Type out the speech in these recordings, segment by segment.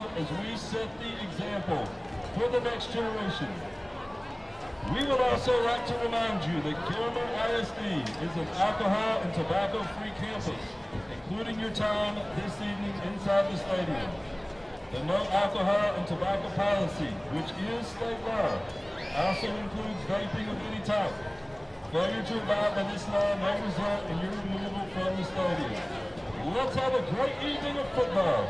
as we set the example for the next generation. We would also like to remind you that Gilmer ISD is an alcohol and tobacco-free campus, including your time this evening inside the stadium. The no alcohol and tobacco policy, which is state law, also includes vaping of any type. Failure to abide by this law may result in your removal from the stadium. Let's have a great evening of football.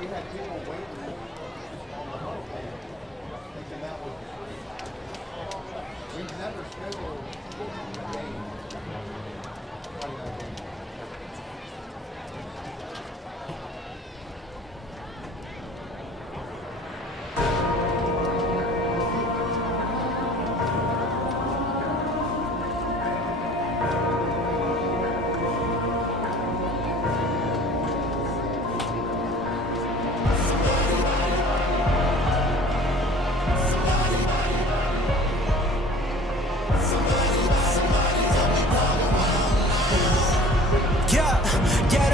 We had people waiting on the home game, thinking that was. We've never scheduled a game.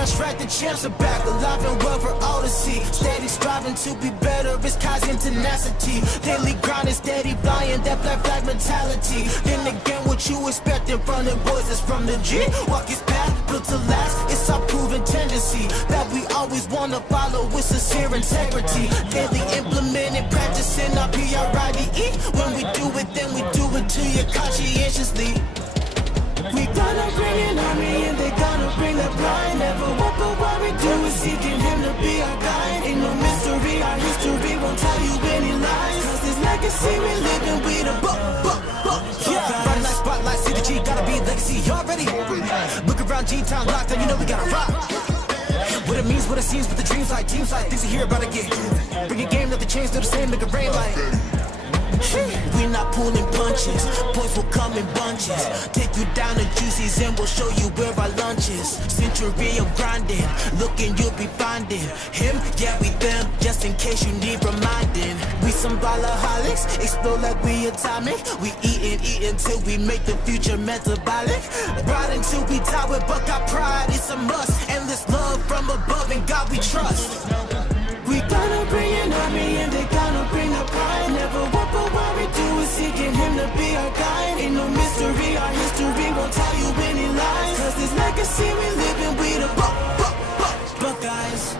That's right, the champs are back, alive and well for all to see. Steady striving to be better, it's Kaizen tenacity. Daily grinding, steady flying, that black flag mentality. Then again, what you expecting from the boys is from the G. Walk his path, built to last, it's our proven tendency that we always want to follow with sincere integrity. Daily implementing, practicing our PRIDE. When we do it, then we do it to you conscientiously. We gonna bring an army and they gonna bring the blind. Never what but what we do is seeking him to be our guide. Ain't no mystery, our history won't tell you any lies. Cause this legacy we living, we the yeah. Bright light, spotlight, see the G, gotta be legacy, you already. Look around G-Town lockdown, you know we gotta rock. What it means, what it seems, what the dreams like, teams like, things you hear about again. Bring a game, nothing changed, still the same, make it rain like. We're not pulling punches, boys will come in bunches. Take you down to Juicy's and we'll show you where our lunch is. Century of grinding, looking you'll be finding him, yeah we them, just in case you need reminding. We some ballaholics, explode like we atomic. We eatin' till we make the future metabolic. Ride until we die with Buckeye pride, it's a must. Endless love from above and God we trust. We gonna bring an army and they gonna bring the pride. Never what but what we do is seeking him to be our guide. Ain't no mystery, our history won't tell you any lies. Cause this legacy we living, we the Buckeyes.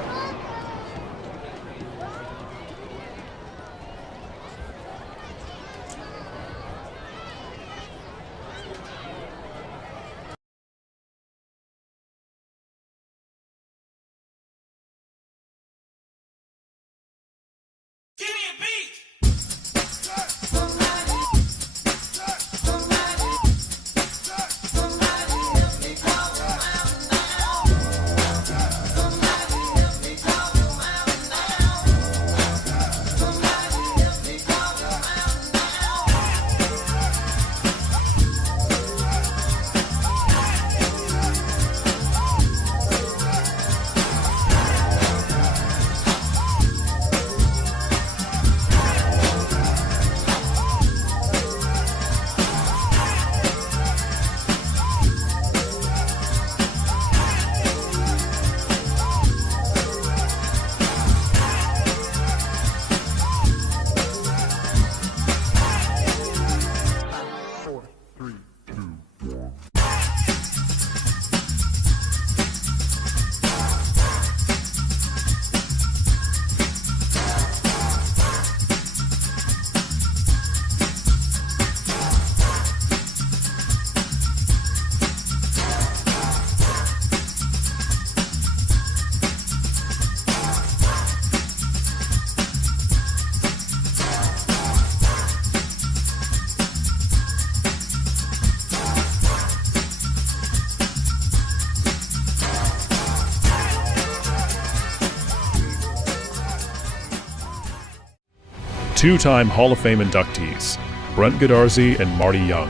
Two-time Hall of Fame inductees, Brent Godarzi and Marty Young.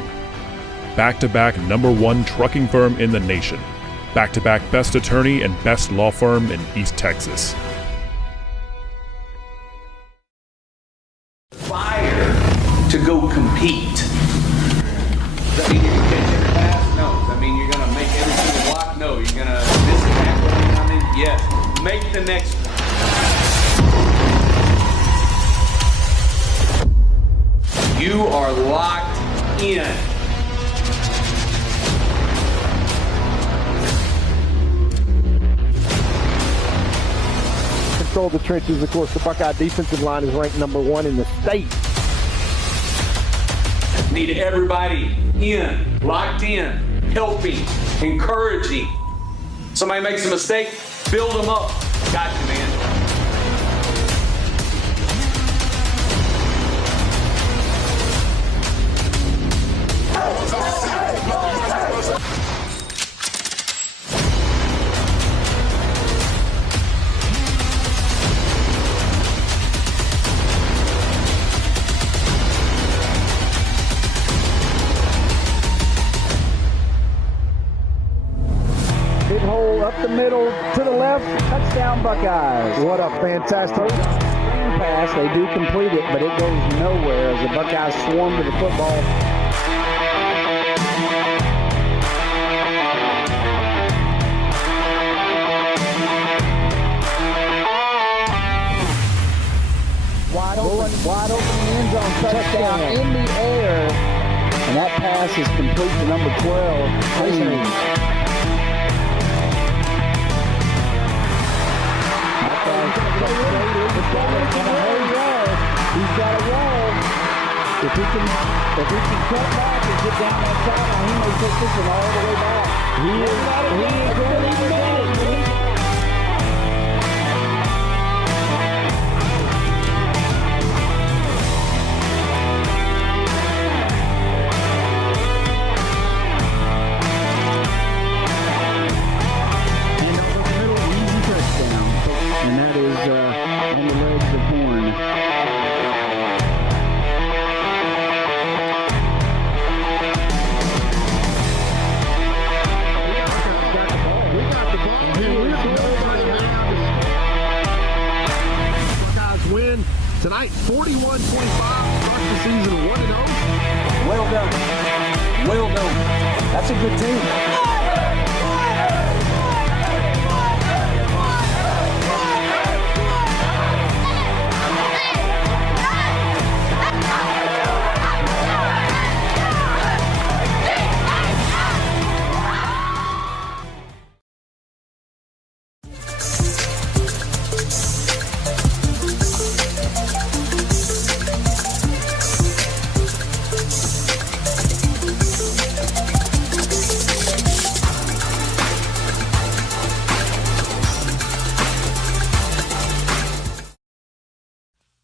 Back-to-back #1 trucking firm in the nation. Back-to-back best attorney and best law firm in East Texas. Fire to go compete. Does that mean you're going to catch every pass? No. Does that mean you're going to make every single block? No. You're going to miss a tackle? Yes. Make the next one. You are locked in. Control the trenches. Of course, the Buckeye defensive line is ranked #1 in the state. Need everybody in, locked in, helping, encouraging. Somebody makes a mistake, build them up. Got you, man. Big hole up the middle to the left. Touchdown Buckeyes. What a fantastic pass. They do complete it, but it goes nowhere as the Buckeyes swarm to the football. Wide open in the end zone, touchdown in the air, and that pass is complete to number 12. He's got a roll. If he can cut back and get down that sideline, he may take this one all the way back. He is really committed. And that is on the legs of Horn. We got the ball. Buckeyes win tonight 41-25, start the season 1-0. Well done. Well done. That's a good team.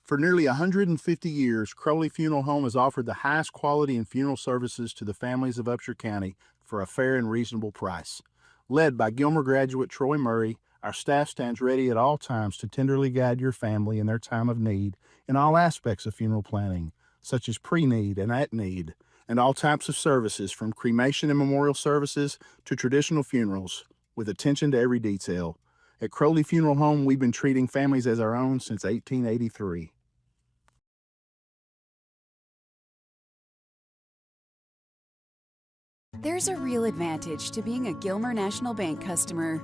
For nearly 150 years, Crowley Funeral Home has offered the highest quality in funeral services to the families of Upshur County for a fair and reasonable price. Led by Gilmer graduate Troy Murray, our staff stands ready at all times to tenderly guide your family in their time of need in all aspects of funeral planning, such as pre-need and at-need, and all types of services from cremation and memorial services to traditional funerals, with attention to every detail. At Crowley Funeral Home, we've been treating families as our own since 1883. There's a real advantage to being a Gilmer National Bank customer.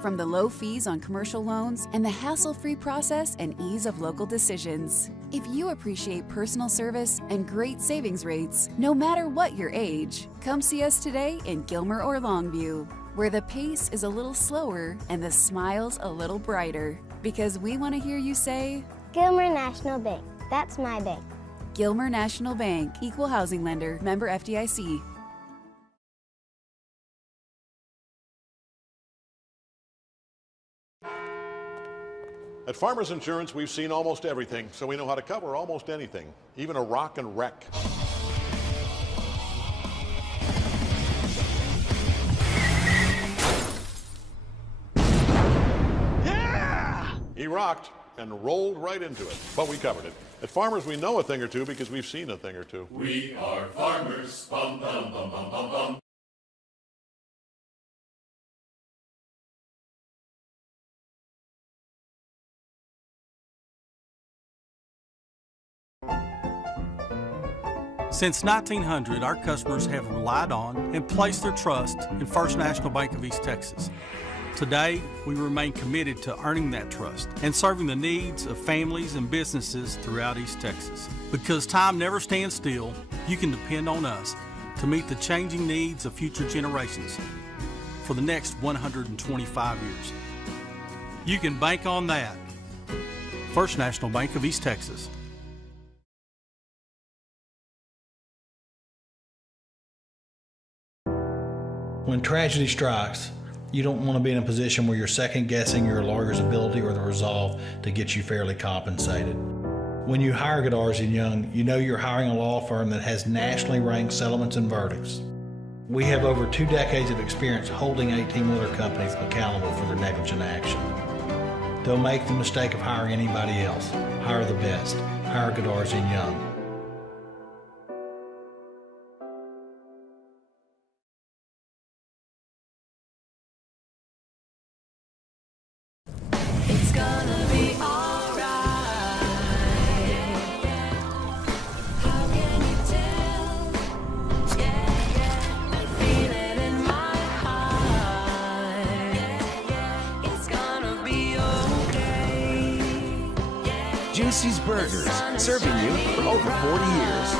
From the low fees on commercial loans and the hassle-free process and ease of local decisions. If you appreciate personal service and great savings rates, no matter what your age, come see us today in Gilmer or Longview, where the pace is a little slower and the smiles a little brighter. Because we want to hear you say, Gilmer National Bank. That's my bank. Gilmer National Bank, Equal Housing Lender, member FDIC. At Farmers Insurance, we've seen almost everything, so we know how to cover almost anything, even a rock and wreck. Yeah! He rocked. and rolled right into it. But we covered it. At Farmers, we know a thing or two because we've seen a thing or two. We are farmers. Bum, bum, bum, bum, bum, bum. Since 1900, our customers have relied on and placed their trust in First National Bank of East Texas. Today, we remain committed to earning that trust and serving the needs of families and businesses throughout East Texas. Because time never stands still, you can depend on us to meet the changing needs of future generations for the next 125 years. You can bank on that. First National Bank of East Texas. When tragedy strikes, you don't want to be in a position where you're second-guessing your lawyer's ability or the resolve to get you fairly compensated. When you hire Godarzi & Young, you know you're hiring a law firm that has nationally ranked settlements and verdicts. We have over 2 decades of experience holding 18-wheeler companies accountable for their negligent action. Don't make the mistake of hiring anybody else. Hire the best. Hire Godarzi & Young. It's gonna be alright. How can you tell? Yeah, yeah, I feel it in my heart. Yeah, yeah, it's gonna be okay. Juicy's Burgers, serving you for over 40 years.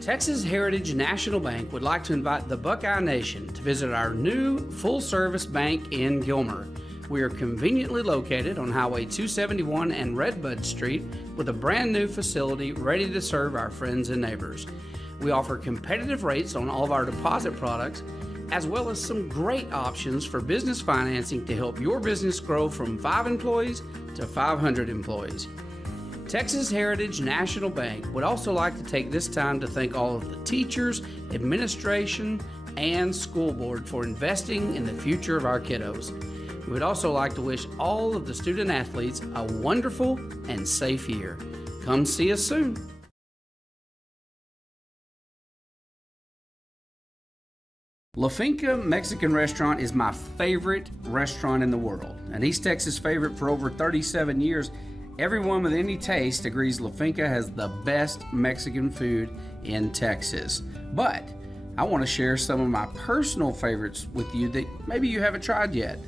Texas Heritage National Bank would like to invite the Buckeye Nation to visit our new full-service bank in Gilmer. We are conveniently located on Highway 271 and Redbud Street with a brand new facility ready to serve our friends and neighbors. We offer competitive rates on all of our deposit products, as well as some great options for business financing to help your business grow from 5 employees to 500 employees. Texas Heritage National Bank would also like to take this time to thank all of the teachers, administration, and school board for investing in the future of our kiddos. We would also like to wish all of the student athletes a wonderful and safe year. Come see us soon. La Finca Mexican Restaurant is my favorite restaurant in the world. An East Texas favorite for over 37 years, everyone with any taste agrees La Finca has the best Mexican food in Texas. But I want to share some of my personal favorites with you that maybe you haven't tried yet.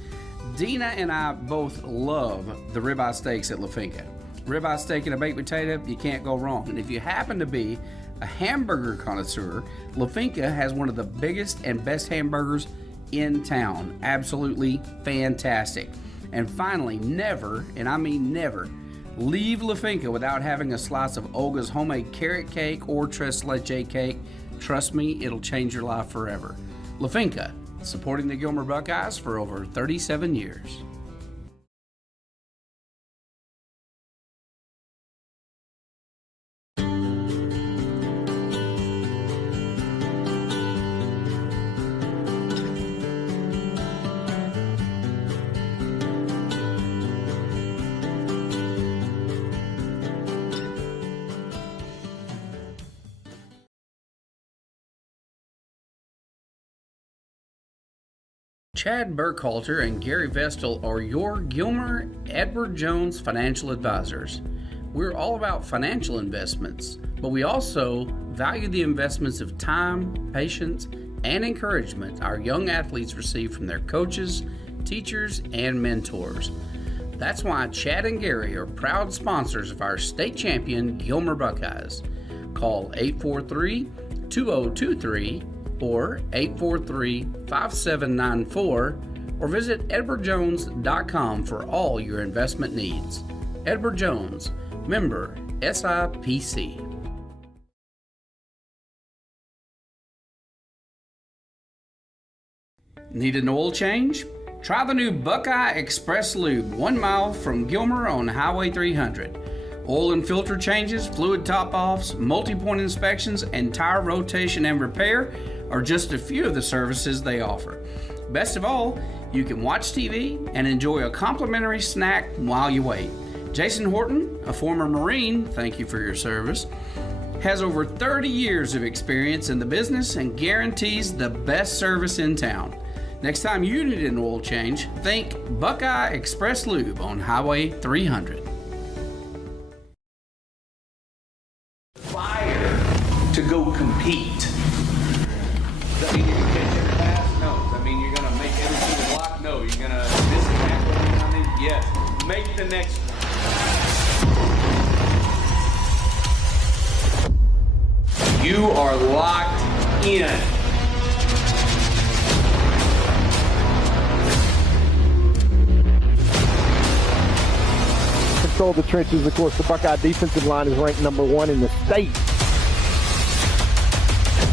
Dina and I both love the ribeye steaks at La Finca. Ribeye steak and a baked potato, you can't go wrong. And if you happen to be a hamburger connoisseur, La Finca has one of the biggest and best hamburgers in town. Absolutely fantastic. And finally, never, and I mean never, leave La Finca without having a slice of Olga's homemade carrot cake or tres leche cake. Trust me, it'll change your life forever. La Finca, supporting the Gilmer Buckeyes for over 37 years. Chad Burkhalter and Gary Vestal are your Gilmer Edward Jones financial advisors. We're all about financial investments, but we also value the investments of time, patience, and encouragement our young athletes receive from their coaches, teachers, and mentors. That's why Chad and Gary are proud sponsors of our state champion Gilmer Buckeyes. Call 843-2023 or 843-5794, or visit edwardjones.com for all your investment needs. Edward Jones, member SIPC. Need an oil change? Try the new Buckeye Express Lube, 1 mile from Gilmer on Highway 300. Oil and filter changes, fluid top-offs, multi-point inspections, and tire rotation and repair are just a few of the services they offer. Best of all, you can watch TV and enjoy a complimentary snack while you wait. Jason Horton, a former Marine, thank you for your service, has over 30 years of experience in the business and guarantees the best service in town. Next time you need an oil change, think Buckeye Express Lube on Highway 300. Fire to go compete. I mean, you're going to catch every pass? No. I mean, you're going to make every single block? No. You're going to miss a tackle? Yes. Make the next one. You are locked in. Control the trenches. Of course, the Buckeye defensive line is ranked number 1 in the state.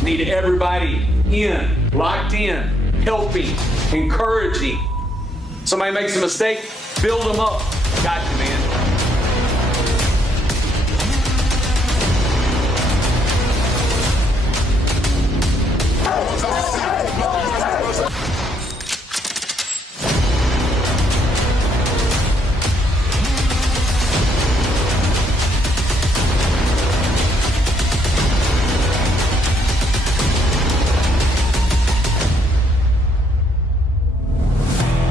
Need everybody in, locked in, helping, encouraging. Somebody makes a mistake, build them up. Got you, man.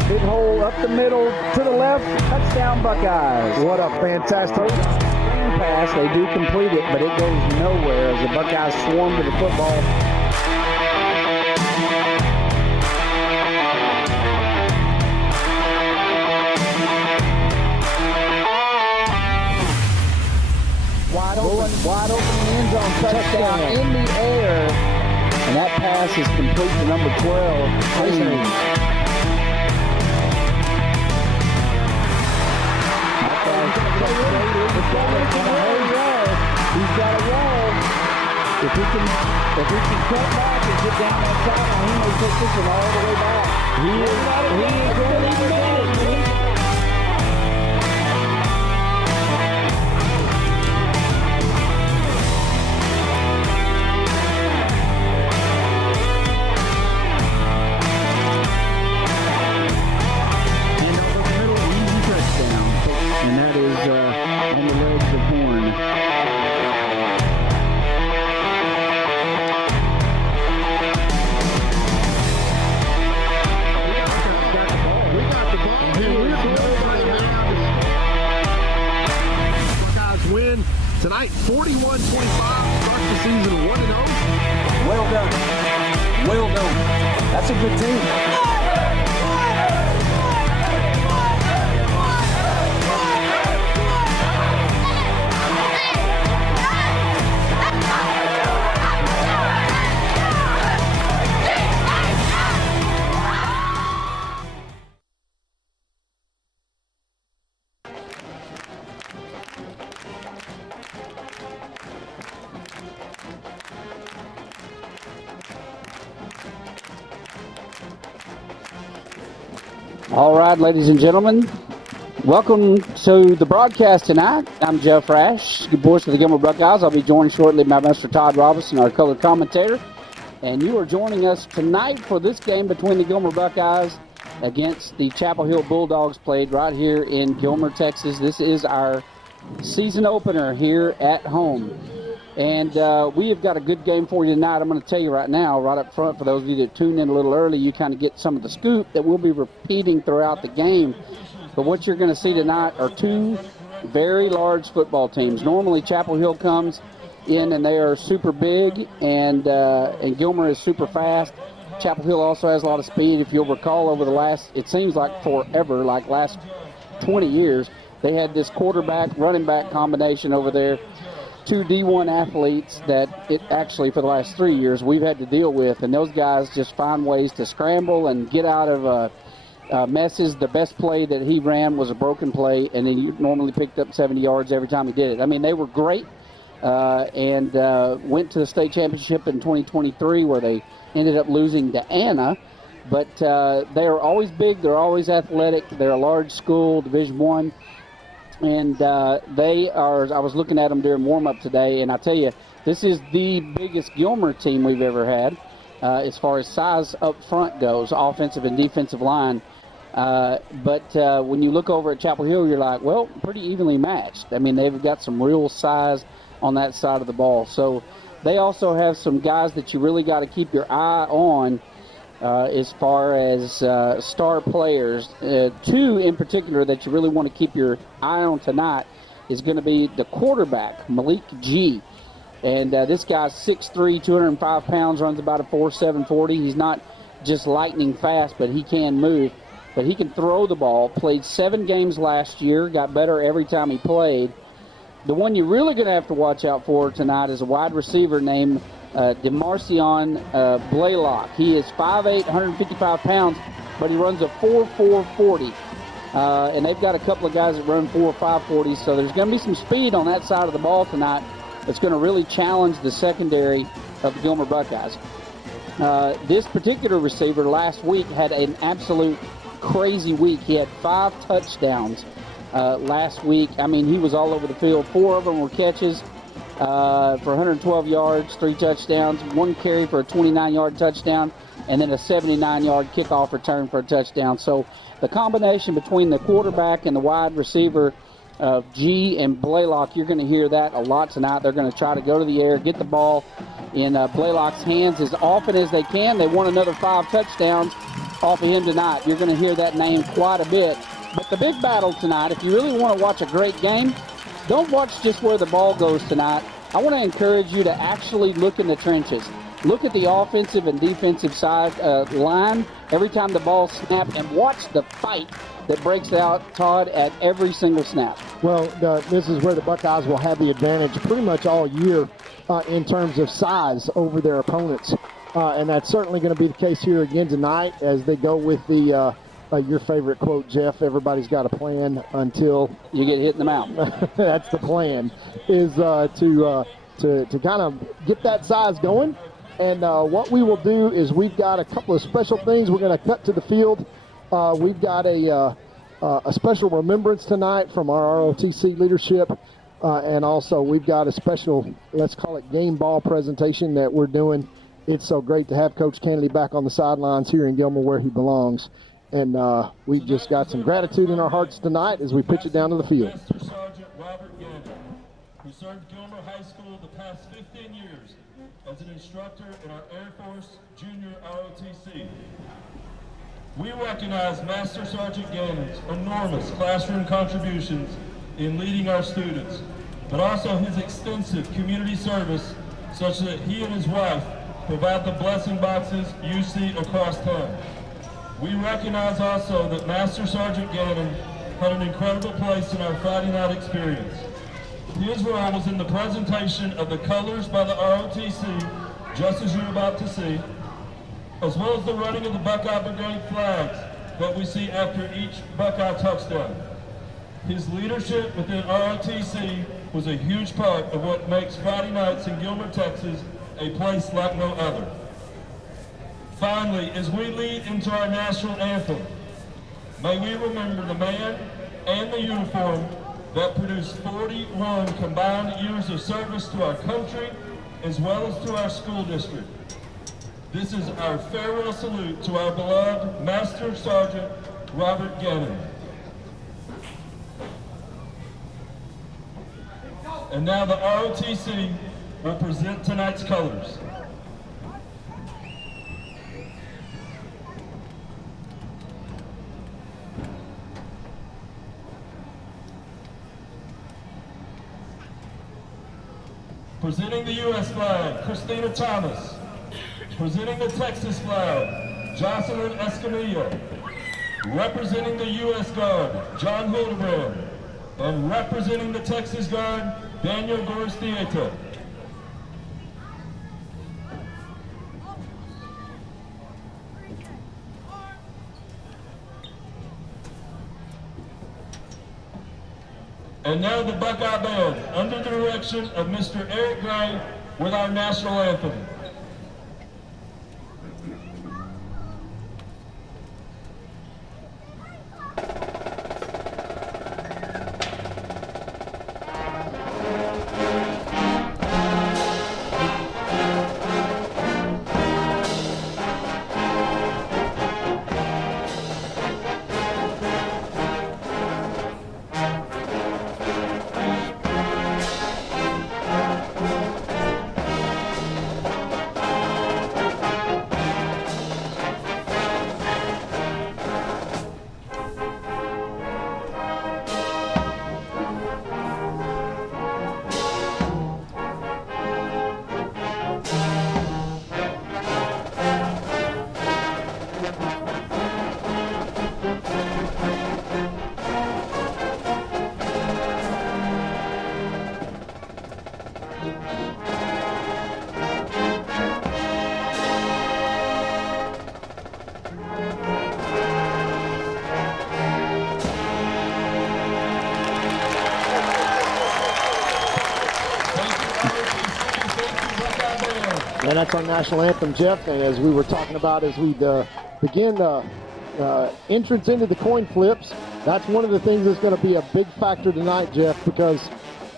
Big hole up the middle, to the left, touchdown Buckeyes. What a fantastic pass. They do complete it, but it goes nowhere as the Buckeyes swarm to the football. Wide open in the end zone, touchdown in the air. And that pass is complete to number 12. He's got a wall. If he can cut back and get down that sideline, he may take this one all the way back. He is going to make it. And that is on the legs of Horn. We got the ball. Buckeyes win tonight 41-25. Start the season 1-0. Well done. Well done. That's a good team. All right, ladies and gentlemen, welcome to the broadcast tonight. I'm Jeff Rash, good voice for the Gilmer Buckeyes. I'll be joined shortly by Mr. Todd Robinson, our color commentator. And you are joining us tonight for this game between the Gilmer Buckeyes against the Chapel Hill Bulldogs, played right here in Gilmer, Texas. This is our season opener here at home. And we have got a good game for you tonight. I'm going to tell you right now, right up front, for those of you that tuned in a little early, you kind of get some of the scoop that we'll be repeating throughout the game. But what you're going to see tonight are two very large football teams. Normally, Chapel Hill comes in and they are super big, and Gilmer is super fast. Chapel Hill also has a lot of speed. If you'll recall, over the last, it seems like forever, like last 20 years, they had this quarterback, running back combination over there. Two D1 athletes that it actually for the last 3 years we've had to deal with, and those guys just find ways to scramble and get out of messes. The best play that he ran was a broken play, and then he normally picked up 70 yards every time he did it. I mean, they were great and went to the state championship in 2023 where they ended up losing to Anna, but they are always big, they're always athletic, they're a large school, Division I. And they are, I was looking at them during warm-up today, and I tell you, this is the biggest Gilmer team we've ever had as far as size up front goes, offensive and defensive line. But when you look over at Chapel Hill, you're like, well, pretty evenly matched. I mean, they've got some real size on that side of the ball. So they also have some guys that you really got to keep your eye on as far as star players. Two in particular that you really want to keep your eye on tonight is going to be the quarterback, Malik G. And this guy's 6'3", 205 pounds, runs about a 4.7 40. He's not just lightning fast, but he can move. But he can throw the ball. Played 7 games last year, got better every time he played. The one you're really going to have to watch out for tonight is a wide receiver named DeMarcion Blaylock. He is 5'8", 155 pounds, but he runs a 4.4 40. And they've got a couple of guys that run 4.5 40, so there's going to be some speed on that side of the ball tonight. It's going to really challenge the secondary of the Gilmer Buckeyes. This particular receiver last week had an absolute crazy week. He had 5 touchdowns last week. I mean, he was all over the field. 4 of them were catches for 112 yards, 3 touchdowns, 1 carry for a 29-yard touchdown, and then a 79-yard kickoff return for a touchdown. So the combination between the quarterback and the wide receiver of G and Blaylock, you're going to hear that a lot tonight. They're going to try to go to the air, get the ball in Blaylock's hands as often as they can. They want another 5 touchdowns off of him tonight. You're going to hear that name quite a bit. But the big battle tonight, if you really want to watch a great game, don't watch just where the ball goes tonight. I want to encourage you to actually look in the trenches. Look at the offensive and defensive side line every time the ball snaps, and watch the fight that breaks out, Todd, at every single snap. Well, this is where the Buckeyes will have the advantage pretty much all year in terms of size over their opponents. And that's certainly going to be the case here again tonight as they go with the your favorite quote, Jeff, everybody's got a plan until you get hit in the mouth. That's the plan, is to kind of get that size going. And what we will do is we've got a couple of special things. We're going to cut to the field. We've got a special remembrance tonight from our ROTC leadership. And also we've got a special, let's call it game ball presentation that we're doing. It's so great to have Coach Kennedy back on the sidelines here in Gilmer where he belongs. And we've just got some gratitude in our hearts tonight as we pitch it down to the field. Master Sergeant Robert Gannon, who served Gilmer High School the past 15 years as an instructor in our Air Force Junior ROTC. We recognize Master Sergeant Gannon's enormous classroom contributions in leading our students, but also his extensive community service, such that he and his wife provide the blessing boxes you see across town. We recognize also that Master Sergeant Gannon had an incredible place in our Friday night experience. His role was in the presentation of the colors by the ROTC, just as you're about to see, as well as the running of the Buckeye Brigade flags that we see after each Buckeye touchdown. His leadership within ROTC was a huge part of what makes Friday nights in Gilmer, Texas, a place like no other. Finally, as we lead into our national anthem, may we remember the man and the uniform that produced 41 combined years of service to our country as well as to our school district. This is our farewell salute to our beloved Master Sergeant Robert Gannon. And now the ROTC will present tonight's colors. Presenting the U.S. flag, Christina Thomas. Presenting the Texas flag, Jocelyn Escamilla. Representing the U.S. Guard, John Hildebrand. And representing the Texas Guard, Daniel Goristieta. And now the Buckeye Band, under the direction of Mr. Eric Gray, with our national anthem. And that's our national anthem, Jeff. And as we were talking about as we begin entrance into the coin flips, that's one of the things that's going to be a big factor tonight, Jeff, because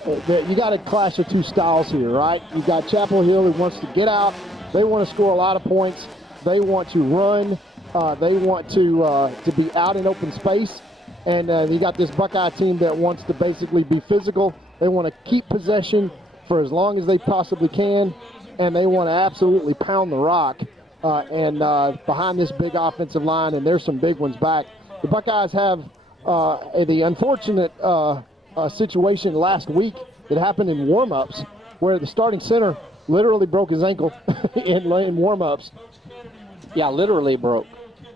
you got a clash of two styles here, right? You got Chapel Hill who wants to get out. They want to score a lot of points. They want to run. They want to be out in open space. And you got this Buckeye team that wants to basically be physical. They want to keep possession for as long as they possibly can, and they want to absolutely pound the rock behind this big offensive line, and there's some big ones back. The Buckeyes have the unfortunate situation last week that happened in warm-ups where the starting center literally broke his ankle in warm-ups. Yeah, literally broke.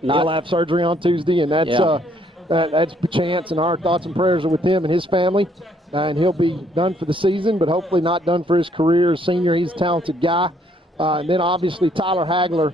He'll have surgery on Tuesday, and that's that's Chance, and our thoughts and prayers are with him and his family. And he'll be done for the season, but hopefully not done for his career as senior. He's a talented guy. And then obviously Tyler Hagler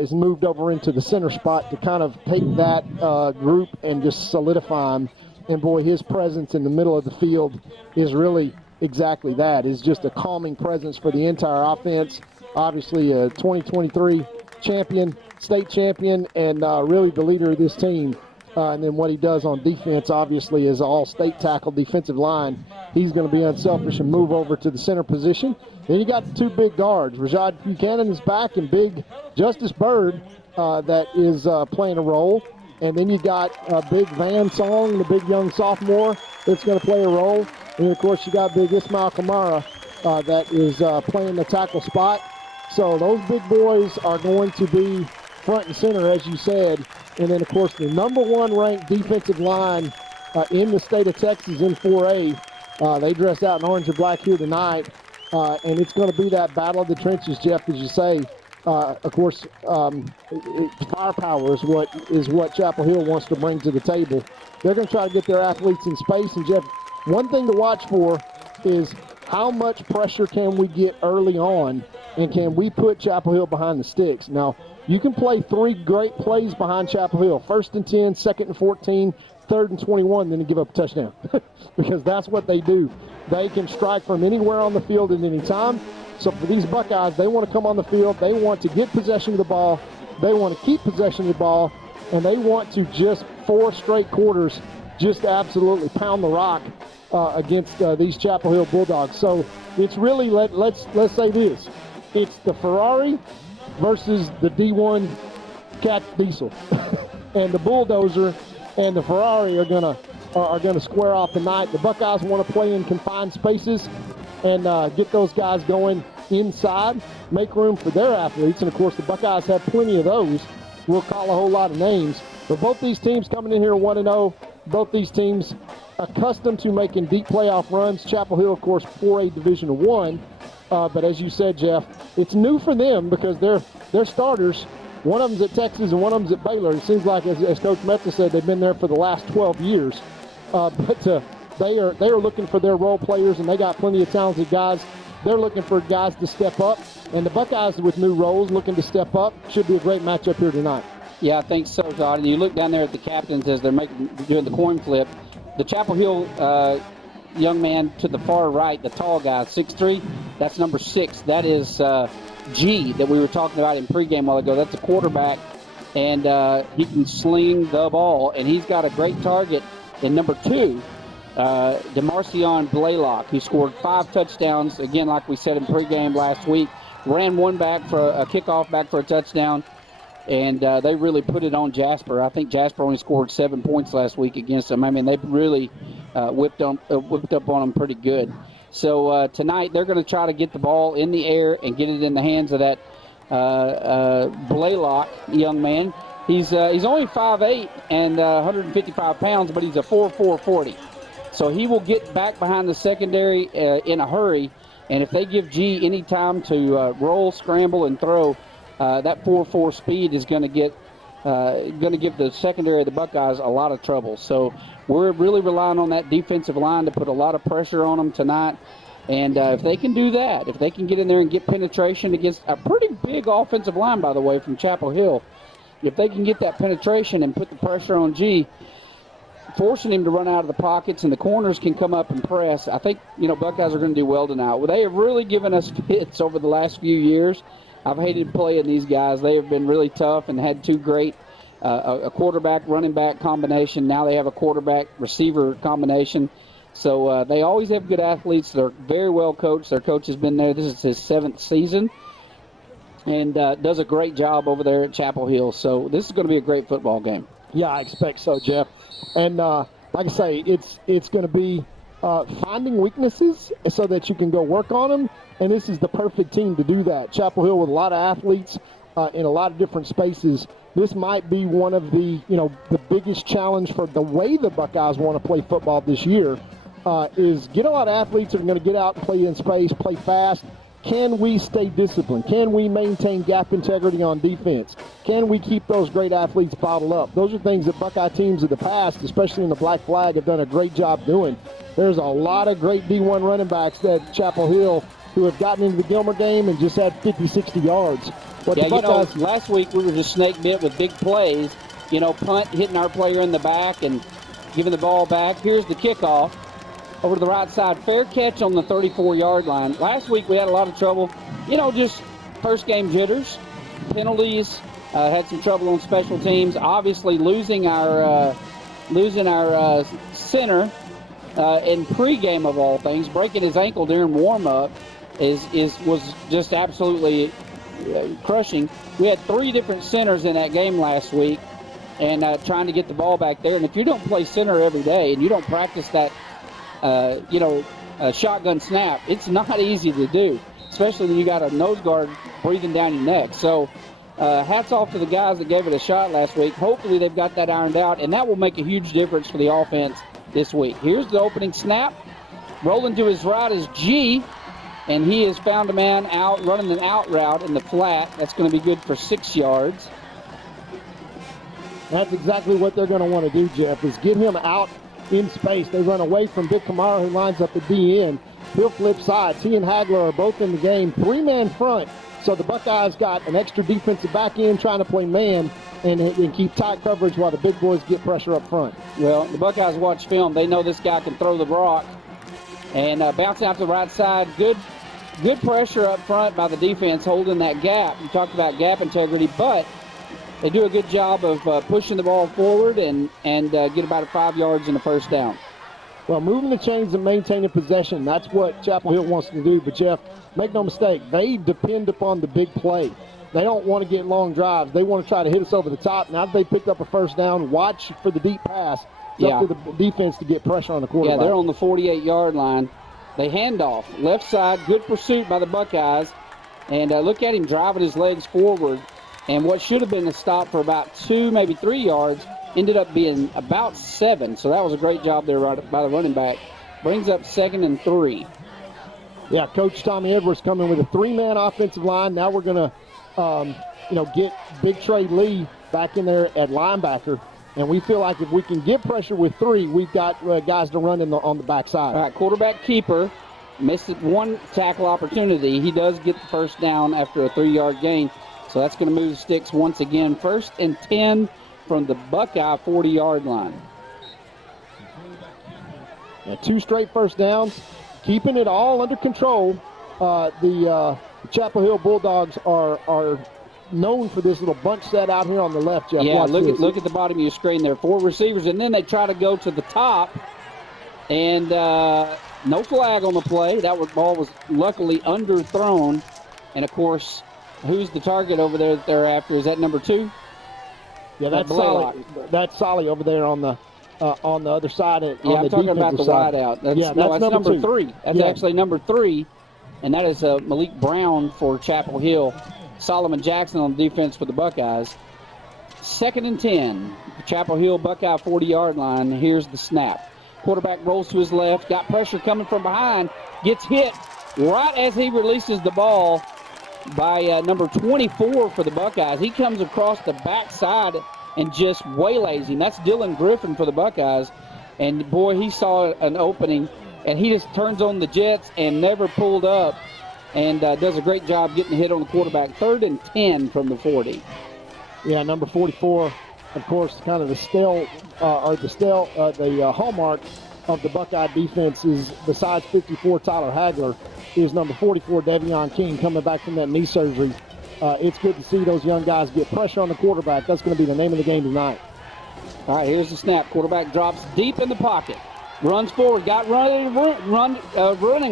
is moved over into the center spot to kind of take that group and just solidify him. And boy, his presence in the middle of the field is really exactly that. It's just a calming presence for the entire offense. Obviously a 2023 champion, state champion, and really the leader of this team. And then what he does on defense, obviously, is all-state tackle defensive line. He's going to be unselfish and move over to the center position. Then you got the two big guards. Rashad Buchanan is back, and big Justice Bird that is playing a role. And then you got big Van Song, the big young sophomore, that's going to play a role. And, of course, you got big Ismail Kamara that is playing the tackle spot. So those big boys are going to be front and center, as you said. And then, of course, the number one ranked defensive line in the state of Texas in 4A. They dress out in orange and black here tonight. And it's going to be that battle of the trenches, Jeff, as you say. Of course, firepower is what Chapel Hill wants to bring to the table. They're going to try to get their athletes in space. And, Jeff, one thing to watch for is how much pressure can we get early on, and can we put Chapel Hill behind the sticks? Now, you can play three great plays behind Chapel Hill, 1st and 10, 2nd and 14, 3rd and 21, then you give up a touchdown because that's what they do. They can strike from anywhere on the field at any time. So for these Buckeyes, they want to come on the field. They want to get possession of the ball. They want to keep possession of the ball, and they want to just 4 straight quarters just absolutely pound the rock against these Chapel Hill Bulldogs. So it's really, let's say this, it's the Ferrari versus the D1 Cat Diesel. And the Bulldozer and the Ferrari are gonna square off tonight. The Buckeyes want to play in confined spaces and get those guys going inside, make room for their athletes. And, of course, the Buckeyes have plenty of those. We'll call a whole lot of names. But both these teams coming in here 1-0. Both these teams accustomed to making deep playoff runs. Chapel Hill, of course, 4A Division I. But as you said, Jeff, it's new for them because they're starters. One of them's at Texas and one of them's at Baylor. It seems like, as Coach Metza said, they've been there for the last 12 years. But they are looking for their role players, and they got plenty of talented guys. They're looking for guys to step up. And the Buckeyes with new roles looking to step up. Should be a great matchup here tonight. Yeah, I think so, Todd. And you look down there at the captains as they're doing the coin flip. The Chapel Hill young man to the far right, the tall guy, 6'3", that's number 6. That is G that we were talking about in pregame a while ago. That's a quarterback, and he can sling the ball, and he's got a great target in number 2, DeMarcion Blaylock, who scored 5 touchdowns, again, like we said in pregame last week. Ran one back for a kickoff back for a touchdown, and they really put it on Jasper. I think Jasper only scored 7 points last week against them. I mean, they really whipped up on them pretty good. So tonight they're going to try to get the ball in the air and get it in the hands of that Blaylock young man. He's only 5'8" and 155 pounds, but he's a 4.4 40. So he will get back behind the secondary in a hurry. And if they give G any time to roll, scramble, and throw, that 4.4 speed is going to give the secondary of the Buckeyes a lot of trouble. So we're really relying on that defensive line to put a lot of pressure on them tonight. And if they can do that, if they can get in there and get penetration against a pretty big offensive line, by the way, from Chapel Hill, if they can get that penetration and put the pressure on G, forcing him to run out of the pockets, and the corners can come up and press. I think, Buckeyes are going to do well tonight. Well, they have really given us fits over the last few years. I've hated playing these guys. They have been really tough and had two great a quarterback, running back combination. Now they have a quarterback receiver combination. So they always have good athletes. They're very well coached. Their coach has been there. This is his 7th season and does a great job over there at Chapel Hill. So this is going to be a great football game. Yeah, I expect so, Jeff. And like I say, it's going to be finding weaknesses so that you can go work on them. And this is the perfect team to do that. Chapel Hill with a lot of athletes in a lot of different spaces. This might be one of the biggest challenge for the way the Buckeyes want to play football this year is get a lot of athletes that are going to get out and play in space, play fast. Can we stay disciplined? Can we maintain gap integrity on defense? Can we keep those great athletes bottled up? Those are things that Buckeye teams in the past, especially in the Black Flag, have done a great job doing. There's a lot of great D1 running backs at Chapel Hill who have gotten into the Gilmer game and just had 50, 60 yards. But yeah, last week we were just snake bit with big plays. Punt, hitting our player in the back and giving the ball back. Here's the kickoff over to the right side. Fair catch on the 34-yard line. Last week we had a lot of trouble, just first game jitters, penalties, had some trouble on special teams. Obviously losing our center in pregame of all things, breaking his ankle during warm-up was just absolutely crushing. We had 3 different centers in that game last week and trying to get the ball back there. And if you don't play center every day and you don't practice that, shotgun snap, it's not easy to do, especially when you got a nose guard breathing down your neck. So hats off to the guys that gave it a shot last week. Hopefully they've got that ironed out, and that will make a huge difference for the offense this week. Here's the opening snap. Rolling to his right is G, and he has found a man out, running an out route in the flat. That's going to be good for 6 yards. That's exactly what they're going to want to do, Jeff, is get him out in space. They run away from Vic Kamara, who lines up at DN. He'll flip sides. He and Hagler are both in the game. 3-man front. So the Buckeyes got an extra defensive back end trying to play man and keep tight coverage while the big boys get pressure up front. Well, the Buckeyes watch film. They know this guy can throw the rock. And bouncing out to the right side. Good pressure up front by the defense holding that gap. You talked about gap integrity, but they do a good job of pushing the ball forward and get about 5 yards in the first down. Well, moving the chains and maintaining possession, that's what Chapel Hill wants to do. But, Jeff, make no mistake, they depend upon the big play. They don't want to get long drives. They want to try to hit us over the top. Now that they picked up a first down, watch for the deep pass. It's up to the defense to get pressure on the quarterback. Yeah, they're on the 48-yard line. They hand off. Left side, good pursuit by the Buckeyes. And look at him driving his legs forward. And what should have been a stop for about 2, maybe 3 yards, ended up being about 7. So that was a great job there by the running back. Brings up 2nd and 3. Yeah, Coach Tommy Edwards coming with a 3-man offensive line. Now we're going to, get Big Trey Lee back in there at linebacker. And we feel like if we can get pressure with 3, we've got guys to run on the backside. All right, quarterback keeper missed 1 tackle opportunity. He does get the first down after a 3-yard gain. So that's going to move the sticks once again. 1st and 10 from the Buckeye 40-yard line. 2 straight first downs, keeping it all under control. The Chapel Hill Bulldogs are known for this little bunch set out here on the left, Jeff. Yeah, look at the bottom of your screen there. 4 receivers, and then they try to go to the top, and no flag on the play. That ball was luckily underthrown, and, of course, who's the target over there that they're after? Is that number 2? Yeah, that's Solly. That's Solly over there on the other side. I'm talking about the wideout. That's number 3. That's actually number 3, and that is Malik Brown for Chapel Hill. Solomon Jackson on defense for the Buckeyes. 2nd and 10. Chapel Hill Buckeye 40-yard line. Here's the snap. Quarterback rolls to his left. Got pressure coming from behind. Gets hit right as he releases the ball by number 24 for the Buckeyes. He comes across the backside and just waylays him. That's Dylan Griffin for the Buckeyes. And, boy, he saw an opening, and he just turns on the jets and never pulled up and does a great job getting a hit on the quarterback. 3rd and 10 from the 40. Yeah, number 44 Of course, kind of the hallmark of the Buckeye defense is, besides 54 Tyler Hagler, is number 44 Devion King coming back from that knee surgery. It's good to see those young guys get pressure on the quarterback. That's going to be the name of the game tonight. All right, here's the snap. Quarterback drops deep in the pocket. Runs forward. Got running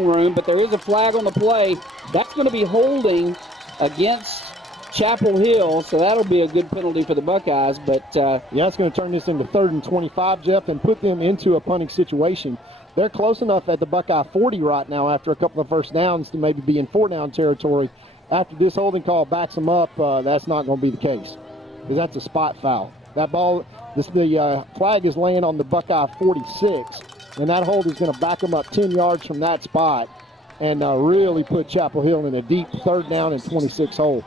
room, but there is a flag on the play. That's going to be holding against Chapel Hill, so that'll be a good penalty for the Buckeyes. But yeah, it's going to turn this into 3rd and 25, Jeff, and put them into a punting situation. They're close enough at the Buckeye 40 right now after a couple of first downs to maybe be in 4-down territory. After this holding call backs them up, that's not going to be the case, because that's a spot foul. That ball, the flag is laying on the Buckeye 46, and that hold is going to back them up 10 yards from that spot and really put Chapel Hill in a deep 3rd down and 26 hole.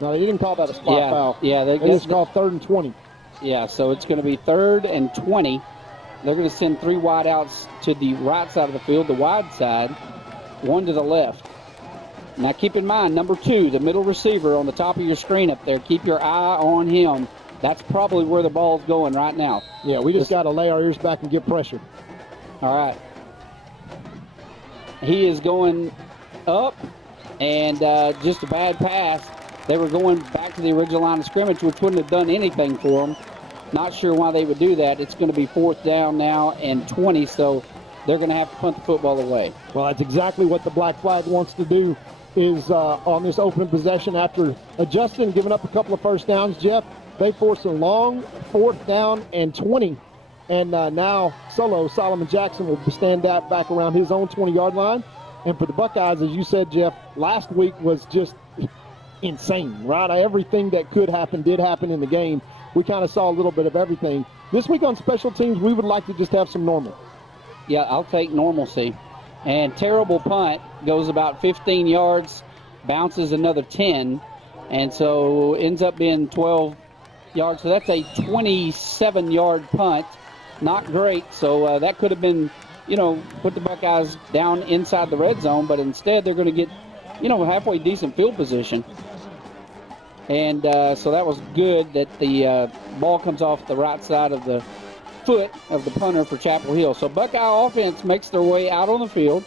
No, they didn't call that a spot foul. Yeah, they just called 3rd and 20. Yeah, so it's going to be 3rd and 20. They're going to send 3 wideouts to the right side of the field, the wide side, 1 to the left. Now keep in mind, number 2, the middle receiver on the top of your screen up there, keep your eye on him. That's probably where the ball's going right now. Yeah, we just got to lay our ears back and get pressure. All right. He is going up, and just a bad pass. They were going back to the original line of scrimmage, which wouldn't have done anything for them. Not sure why they would do that. It's going to be 4th down now and 20, so they're going to have to punt the football away. Well, that's exactly what the black flag wants to do, is on this opening possession after adjusting and giving up a couple of first downs, Jeff, they force a long 4th down and 20. And now Solomon Jackson will stand back around his own 20-yard line. And for the Buckeyes, as you said, Jeff, last week was just insane, right? Everything that could happen did happen in the game. We kind of saw a little bit of everything. This week on special teams, we would like to just have some normal. Yeah, I'll take normalcy. And terrible punt, goes about 15 yards, bounces another 10, and so ends up being 12 yards. So that's a 27-yard punt. Not great, so that could have been, put the Buckeyes down inside the red zone, but instead they're going to get, halfway decent field position. And so that was good that the ball comes off the right side of the foot of the punter for Chapel Hill. So Buckeye offense makes their way out on the field,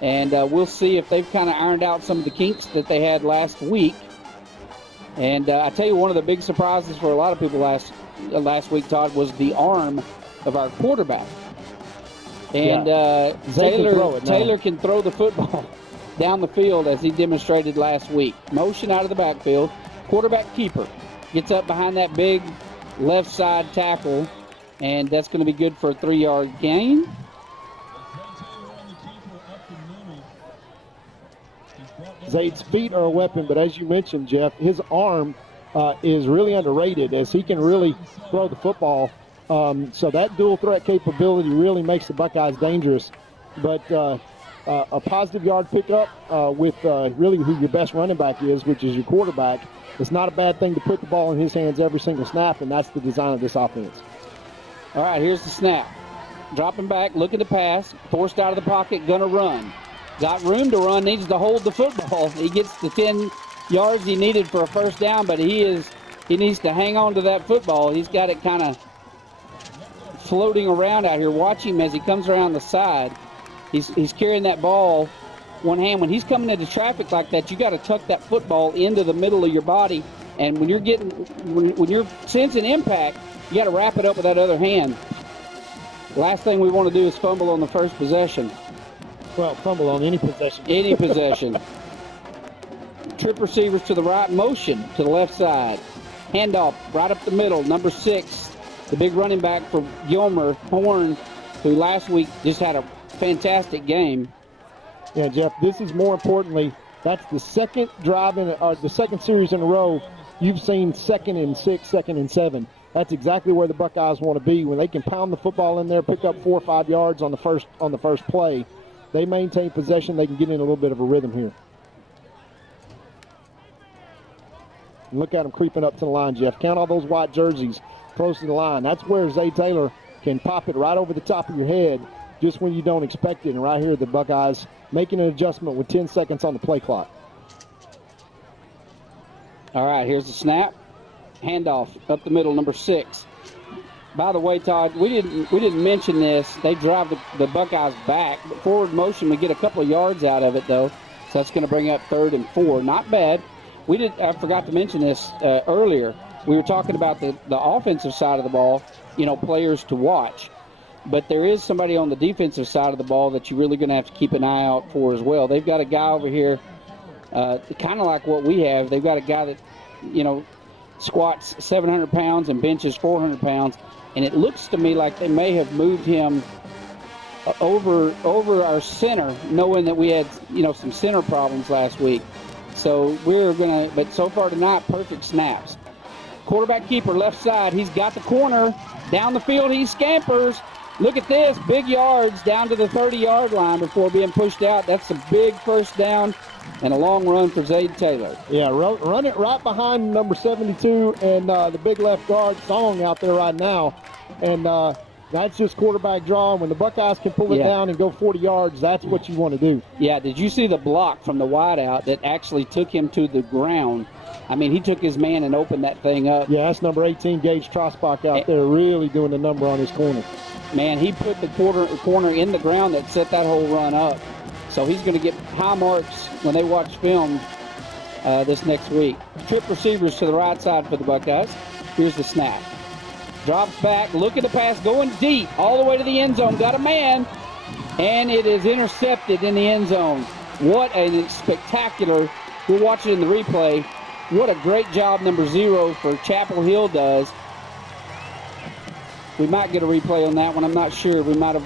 and we'll see if they've kind of ironed out some of the kinks that they had last week. And I tell you, one of the big surprises for a lot of people last week, Todd, was the arm of our quarterback. And Taylor can throw the football down the field as he demonstrated last week. Motion out of the backfield. Quarterback keeper gets up behind that big left side tackle, and that's going to be good for a 3-yard gain. Zayd's feet are a weapon, but as you mentioned, Jeff, his arm is really underrated as he can really throw the football. So that dual threat capability really makes the Buckeyes dangerous. But a positive yard pickup with really who your best running back is, which is your quarterback, it's not a bad thing to put the ball in his hands every single snap, and that's the design of this offense. All right, here's the snap. Dropping back, looking to pass, forced out of the pocket, gonna run. Got room to run, needs to hold the football. He gets the 10 yards he needed for a first down, but he needs to hang on to that football. He's got it kind of floating around out here. Watch him as he comes around the side. He's carrying that ball one hand. When he's coming into traffic like that, you got to tuck that football into the middle of your body. And when you're sensing impact, you got to wrap it up with that other hand. Last thing we want to do is fumble on the first possession. Well, fumble on any possession. Any possession. Trip receivers to the right, motion to the left side. Handoff right up the middle, number 6, the big running back for Gilmer, Horn, who last week just had a fantastic game. Yeah, Jeff, this is more importantly, that's the second the second series in a row you've seen 2nd and 6, 2nd and 7. That's exactly where the Buckeyes want to be. When they can pound the football in there, pick up 4 or 5 yards on the first play, they maintain possession. They can get in a little bit of a rhythm here. And look at them creeping up to the line, Jeff. Count all those white jerseys close to the line. That's where Zayd Taylor can pop it right over the top of your head just when you don't expect it. And right here, the Buckeyes making an adjustment with 10 seconds on the play clock. All right, here's the snap. Handoff up the middle, number 6. By the way, Todd, we didn't mention this. They drive the Buckeyes back, but forward motion, we get a couple of yards out of it, though. So that's going to bring up 3rd and 4. Not bad. I forgot to mention this earlier. We were talking about the offensive side of the ball, players to watch. But there is somebody on the defensive side of the ball that you're really going to have to keep an eye out for as well. They've got a guy over here, kind of like what we have. They've got a guy that, squats 700 pounds and benches 400 pounds. And it looks to me like they may have moved him over our center, knowing that we had, some center problems last week. So but so far tonight, perfect snaps. Quarterback keeper, left side, he's got the corner. Down the field, he scampers. Look at this, big yards down to the 30-yard line before being pushed out. That's a big first down and a long run for Zade Taylor. Yeah, run it right behind number 72 and the big left guard, Song, out there right now. And that's just quarterback draw. When the Buckeyes can pull it down and go 40 yards, that's what you want to do. Yeah, did you see the block from the wideout that actually took him to the ground? I mean, he took his man and opened that thing up. Yeah, that's number 18, Gage Trosbach, out there really doing the number on his corner. Man, he put the corner in the ground that set that whole run up. So he's going to get high marks when they watch film this next week. Trip receivers to the right side for the Buckeyes. Here's the snap. Drops back, look at the pass, going deep, all the way to the end zone. Got a man, and it is intercepted in the end zone. What a spectacular, we'll watch it in the replay. What a great job number 0 for Chapel Hill does. We might get a replay on that one. I'm not sure. We might have.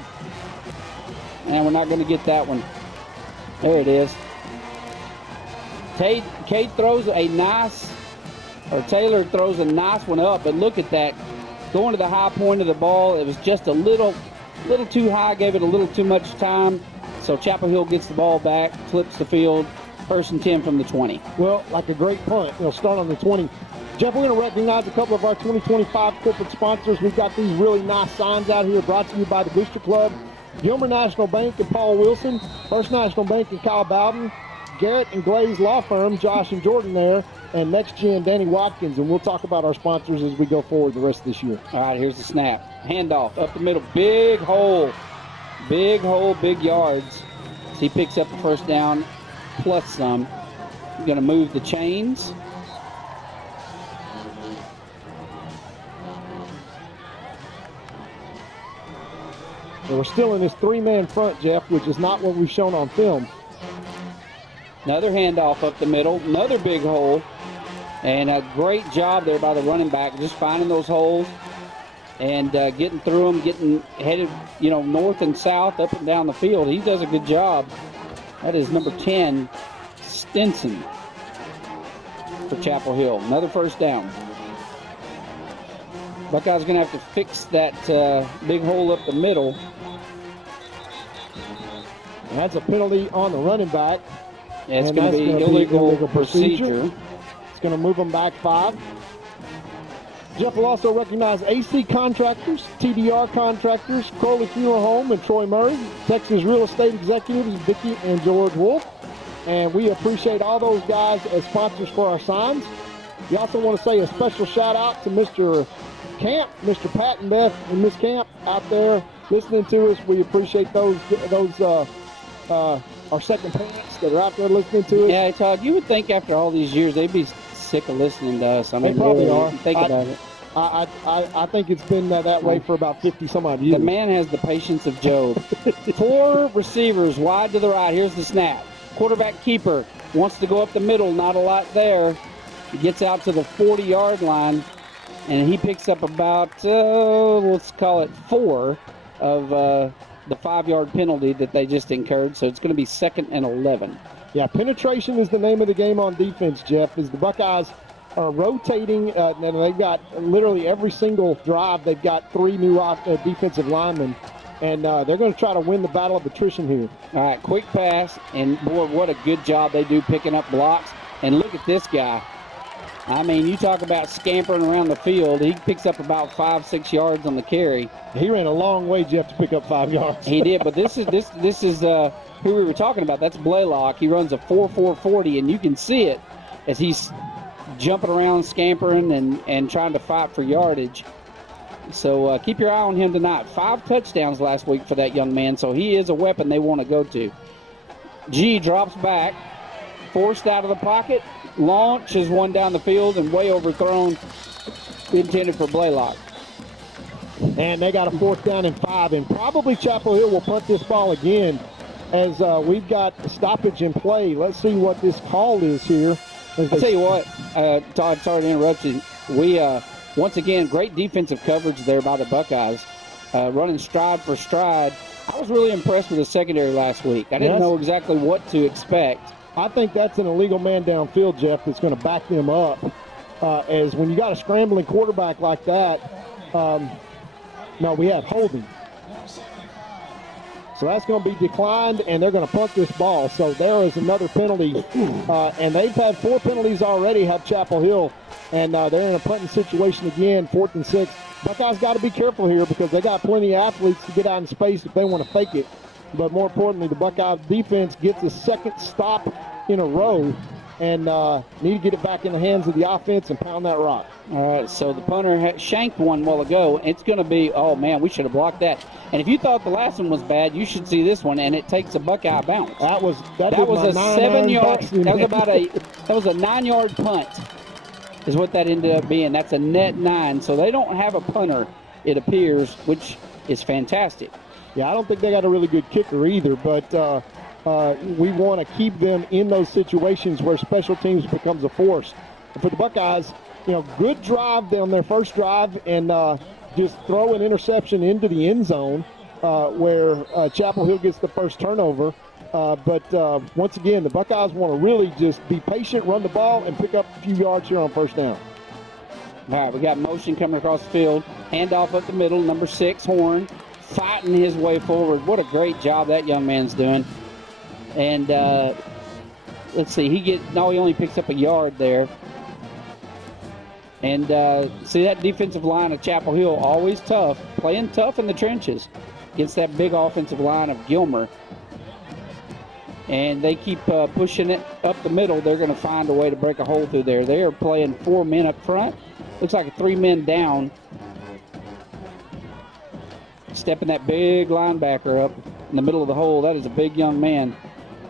And we're not going to get that one. There it is. Taylor throws a nice one up, but look at that. Going to the high point of the ball. It was just a little too high, gave it a little too much time. So Chapel Hill gets the ball back, flips the field. 1st and 10 from the 20. Well, like a great punt. It'll start on the 20. Jeff, we're going to recognize a couple of our 2025 corporate sponsors. We've got these really nice signs out here brought to you by the Booster Club, Gilmer National Bank and Paul Wilson, First National Bank and Kyle Bowden, Garrett and Glaze Law Firm, Josh and Jordan there, and Next Gen, Danny Watkins. And we'll talk about our sponsors as we go forward the rest of this year. All right, here's the snap. Handoff up the middle. Big hole, big yards. So he picks up the first down plus some. Going to move the chains. We're still in this 3-man front, Jeff, which is not what we've shown on film. Another handoff up the middle, another big hole, and a great job there by the running back, just finding those holes and getting through them, getting headed, north and south, up and down the field. He does a good job. That is number 10, Stinson for Chapel Hill. Another first down. Buckeyes going to have to fix that big hole up the middle. And that's a penalty on the running back. Yeah, it's going to be illegal procedure. It's going to move them back 5. Jeff will also recognize AC Contractors, TDR Contractors, Crowley Funeral Home, and Troy Murray, Texas Real Estate Executives, Vicki and George Wolf. And we appreciate all those guys as sponsors for our signs. We also want to say a special shout out to Mr. Camp, Mr. Pat and Beth and Miss Camp out there listening to us. We appreciate those our second parents that are out there listening to us. Yeah, Todd, you would think after all these years they'd be sick of listening to us. I mean, they probably are. Think about it. I think it's been that way for about 50 some odd years. The man has the patience of Job. 4 receivers wide to the right. Here's the snap. Quarterback keeper wants to go up the middle. Not a lot there. He gets out to the 40-yard line, and he picks up about, let's call it 4 of the 5-yard penalty that they just incurred. So it's going to be 2nd and 11. Yeah, penetration is the name of the game on defense, Jeff, as the Buckeyes are rotating. And they've got literally every single drive, they've got 3 new defensive linemen. And they're going to try to win the battle of attrition here. All right, quick pass. And, boy, what a good job they do picking up blocks. And look at this guy. I mean, you talk about scampering around the field. He picks up about 5-6 yards on the carry. He ran a long way, Jeff, to pick up 5 yards. He did, but this is who we were talking about. That's Blaylock. He runs a 4.440, and you can see it as he's jumping around, scampering, and trying to fight for yardage. So keep your eye on him tonight. 5 touchdowns last week for that young man, so he is a weapon they want to go to. G drops back, forced out of the pocket, launches one down the field and way overthrown, intended for Blaylock. And they got a 4th down and 5, and probably Chapel Hill will punt this ball again as we've got stoppage in play. Let's see what this call is here. I'll tell you what, Todd, sorry to interrupt you. We, once again, great defensive coverage there by the Buckeyes, running stride for stride. I was really impressed with the secondary last week. I didn't know exactly what to expect. I think that's an illegal man downfield, Jeff, that's going to back them up. As when you got a scrambling quarterback like that, no, we have holding. So that's going to be declined, and they're going to punt this ball. So there is another penalty. And they've had 4 penalties already, have Chapel Hill. And they're in a punting situation again, 4th and 6. Buckeyes got to be careful here because they got plenty of athletes to get out in space if they want to fake it. But more importantly, the Buckeye defense gets a second stop in a row and need to get it back in the hands of the offense and pound that rock. All right, so the punter shanked one while ago. It's going to be, oh, man, we should have blocked that. And if you thought the last one was bad, you should see this one, and it takes a Buckeye bounce. That was a 7-yard. That was a 9-yard punt is what that ended up being. That's a net 9. So they don't have a punter, it appears, which is fantastic. Yeah, I don't think they got a really good kicker either, but we want to keep them in those situations where special teams becomes a force. And for the Buckeyes, good drive on their first drive and just throw an interception into the end zone where Chapel Hill gets the first turnover. But once again, the Buckeyes want to really just be patient, run the ball, and pick up a few yards here on first down. All right, we got motion coming across the field. Handoff up the middle, number 6, Horn, fighting his way forward. What a great job that young man's doing. And let's see, he only picks up a yard there. And see, that defensive line of Chapel Hill, always tough, playing tough in the trenches against that big offensive line of Gilmer. And they keep pushing it up the middle. They're going to find a way to break a hole through there. They are playing 4 men up front. Looks like 3 men down. Stepping that big linebacker up in the middle of the hole. That is a big young man.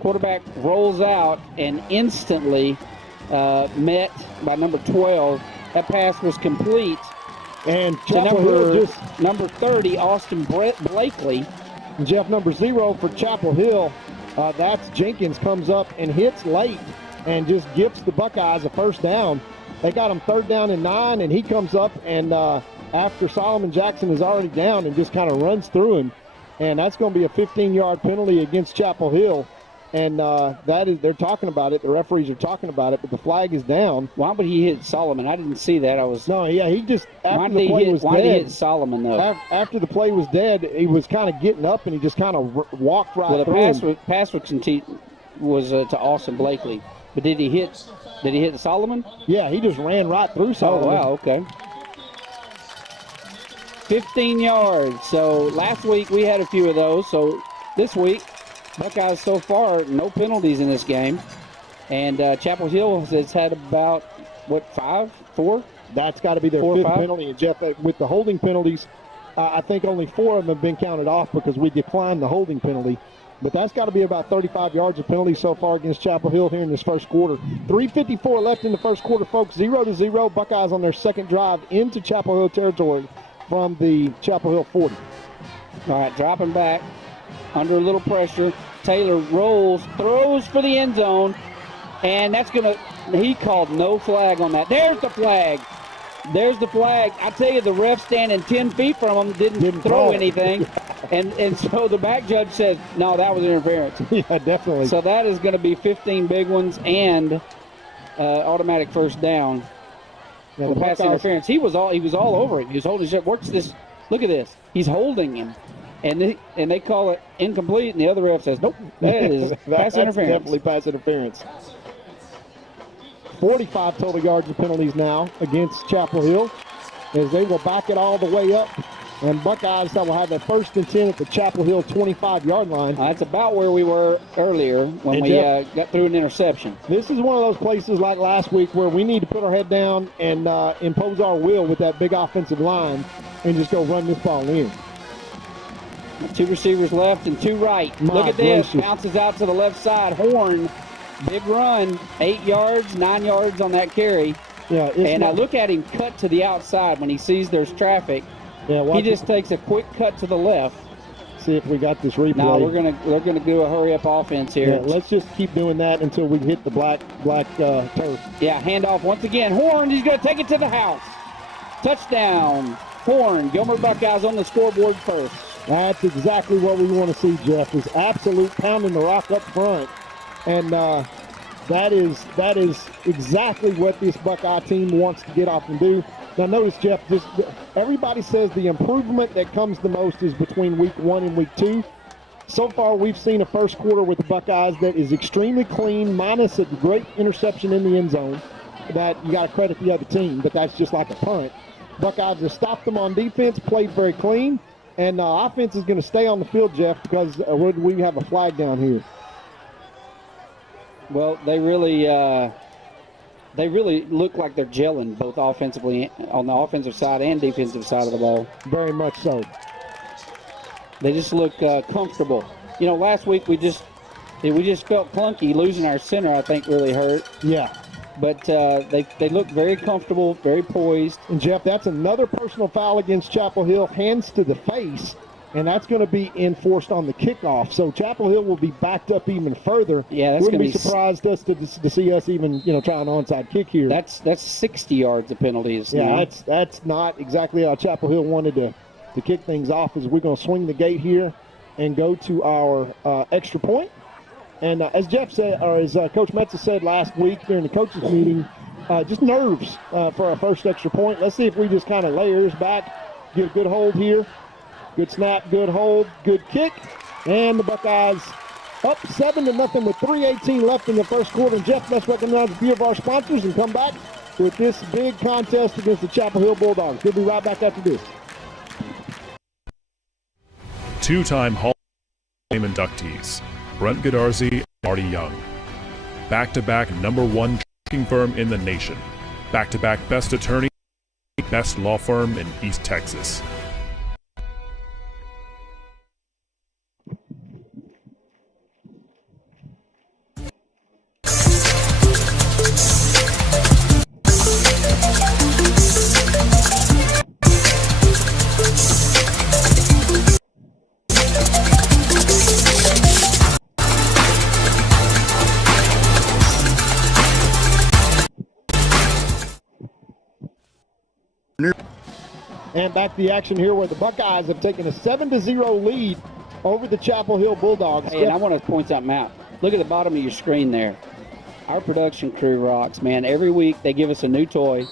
Quarterback rolls out and instantly met by number 12. That pass was complete. And Chapel Hill number 30, Austin Blakely. Jeff, number 0 for Chapel Hill. That's Jenkins comes up and hits late and just gifts the Buckeyes a first down. They got him 3rd down and 9, and he comes up and after Solomon Jackson is already down and just kind of runs through him. And that's going to be a 15-yard penalty against Chapel Hill. And they're talking about it. The referees are talking about it, but the flag is down. Why would he hit Solomon? I didn't see that. He just, after the play was dead. Why did he hit Solomon, though? After the play was dead, he was kind of getting up, and he just kind of walked right through him. The pass was to Austin Blakely. But did he hit Solomon? Yeah, he just ran right through Solomon. Oh, wow, okay. 15 yards. So last week we had a few of those. So this week, Buckeyes so far, no penalties in this game. And Chapel Hill has had about, 4? That's got to be their 5th penalty. And Jeff, with the holding penalties, I think only 4 of them have been counted off because we declined the holding penalty. But that's got to be about 35 yards of penalties so far against Chapel Hill here in this first quarter. 3:54 left in the first quarter, folks. 0-0. Buckeyes on their second drive into Chapel Hill territory from the Chapel Hill 40. All right, dropping back. Under a little pressure. Taylor rolls, throws for the end zone, and he called no flag on that. There's the flag. There's the flag. I tell you, the ref standing 10 feet from him didn't throw anything. And so the back judge says, no, that was interference. Yeah, definitely. So that is going to be 15 big ones and automatic first down. Yeah, the pass interference. He was all over it. He was holding his. Watch this. Look at this. He's holding him. And they call it incomplete, and the other ref says, nope, that is pass interference. Definitely pass interference. 45 total yards of penalties now against Chapel Hill as they will back it all the way up And Buckeyes that will have their 1st and 10 at the Chapel Hill 25-yard line. That's about where we were earlier when we got through an interception. This is one of those places like last week where we need to put our head down and impose our will with that big offensive line and just go run this ball in. 2 receivers left and 2 right. Look at this. Bounces out to the left side. Horn, big run, 8 yards, 9 yards on that carry. Yeah, and I look at him cut to the outside when he sees there's traffic. Yeah, he just takes a quick cut to the left. See if we got this replay. No, we're gonna do a hurry up offense here. Yeah, let's just keep doing that until we hit the black turf. Yeah, handoff once again. Horn, he's gonna take it to the house. Touchdown, Horn. Gilmer Buckeyes on the scoreboard first. That's exactly what we want to see, Jeff. Is absolute pounding the rock up front, and that is exactly what this Buckeye team wants to get off and do. Now notice, Jeff, everybody says the improvement that comes the most is between week 1 and week 2. So far, we've seen a first quarter with the Buckeyes that is extremely clean, minus a great interception in the end zone that you got to credit the other team, but that's just like a punt. Buckeyes have stopped them on defense, played very clean, and offense is going to stay on the field, Jeff, because we have a flag down here. Well, they really look like they're gelling both offensively on the offensive side and defensive side of the ball. Very much so. They just look comfortable. You know, last week we just felt clunky. Losing our center, I think, really hurt. Yeah. But they look very comfortable, very poised. And, Jeff, that's another personal foul against Chapel Hill, hands to the face, and that's going to be enforced on the kickoff. So Chapel Hill will be backed up even further. Yeah, that's going to be surprised us to see us even try an onside kick here. That's 60 yards of penalties. Yeah, now. that's not exactly how Chapel Hill wanted to kick things off. Is we're going to swing the gate here and go to our extra point. And as Jeff said, or as Coach Metza said last week during the coaches meeting, just nerves for our first extra point. Let's see if we just kind of lay ours back, get a good hold here. Good snap, good hold, good kick. And the Buckeyes up 7-0 with 3:18 left in the first quarter. And Jeff, let's recognize a few of our sponsors and come back with this big contest against the Chapel Hill Bulldogs. We'll be right back after this. 2-time Hall of Fame inductees, Brent Godarzi and Marty Young. Back-to-back #1 trucking firm in the nation. Back-to-back best attorney, best law firm in East Texas. And back to the action here where the Buckeyes have taken a 7-0 lead over the Chapel Hill Bulldogs. Hey, and I want to point something out. Look at the bottom of your screen there. Our production crew rocks, man. Every week they give us a new toy.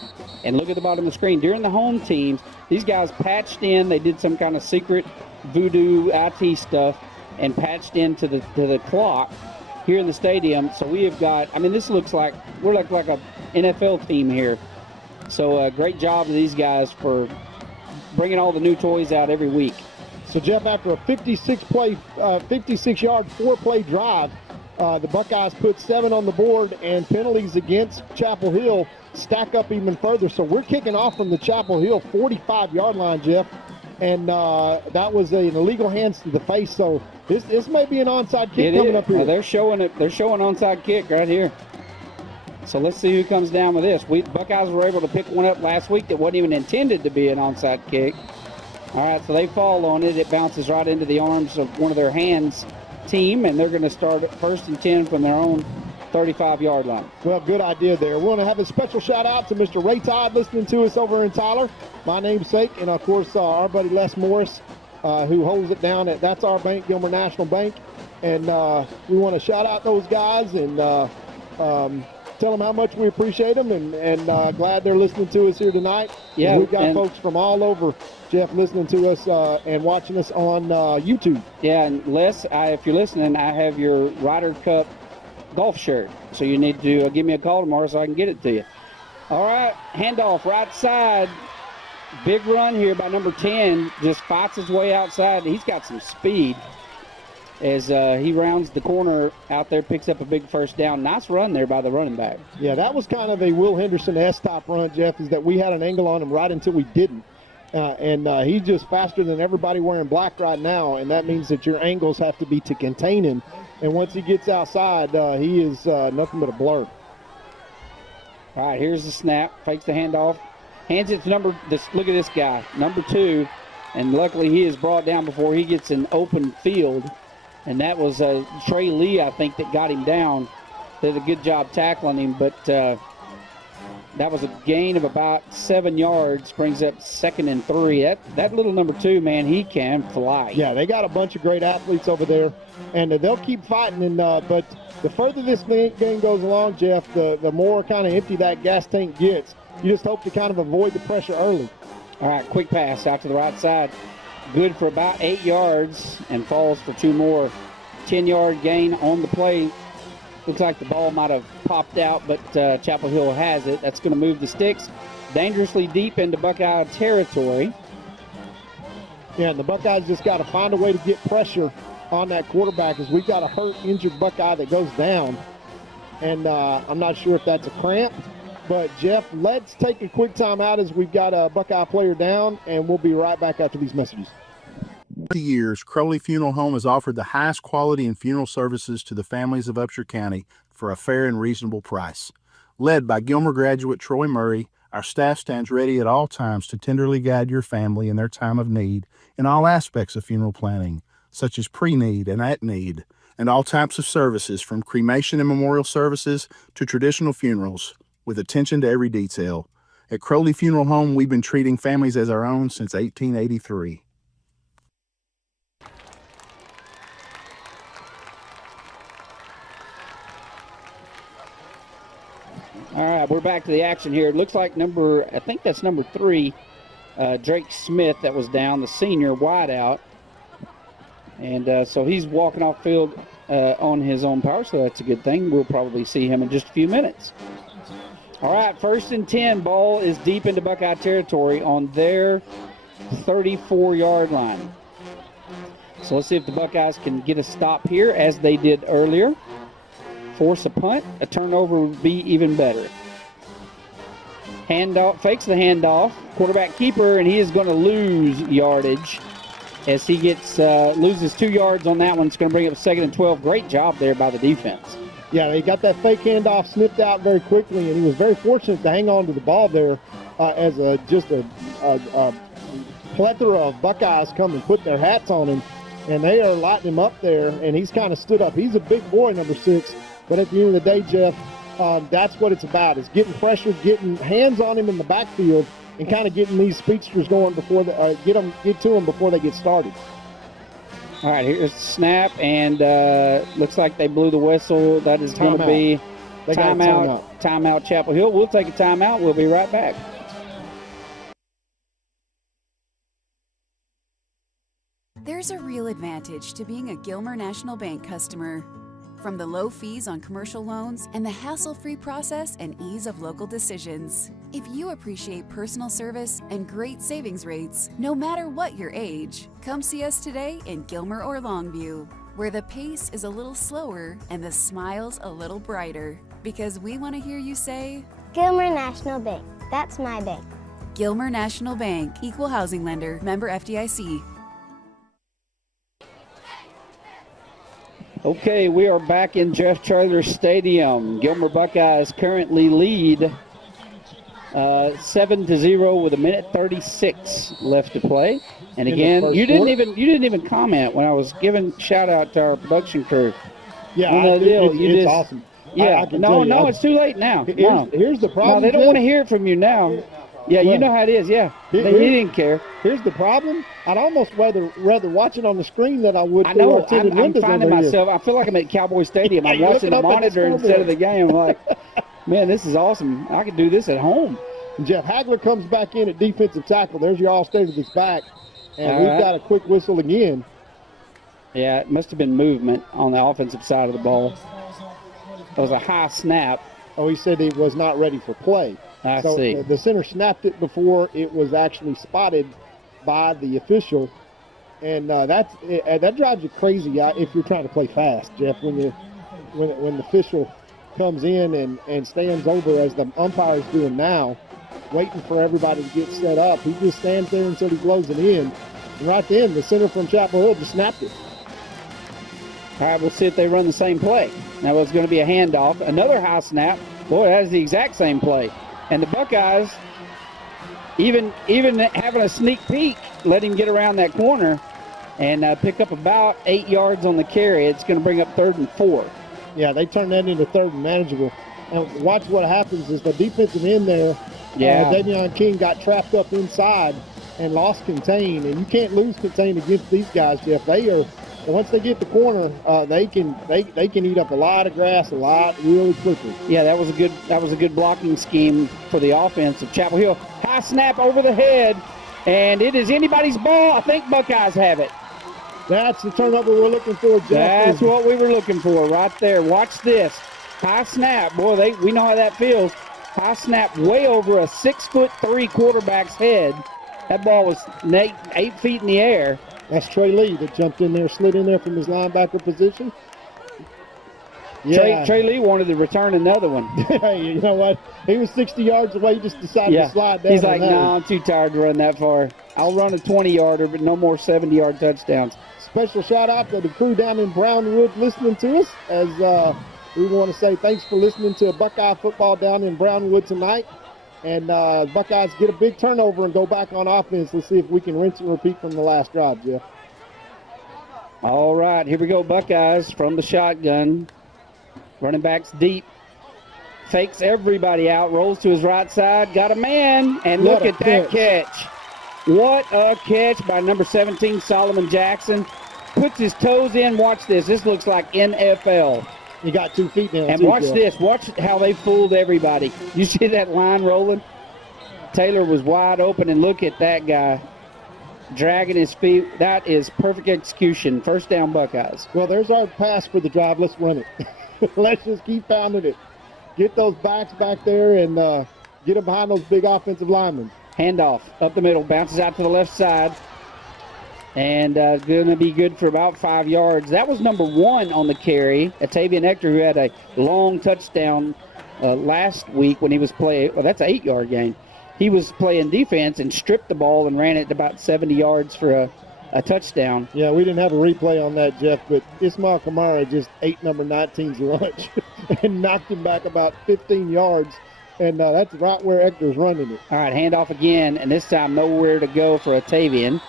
And look at the bottom of the screen. During the home teams, these guys patched in. They did some kind of secret voodoo IT stuff and patched into the clock here in the stadium. So we have got, I mean, this looks like, we're like a NFL team here. So great job to these guys for bringing all the new toys out every week. So, Jeff, after a 56-yard, 4-play drive, the Buckeyes put 7 on the board, and penalties against Chapel Hill stack up even further. So we're kicking off from the Chapel Hill 45-yard line, Jeff, and that was an illegal hands to the face. So this may be an onside kick coming up here. They're showing it. They're showing onside kick right here. So let's see who comes down with this. Buckeyes were able to pick one up last week that wasn't even intended to be an onside kick. All right, so they fall on it. It bounces right into the arms of one of their hands team, and they're going to start at 1st and 10 from their own 35-yard line. Well, good idea there. We want to have a special shout-out to Mr. Ray Todd listening to us over in Tyler, my namesake, and, of course, our buddy Les Morris, who holds it down at That's Our Bank, Gilmer National Bank. And we want to shout-out those guys and tell them how much we appreciate them and glad they're listening to us here tonight. Yeah, and we've got folks from all over, Jeff, listening to us and watching us on YouTube. Yeah, and Les, if you're listening, I have your Ryder Cup golf shirt. So you need to give me a call tomorrow so I can get it to you. All right, handoff right side. Big run here by number 10. Just fights his way outside. He's got some speed as he rounds the corner out there, picks up a big first down. Nice run there by the running back. Yeah, that was kind of a Will Henderson S-top run, Jeff, is that we had an angle on him right until we didn't. And he's just faster than everybody wearing black right now, and that means that your angles have to be to contain him. And once he gets outside, he is nothing but a blur. All right, here's the snap. Fakes the handoff. Hands it to look at this guy, number 2. And luckily he is brought down before he gets an open field. And that was Trey Lee, I think, that got him down. Did a good job tackling him, but that was a gain of about 7 yards, brings up 2nd and 3. That little number 2, man, he can fly. Yeah, they got a bunch of great athletes over there, and they'll keep fighting. And but the further this game goes along, Jeff, the more kind of empty that gas tank gets. You just hope to kind of avoid the pressure early. All right, quick pass out to the right side. Good for about 8 yards and falls for 2 more. 10-yard gain on the play. Looks like the ball might have popped out, but Chapel Hill has it. That's going to move the sticks dangerously deep into Buckeye territory. Yeah, and the Buckeyes just got to find a way to get pressure on that quarterback, as we've got a hurt, injured Buckeye that goes down. And I'm not sure if that's a cramp. But, Jeff, let's take a quick time out as we've got a Buckeye player down, and we'll be right back after these messages. For years, Crowley Funeral Home has offered the highest quality in funeral services to the families of Upshur County for a fair and reasonable price. Led by Gilmer graduate Troy Murray, our staff stands ready at all times to tenderly guide your family in their time of need in all aspects of funeral planning, such as pre-need and at-need, and all types of services from cremation and memorial services to traditional funerals, with attention to every detail. At Crowley Funeral Home, we've been treating families as our own since 1883. All right, we're back to the action here. It looks like I think that's number 3, Drake Smith, that was down, the senior wideout. And so he's walking off field on his own power, so that's a good thing. We'll probably see him in just a few minutes. All right, 1st and 10. Ball is deep into Buckeye territory on their 34-yard line. So let's see if the Buckeyes can get a stop here, as they did earlier. Force a punt. A turnover would be even better. Handoff, fakes the handoff. Quarterback keeper, and he is going to lose yardage as he loses 2 yards on that one. It's going to bring up 2nd and 12. Great job there by the defense. Yeah, they got that fake handoff snipped out very quickly, and he was very fortunate to hang on to the ball there as a plethora of Buckeyes come and put their hats on him, and they are lighting him up there, and he's kind of stood up. He's a big boy, number 6, but at the end of the day, Jeff, that's what it's about, is getting pressure, getting hands on him in the backfield, and kind of getting these speedsters going before get to them before they get started. All right, here's the snap, and looks like they blew the whistle. That is going to be timeout, Chapel Hill. We'll take a timeout. We'll be right back. There's a real advantage to being a Gilmer National Bank customer. From the low fees on commercial loans and the hassle-free process and ease of local decisions. If you appreciate personal service and great savings rates, no matter what your age, come see us today in Gilmer or Longview, where the pace is a little slower and the smiles a little brighter. Because we want to hear you say, Gilmer National Bank. That's my bank. Gilmer National Bank, Equal Housing Lender, member FDIC. Okay, we are back in Jeff Traylor Stadium. Gilmer Buckeyes currently lead 7-0 with 1:36 left to play. And again, you didn't even comment when I was giving shout out to our production crew. Yeah, it's awesome. Yeah, no, it's too late now. Here's the problem. No, they don't want to hear it from you now. Yeah, you know how it is, yeah. He didn't care. Here's the problem. I'd almost rather watch it on the screen than I would. I know. I'm finding myself. I feel like I'm at Cowboy Stadium. I'm watching the monitor instead of the game. I'm like, man, this is awesome. I could do this at home. And Jeff Hagler comes back in at defensive tackle. There's your all-state of his back. And we've got a quick whistle again. Yeah, it must have been movement on the offensive side of the ball. It was a high snap. Oh, he said he was not ready for play. I see. The center snapped it before it was actually spotted by the official, and that drives you crazy if you're trying to play fast, Jeff. When the official comes in and stands over as the umpire is doing now, waiting for everybody to get set up, he just stands there until he blows it in. And right then, the center from Chapel Hill just snapped it. All right, we'll see if they run the same play. Now it's going to be a handoff. Another high snap. Boy, that is the exact same play. And the Buckeyes, even having a sneak peek, let him get around that corner and pick up about 8 yards on the carry. It's going to bring up 3rd and 4. Yeah, they turn that into 3rd and manageable. Watch what happens is the defensive end there, Davion King, got trapped up inside and lost contain. And you can't lose contain against these guys, Jeff. Once they get the corner, they can eat up a lot of grass really quickly. Yeah, that was a good blocking scheme for the offense of Chapel Hill. High snap over the head, and it is anybody's ball. I think Buckeyes have it. That's the turnover we're looking for, Jeff. That's what we were looking for right there. Watch this. High snap. Boy, we know how that feels. High snap way over a 6'3" quarterback's head. That ball was 8 feet in the air. That's Trey Lee that jumped in there, slid in there from his linebacker position. Yeah. Trey Lee wanted to return another one. Hey, you know what? He was 60 yards away. He just decided to slide down. He's like, no, I'm too tired to run that far. I'll run a 20-yarder, but no more 70-yard touchdowns. Special shout-out to the crew down in Brownwood listening to us, as we want to say thanks for listening to Buckeye football down in Brownwood tonight. And Buckeyes get a big turnover and go back on offense. Let's see if we can rinse and repeat from the last drive, Jeff. All right, here we go, Buckeyes from the shotgun. Running backs deep. Fakes everybody out, rolls to his right side, got a man, and look at that catch. What a catch by number 17, Solomon Jackson. Puts his toes in. Watch this. This looks like NFL. He got 2 feet now. And watch this. Watch how they fooled everybody. You see that line rolling? Taylor was wide open, and look at that guy dragging his feet. That is perfect execution. First down, Buckeyes. Well, there's our pass for the drive. Let's run it. Let's just keep pounding it. Get those backs back there and get them behind those big offensive linemen. Handoff up the middle, bounces out to the left side. And going to be good for about 5 yards. That was number 1 on the carry, Atavian Hector, who had a long touchdown last week when he was playing. Well, that's an 8-yard gain. He was playing defense and stripped the ball and ran it about 70 yards for a touchdown. Yeah, we didn't have a replay on that, Jeff, but Ismail Kamara just ate number 19's lunch and knocked him back about 15 yards. And that's right where Hector's running it. All right, handoff again, and this time nowhere to go for Atavian.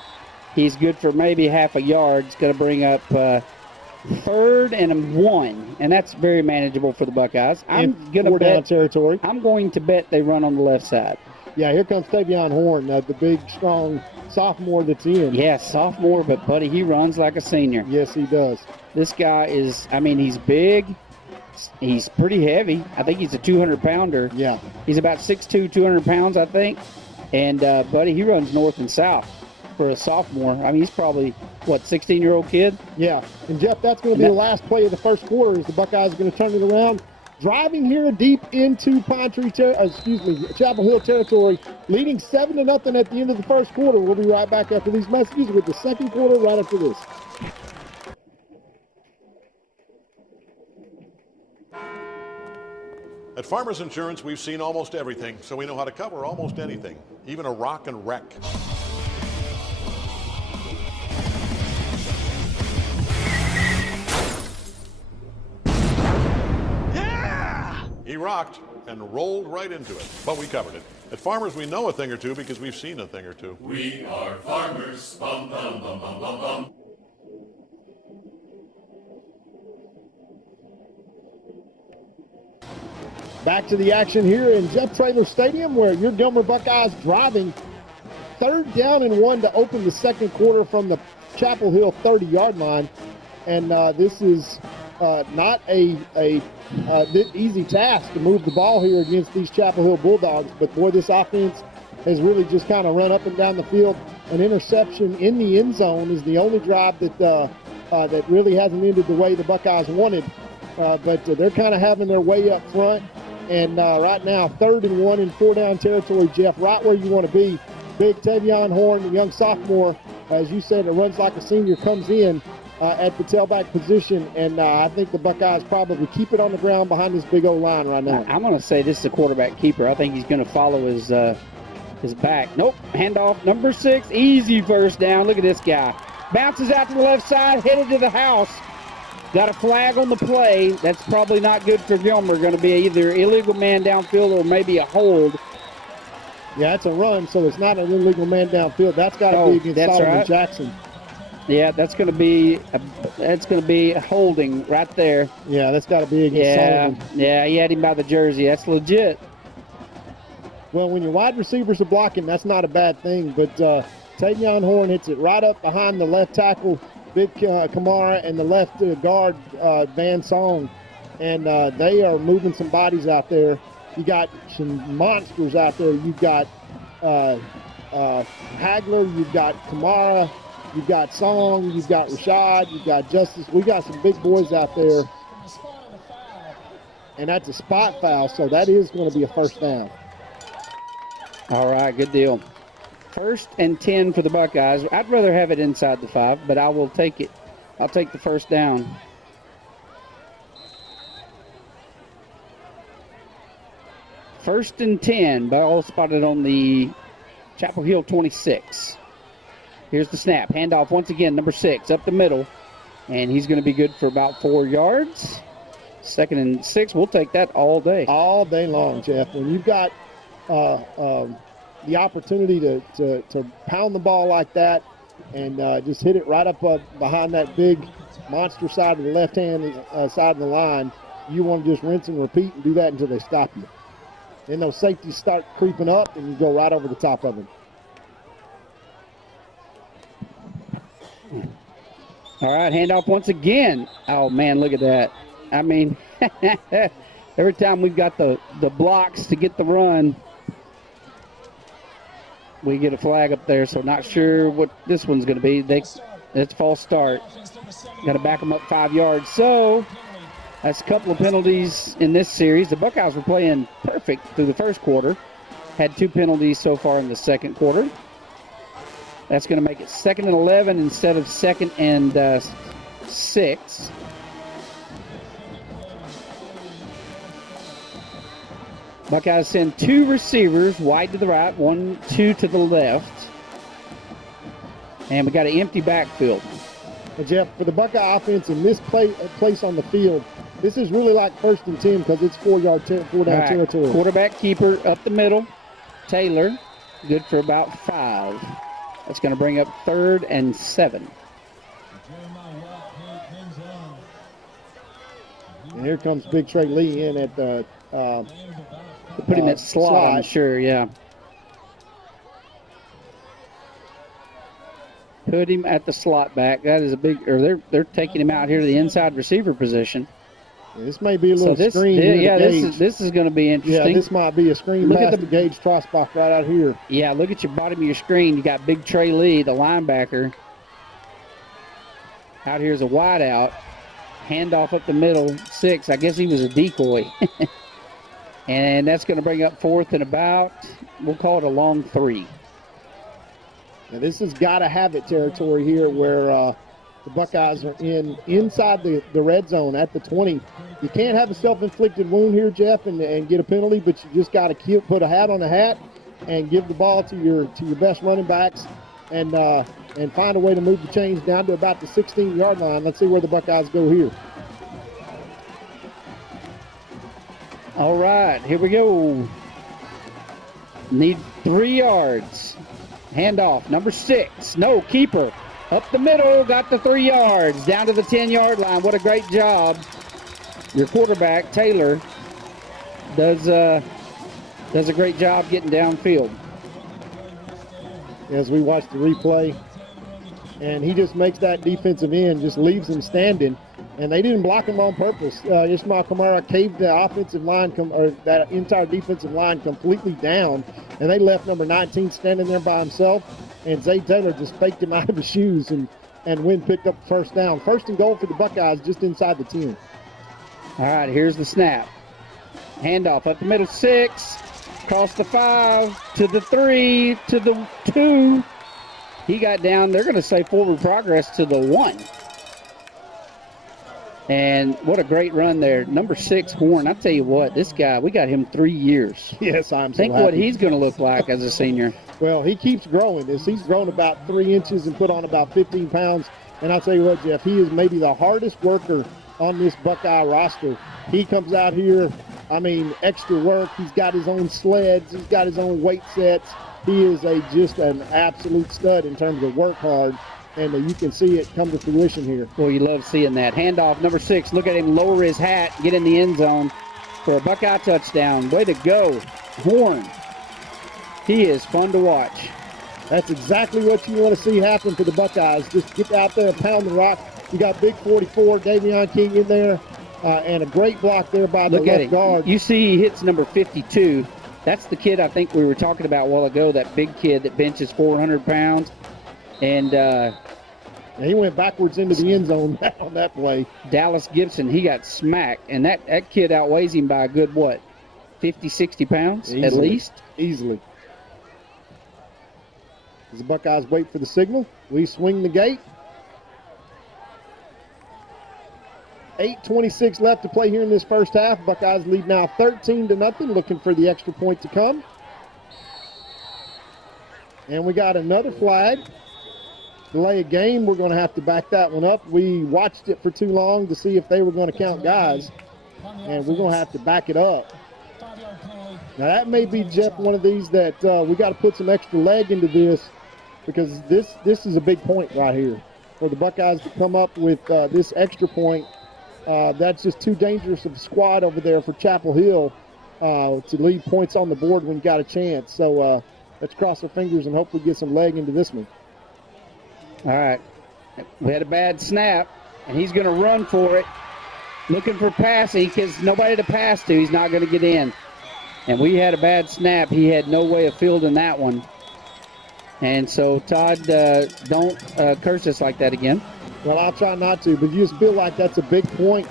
He's good for maybe half a yard. It's going to bring up 3rd and 1, and that's very manageable for the Buckeyes. I'm going to bet territory. I'm going to bet they run on the left side. Yeah, here comes Tavion Horn, the big, strong sophomore that's in. Yeah, sophomore, but, buddy, he runs like a senior. Yes, he does. This guy is, he's big. He's pretty heavy. I think he's a 200-pounder. Yeah. He's about 6'2", 200 pounds, I think. And, buddy, he runs north and south for a sophomore. He's probably, 16-year-old kid? Yeah. And, Jeff, that's going to be the last play of the first quarter as the Buckeyes are going to turn it around. Driving here deep into Chapel Hill territory, leading 7-0 at the end of the first quarter. We'll be right back after these messages with the second quarter right after this. At Farmers Insurance, we've seen almost everything, so we know how to cover almost anything, even a rock and wreck. He rocked and rolled right into it, but we covered it. At Farmers, we know a thing or two because we've seen a thing or two. We are farmers. Bum, bum, bum, bum, bum, bum. Back to the action here in Jeff Traylor Stadium, where your Gilmer Buckeyes driving 3rd down and 1 to open the second quarter from the Chapel Hill 30-yard line. And this is not a easy task to move the ball here against these Chapel Hill Bulldogs. But, boy, this offense has really just kind of run up and down the field. An interception in the end zone is the only drive that really hasn't ended the way the Buckeyes wanted. But they're kind of having their way up front. And right now, 3rd and 1 in 4-down territory, Jeff, right where you want to be. Big Tavion Horn, the young sophomore, as you said, it runs like a senior, comes in at the tailback position, and I think the Buckeyes probably keep it on the ground behind this big old line right now. I'm going to say this is a quarterback keeper. I think he's going to follow his back. Nope, handoff, number 6, easy first down. Look at this guy. Bounces out to the left side, headed to the house. Got a flag on the play. That's probably not good for Gilmer. Going to be either illegal man downfield or maybe a hold. Yeah, it's a run, so it's not an illegal man downfield. That's got to be against Solomon Jackson. Yeah, that's going to be a holding right there. Yeah, that's got to be against Solomon. Yeah, he had him by the jersey. That's legit. Well, when your wide receivers are blocking, that's not a bad thing. But Tavion Horn hits it right up behind the left tackle, Big Kamara, and the left guard, Van Song. And they are moving some bodies out there. You got some monsters out there. You've got Hagler, you've got Kamara, you've got Song, you've got Rashad, you've got Justice. We got some big boys out there. And that's a spot foul, so that is going to be a first down. All right, good deal. 1st and 10 for the Buckeyes. I'd rather have it inside the 5, but I will take it. I'll take the first down. First and 10, ball spotted on the Chapel Hill 26. Here's the snap. Handoff once again, number 6, up the middle. And he's going to be good for about 4 yards. 2nd and 6, we'll take that all day. All day long, Jeff. When you've got the opportunity to pound the ball like that and just hit it right up behind that big monster side of the left-hand side of the line, you want to just rinse and repeat and do that until they stop you. Then those safeties start creeping up, and you go right over the top of them. All right, handoff once again. Oh, man, look at that. I mean, every time we've got the blocks to get the run, we get a flag up there, so not sure what this one's going to be. It's a false start. Got to back them up 5 yards. So that's a couple of penalties in this series. The Buckeyes were playing perfect through the first quarter. Had 2 penalties so far in the second quarter. That's going to make it 2nd and 11 instead of 2nd and 6. Buckeyes send 2 receivers, wide to the right, 2 to the left. And we got an empty backfield. Well, Jeff, for the Buckeye offense in this place on the field, this is really like 1st and 10 because it's 4-down territory. Quarterback keeper up the middle. Taylor, good for about 5. That's going to bring up 3rd and 7. And here comes Big Trey Lee in at the put him at slot, I'm sure, yeah. Put him at the slot back. That is a big, or they're taking him out here to the inside receiver position. Yeah, this may be a little screen here. Yeah, this is going to be interesting. Yeah, this might be a screen pass to Gage Trosbach right out here. Yeah, look at your bottom of your screen. You got Big Trey Lee, the linebacker. Out here is a wide out. Handoff up the middle, 6. I guess he was a decoy. And that's going to bring up 4th and about, we'll call it a long 3. Now this has got to have it territory here where the Buckeyes are inside the red zone at the 20. You can't have a self-inflicted wound here, Jeff, and get a penalty, but you just got to put a hat on a hat and give the ball to your best running backs and find a way to move the chains down to about the 16-yard line. Let's see where the Buckeyes go here. All right, here we go. Need 3 yards. Handoff, number 6. No, keeper. Up the middle, got the 3 yards. Down to the 10-yard line. What a great job. Your quarterback, Taylor, does a great job getting downfield. As we watch the replay, and he just makes that defensive end, just leaves him standing. And they didn't block him on purpose. Ishmael Kamara caved the offensive line, or that entire defensive line completely down, and they left number 19 standing there by himself, and Zay Taylor just faked him out of his shoes, and Wynn picked up the first down. 1st and goal for the Buckeyes just inside the 10. All right, here's the snap. Handoff up the middle, 6. Across the 5, to the 3, to the 2. He got down. They're going to say forward progress to the 1. And what a great run there. Number 6, Horn. I tell you what, this guy, we got him 3 years. Yes, I'm so Think happy. what he's going to look like as a senior. Well, he keeps growing. He's grown about 3 inches and put on about 15 pounds. And I'll tell you what, Jeff, he is maybe the hardest worker on this Buckeye roster. He comes out here, extra work. He's got his own sleds. He's got his own weight sets. He is just an absolute stud in terms of work hard. And you can see it come to fruition here. Well, you love seeing that. Handoff, number 6. Look at him lower his hat, get in the end zone for a Buckeye touchdown. Way to go, Horn. He is fun to watch. That's exactly what you want to see happen to the Buckeyes. Just get out there and pound the rock. You got big 44, Davion King in there, and a great block there by the left guard. You see he hits number 52. That's the kid I think we were talking about a while ago, that big kid that benches 400 pounds. And he went backwards into the end zone on that play. Dallas Gibson, he got smacked. And that kid outweighs him by a good, 50, 60 pounds at least? Easily. As the Buckeyes wait for the signal, we swing the gate. 8:26 left to play here in this first half. Buckeyes lead now 13-0, looking for the extra point to come. And we got another flag. Delay a game. We're going to have to back that one up. We watched it for too long to see if they were going to count guys, and we're going to have to back it up. Now, that may be, Jeff, one of these that we got to put some extra leg into this, because this is a big point right here. For the Buckeyes to come up with this extra point, that's just too dangerous of a squad over there for Chapel Hill to leave points on the board when you got a chance. So let's cross our fingers and hope we get some leg into this one. All right. We had a bad snap, and he's going to run for it, looking for passing because nobody to pass to. He's not going to get in. And we had a bad snap. He had no way of fielding that one. And so, Todd, don't curse us like that again. Well, I'll try not to, but you just feel like that's a big point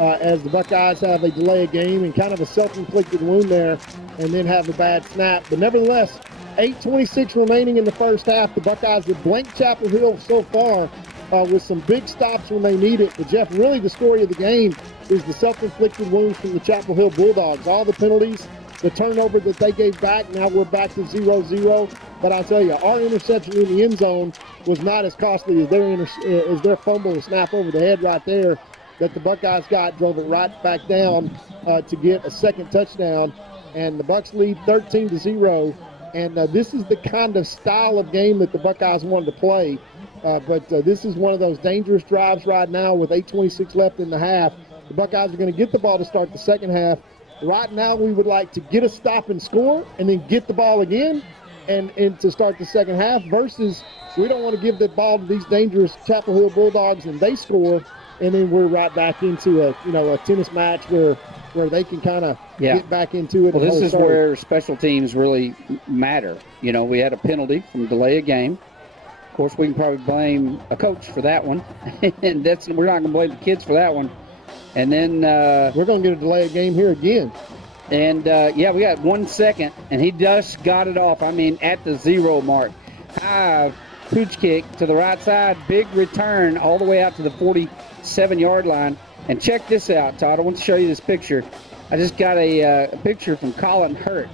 as the Buckeyes have a delay of game and kind of a self-inflicted wound there and then have a bad snap. But nevertheless, 8:26 remaining in the first half. The Buckeyes have blanked Chapel Hill so far with some big stops when they need it. But, Jeff, really the story of the game is the self-inflicted wounds from the Chapel Hill Bulldogs. All the penalties, the turnover that they gave back, now we're back to 0-0. But I'll tell you, our interception in the end zone was not as costly as their fumble and snap over the head right there that the Buckeyes drove it right back down to get a second touchdown. And the Bucs lead 13-0. And this is the kind of style of game that the Buckeyes wanted to play. But this is one of those dangerous drives right now with 8:26 left in the half. The Buckeyes are going to get the ball to start the second half. Right now we would like to get a stop and score and then get the ball again and to start the second half versus we don't want to give the ball to these dangerous Chapel Hill Bulldogs and they score and then we're right back into a tennis match where they can kind of get back into it. Well, this is where special teams really matter. We had a penalty from delay a game. Of course, we can probably blame a coach for that one, and we're not going to blame the kids for that one. And then we're going to get a delay of game here again. And we got 1 second, and he just got it off. At the 0 mark. High pooch kick to the right side, big return all the way out to the 47-yard line. And check this out, Todd. I want to show you this picture. I just got a picture from Colin Hurt.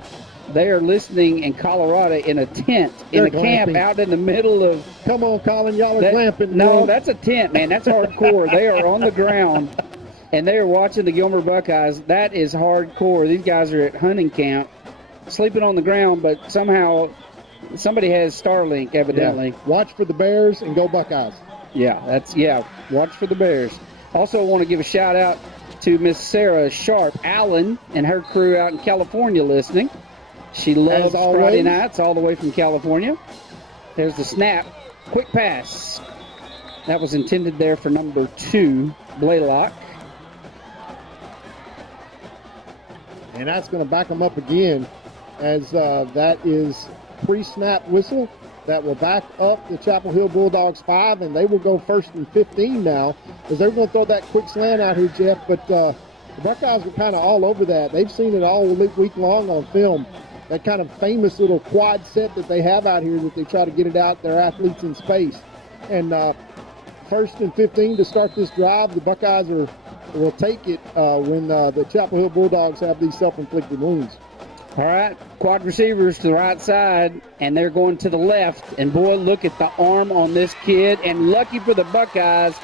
They are listening in Colorado in a tent in a camp out in the middle of... Come on, Colin, y'all are glamping. No, that's a tent, man. That's hardcore. They are on the ground, and they are watching the Gilmer Buckeyes. That is hardcore. These guys are at hunting camp, sleeping on the ground, but somehow somebody has Starlink, evidently. Yeah. Watch for the Bears and go Buckeyes. Watch for the Bears. Also want to give a shout-out to Miss Sarah Sharp Allen and her crew out in California listening. She loves Friday nights all the way from California. There's the snap. Quick pass. That was intended there for number 2, Blaylock. And that's going to back them up again as that is pre-snap whistle. That will back up the Chapel Hill Bulldogs 5, and they will go 1st and 15 now, as they're going to throw that quick slant out here, Jeff. But The Buckeyes were kind of all over that. They've seen it all week long on film. That kind of famous little quad set that they have out here that they try to get it out, their athletes in space. And 1st and 15 to start this drive, the Buckeyes will take it when the Chapel Hill Bulldogs have these self-inflicted wounds. All right, quad receivers to the right side, and they're going to the left. And, boy, look at the arm on this kid. And lucky for the Buckeyes,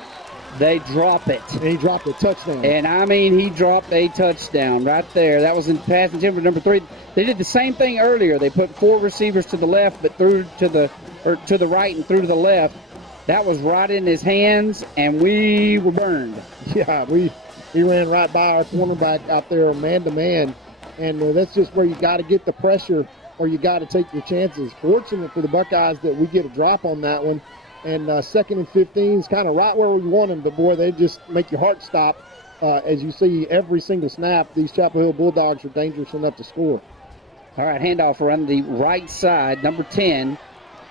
they drop it. And he dropped a touchdown. And, I mean, he dropped a touchdown right there. That was in pass attempt for number 3. They did the same thing earlier. They put 4 receivers to the left, but threw to the right and threw to the left. That was right in his hands, and we were burned. Yeah, we ran right by our cornerback out there man-to-man. And that's just where you got to get the pressure or you got to take your chances. Fortunate for the Buckeyes that we get a drop on that one. And 2nd and 15 is kind of right where we want them. But, boy, they just make your heart stop. As you see every single snap, these Chapel Hill Bulldogs are dangerous enough to score. All right, handoff around the right side, number 10.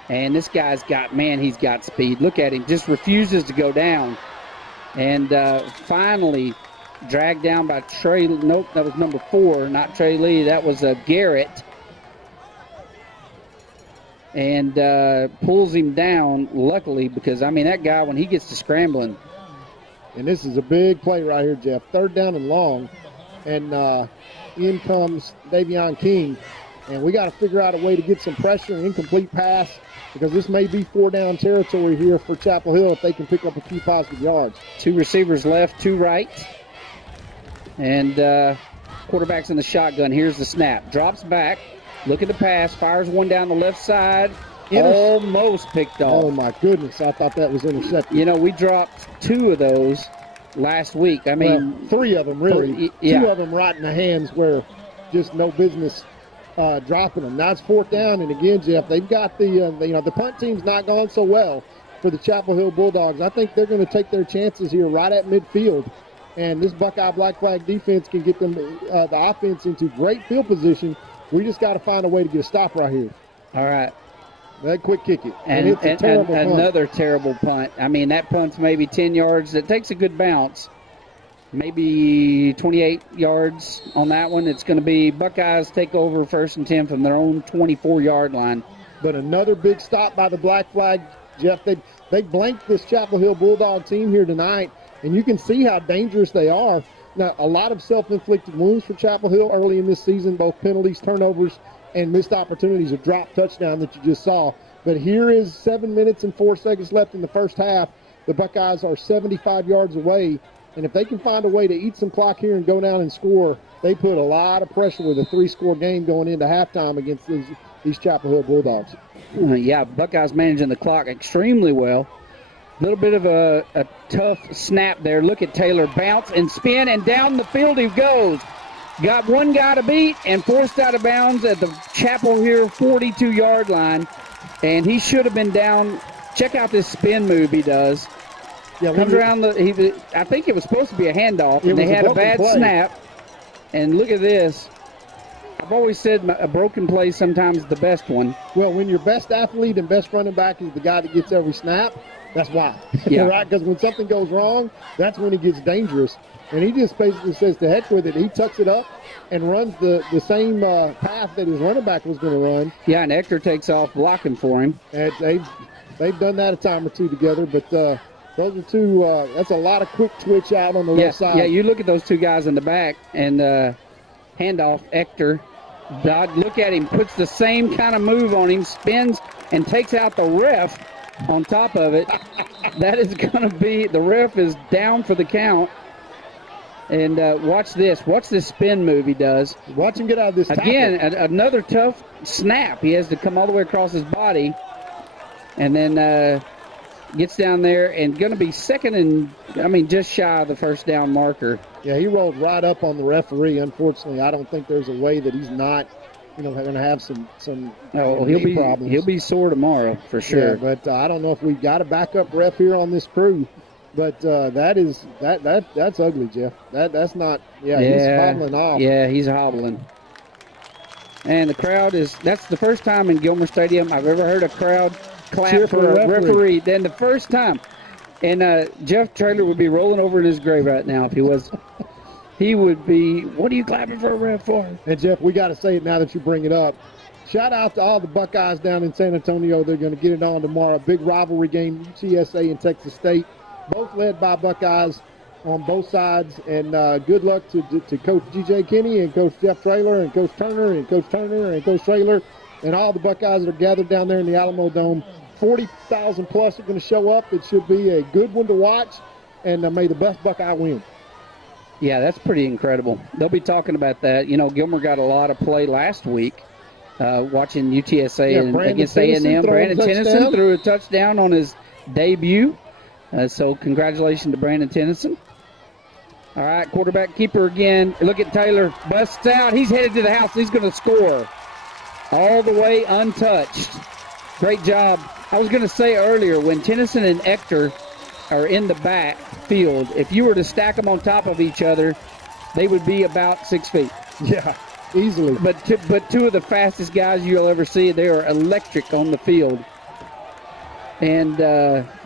And this guy's he's got speed. Look at him, just refuses to go down. And finally dragged down by Trey. Nope, that was number 4, not Trey Lee. That was Garrett. And pulls him down, luckily, because, I mean, that guy, when he gets to scrambling. And this is a big play right here, Jeff. 3rd down and long. And in comes Davion King. And we got to figure out a way to get some pressure, incomplete pass, because this may be 4-down territory here for Chapel Hill if they can pick up a few positive yards. 2 receivers left, 2 right. And quarterback's in the shotgun. Here's the snap. Drops back. Look at the pass. Fires one down the left side. Almost picked off. Oh, my goodness. I thought that was intercepted. You know, we dropped 2 of those last week. I mean, well, 3 of them, really. 2 of them right in the hands where just no business dropping them. Now it's 4th down, and again, Jeff, they've got the punt team's not gone so well for the Chapel Hill Bulldogs. I think they're going to take their chances here right at midfield, and this Buckeye Black Flag defense can get them the offense into great field position. We just got to find a way to get a stop right here. All right. That quick kick it. And it's a terrible punt. Another terrible punt. I mean, that punt's maybe 10 yards. It takes a good bounce. Maybe 28 yards on that one. It's going to be Buckeyes take over 1st and 10 from their own 24-yard line. But another big stop by the Black Flag, Jeff. They blanked this Chapel Hill Bulldog team here tonight, and you can see how dangerous they are. Now, a lot of self-inflicted wounds for Chapel Hill early in this season, both penalties, turnovers, and missed opportunities, a drop touchdown that you just saw. But here is 7 minutes and 4 seconds left in the first half. The Buckeyes are 75 yards away. And if they can find a way to eat some clock here and go down and score, they put a lot of pressure with a 3-score game going into halftime against these Chapel Hill Bulldogs. Yeah, Buckeyes managing the clock extremely well. A little bit of a tough snap there. Look at Taylor bounce and spin, and down the field he goes. Got one guy to beat and forced out of bounds at the Chapel Hill 42-yard line. And he should have been down. Check out this spin move he does. Yeah, comes around I think it was supposed to be a handoff, and they had a bad snap. And look at this. I've always said a broken play sometimes is the best one. Well, when your best athlete and best running back is the guy that gets every snap, that's why. Yeah. Right? Because when something goes wrong, that's when it gets dangerous. And he just basically says to heck with it. He tucks it up and runs the same path that his running back was going to run. Yeah, and Hector takes off blocking for him. And they've done that a time or two together, but those are 2, that's a lot of quick twitch out on the left side. Yeah, you look at those 2 guys in the back, and handoff, Hector. Look at him, puts the same kind of move on him, spins, and takes out the ref on top of it. That is going to be, the ref is down for the count. And watch this spin move he does. Watch him get out of this tackle. Again, another tough snap. He has to come all the way across his body. And then gets down there and going to be just shy of the 1st down marker. Yeah, he rolled right up on the referee. Unfortunately, I don't think there's a way that he's not, going to have some knee problems. He'll be sore tomorrow for sure. Yeah, but I don't know if we've got a backup ref here on this crew. But that's ugly, Jeff. That's not. Yeah, he's hobbling off. Yeah, he's hobbling. And the crowd that's the first time in Gilmer Stadium I've ever heard a crowd clap cheer for a referee. Then the first time. And Jeff Traylor would be rolling over in his grave right now if he was. he would be, what are you clapping for a ref for? And, Jeff, we got to say it now that you bring it up. Shout out to all the Buckeyes down in San Antonio. They're going to get it on tomorrow. Big rivalry game, UTSA and Texas State, both led by Buckeyes on both sides. And good luck to Coach G.J. Kinney and Coach Jeff Traylor and Coach Turner and Coach Turner and Coach Traylor and all the Buckeyes that are gathered down there in the Alamo Dome. 40,000 plus are going to show up. It should be a good one to watch, and may the best Buckeye win. Yeah, that's pretty incredible. They'll be talking about that. You know, Gilmer got a lot of play last week watching UTSA against A&M. Brandon Tennyson threw a touchdown on his debut. So congratulations to Brandon Tennyson. All right, quarterback keeper again. Look at Taylor. Busts out. He's headed to the house. He's going to score all the way untouched. Great job. I was going to say earlier, when Tennyson and Ector are in the backfield, if you were to stack them on top of each other, they would be about 6 feet. Yeah, easily. But two of the fastest guys you'll ever see, they are electric on the field. And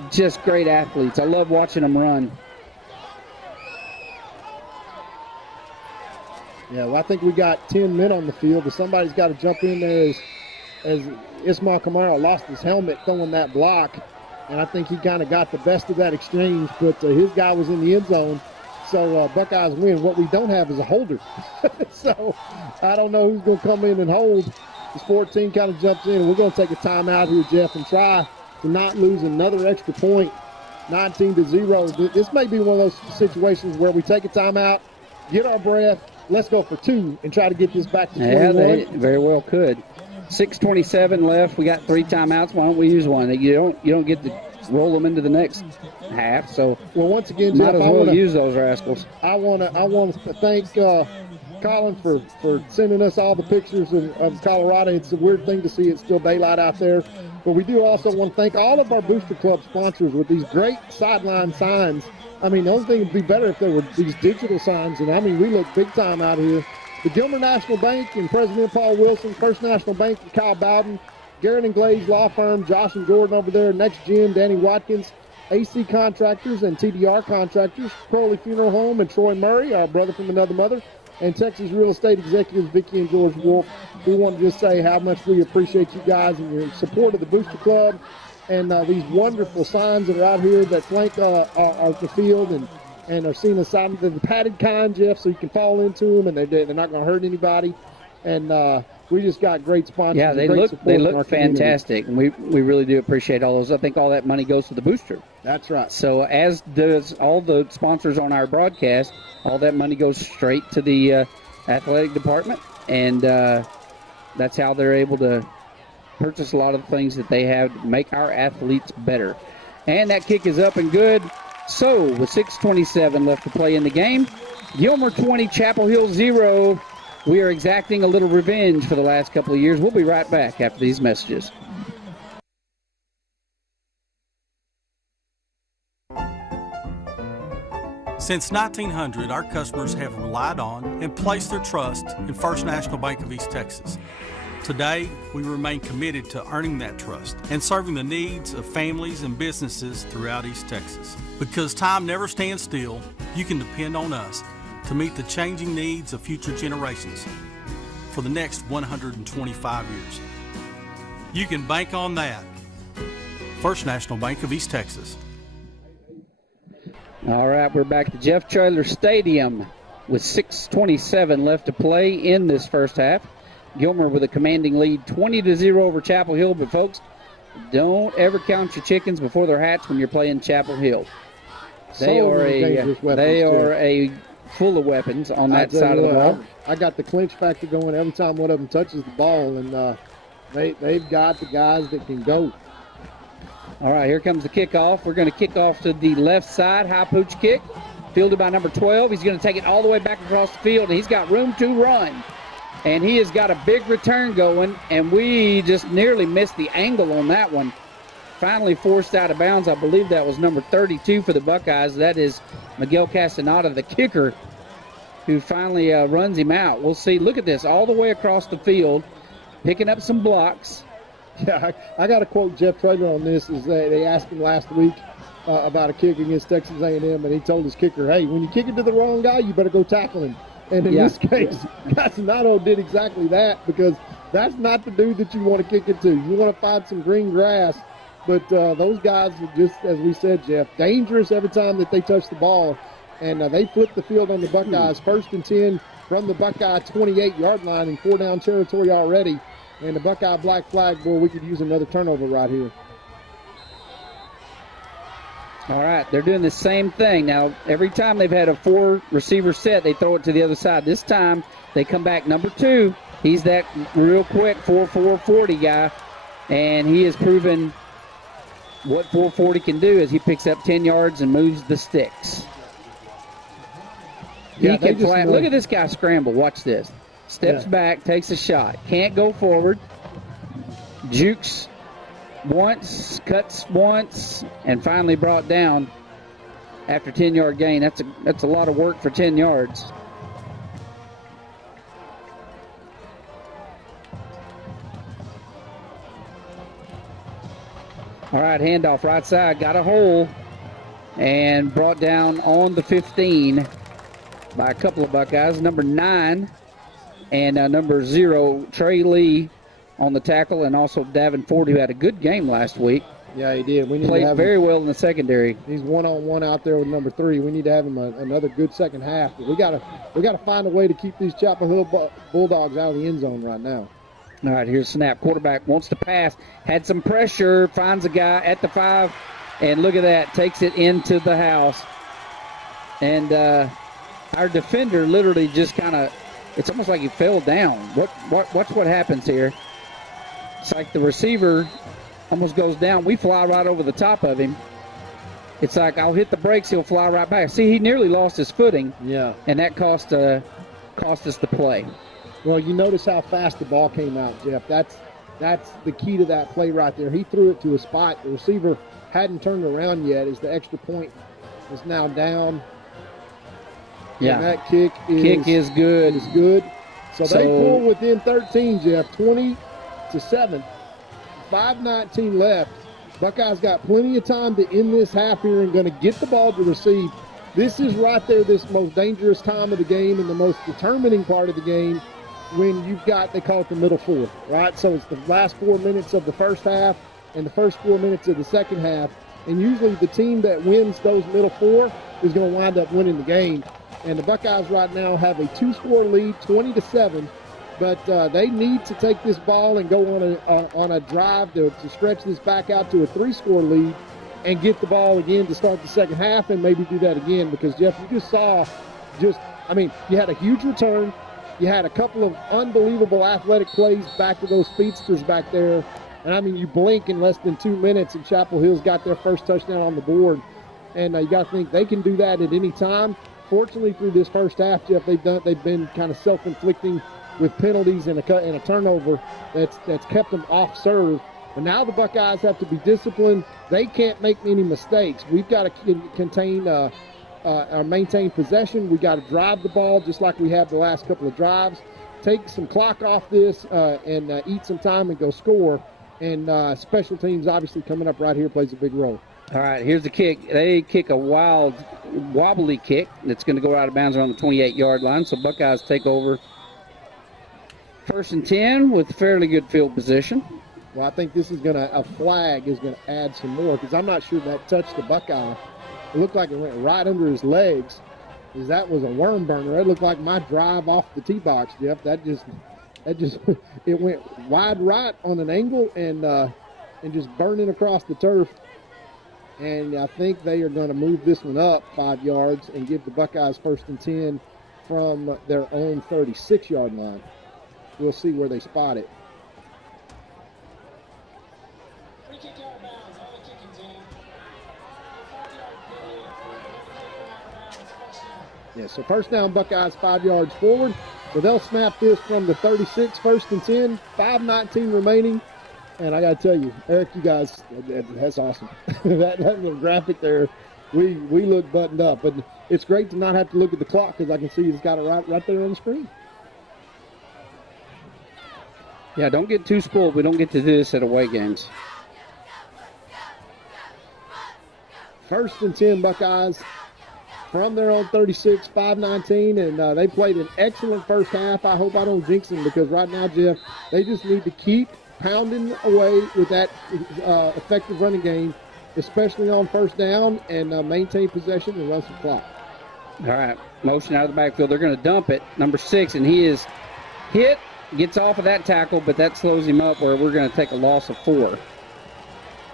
just great athletes. I love watching them run. Yeah, well, I think we got 10 men on the field, but somebody's got to jump in there as Ismail Camaro lost his helmet throwing that block, and I think he kind of got the best of that exchange, but his guy was in the end zone, so Buckeyes win. What we don't have is a holder. So I don't know who's going to come in and hold. This 14 kind of jumps in, and we're going to take a timeout here, Jeff, and try to not lose another extra point, 19-0. This may be one of those situations where we take a timeout, get our breath, let's go for 2 and try to get this back to 21. Yeah, they very well could. 6:27 left. We got 3 timeouts. Why don't we use one? You don't get to roll them into the next half. So well, once again, might Jeff, as well use those rascals. I want to thank Colin for sending us all the pictures of Colorado. It's a weird thing to see. It's still daylight out there. But we do also want to thank all of our Booster Club sponsors with these great sideline signs. I mean, the only thing would be better if there were these digital signs. And, I mean, we look big time out here. The Gilmer National Bank and President Paul Wilson, First National Bank and Kyle Bowden, Garrett and Glaze Law Firm, Josh and Gordon over there, Next Gen, Danny Watkins, AC Contractors and TDR Contractors, Crowley Funeral Home and Troy Murray, our brother from another mother, and Texas Real Estate Executives Vicki and George Wolf. We want to just say how much we appreciate you guys and your support of the Booster Club and these wonderful signs that are out here that flank the field and are seen aside the padded kind, Jeff, so you can fall into them and they're not going to hurt anybody. And we just got great sponsors. Yeah, they look fantastic, and we really do appreciate all those. I think all that money goes to the booster. That's right. So as does all the sponsors on our broadcast, all that money goes straight to the athletic department, and that's how they're able to purchase a lot of the things that they have to make our athletes better. And that kick is up and good. So with 6:27 left to play in the game, Gilmer 20, Chapel Hill 0. We are exacting a little revenge for the last couple of years. We'll be right back after these messages. Since 1900, our customers have relied on and placed their trust in First National Bank of East Texas. Today, we remain committed to earning that trust and serving the needs of families and businesses throughout East Texas. Because time never stands still, you can depend on us to meet the changing needs of future generations for the next 125 years. You can bank on that. First National Bank of East Texas. All right, we're back to Jeff Traylor Stadium with 6:27 left to play in this first half. Gilmer with a commanding lead, 20-0 over Chapel Hill. But, folks, don't ever count your chickens before they're hatched when you're playing Chapel Hill. They are a full of weapons on that side of the ball. I got the clinch factor going every time one of them touches the ball, and they've got the guys that can go. All right, here comes the kickoff. We're going to kick off to the left side, high pooch kick, fielded by number 12. He's going to take it all the way back across the field, and he's got room to run. And he has got a big return going, and we just nearly missed the angle on that one. Finally forced out of bounds. I believe that was number 32 for the Buckeyes. That is Miguel Castaneda, the kicker, who finally runs him out. We'll see. Look at this, all the way across the field, picking up some blocks. Yeah, I got to quote Jeff Traylor on this. Is they asked him last week, about a kick against Texas A&M, and he told his kicker, hey, when you kick it to the wrong guy, you better go tackle him. And in this case, Casanado did exactly that, because that's not the dude that you want to kick it to. You want to find some green grass, but those guys are just, as we said, Jeff, dangerous every time that they touch the ball. And they flipped the field on the Buckeyes. 1st and 10 from the Buckeye 28-yard line in 4-down territory already. And the Buckeye black flag, boy, we could use another turnover right here. All right, they're doing the same thing. Now, every time they've had a 4-receiver set, they throw it to the other side. This time, they come back number 2. He's that real quick 4.40 guy, and he has proven what 4.40 can do as he picks up 10 yards and moves the sticks. Yeah, he can flat. Look at this guy scramble. Watch this. Steps back, takes a shot. Can't go forward. Jukes once, cuts once, and finally brought down after 10-yard gain. That's a lot of work for 10 yards. All right, handoff right side, got a hole, and brought down on the 15 by a couple of Buckeyes. Number 9 and number 0, Trey Lee, on the tackle, and also Davin Ford, who had a good game last week. Yeah, he did. We need Played to have very well in the secondary. He's one-on-one out there with number 3. We need to have him another good second half. But we gotta find a way to keep these Chapel Hill Bulldogs out of the end zone right now. All right, here's snap. Quarterback wants to pass. Had some pressure. Finds a guy at the 5. And look at that. Takes it into the house. And our defender literally just kind of, it's almost like he fell down. Watch what happens here. It's like the receiver almost goes down. We fly right over the top of him. It's like I'll hit the brakes, he'll fly right back. See, he nearly lost his footing. Yeah. And that cost us the play. Well, you notice how fast the ball came out, Jeff. That's the key to that play right there. He threw it to a spot. The receiver hadn't turned around yet as the extra point is now down. Yeah. And that kick is good. Is good. So they pull within 13, Jeff, 20-7. 5:19 left. Buckeyes got plenty of time to end this half here and going to get the ball to receive. This is right there, this most dangerous time of the game and the most determining part of the game when you've got, they call it the middle fourth, right? So it's the last 4 minutes of the first half and the first 4 minutes of the second half. And usually the team that wins those middle 4 is going to wind up winning the game. And the Buckeyes right now have a 2-score lead, 20-7. But they need to take this ball and go on a drive to stretch this back out to a 3-score lead and get the ball again to start the second half and maybe do that again. Because, Jeff, you just saw you had a huge return. You had a couple of unbelievable athletic plays back to those speedsters back there. And, you blink in less than 2 minutes and Chapel Hill's got their first touchdown on the board. And you got to think they can do that at any time. Fortunately, through this first half, Jeff, they've been kind of self-inflicting with penalties and a turnover that's kept them off serve. But now the Buckeyes have to be disciplined. They can't make any mistakes. We've got to maintain possession. We got to drive the ball just like we have the last couple of drives. Take some clock off this and eat some time and go score. And special teams obviously coming up right here plays a big role. All right, here's the kick. They kick a wild, wobbly kick that's going to go out of bounds around the 28-yard line. So Buckeyes take over 1st and 10 with fairly good field position. Well, I think this is a flag is going to add some more because I'm not sure that touched the Buckeye. It looked like it went right under his legs. Because that was a worm burner. It looked like my drive off the tee box, Jeff. That just it went wide right on an angle and just burning across the turf. And I think they are going to move this one up 5 yards and give the Buckeyes 1st and 10 from their own 36-yard line. We'll see where they spot it. Yeah, so first down, Buckeyes 5 yards forward. So they'll snap this from the 36, 1st and 10, 5:19 remaining. And I got to tell you, Eric, you guys, that's awesome. that little graphic there, we look buttoned up. But it's great to not have to look at the clock because I can see it's got it right there on the screen. Yeah, don't get too spoiled. We don't get to do this at away games. First and 10 Buckeyes from their own 36, 5:19, and they played an excellent first half. I hope I don't jinx them because right now, Jeff, they just need to keep pounding away with that effective running game, especially on first down, and maintain possession and run some clock. All right, motion out of the backfield. They're going to dump it, number 6, and he is hit, gets off of that tackle, but that slows him up where we're going to take a loss of 4.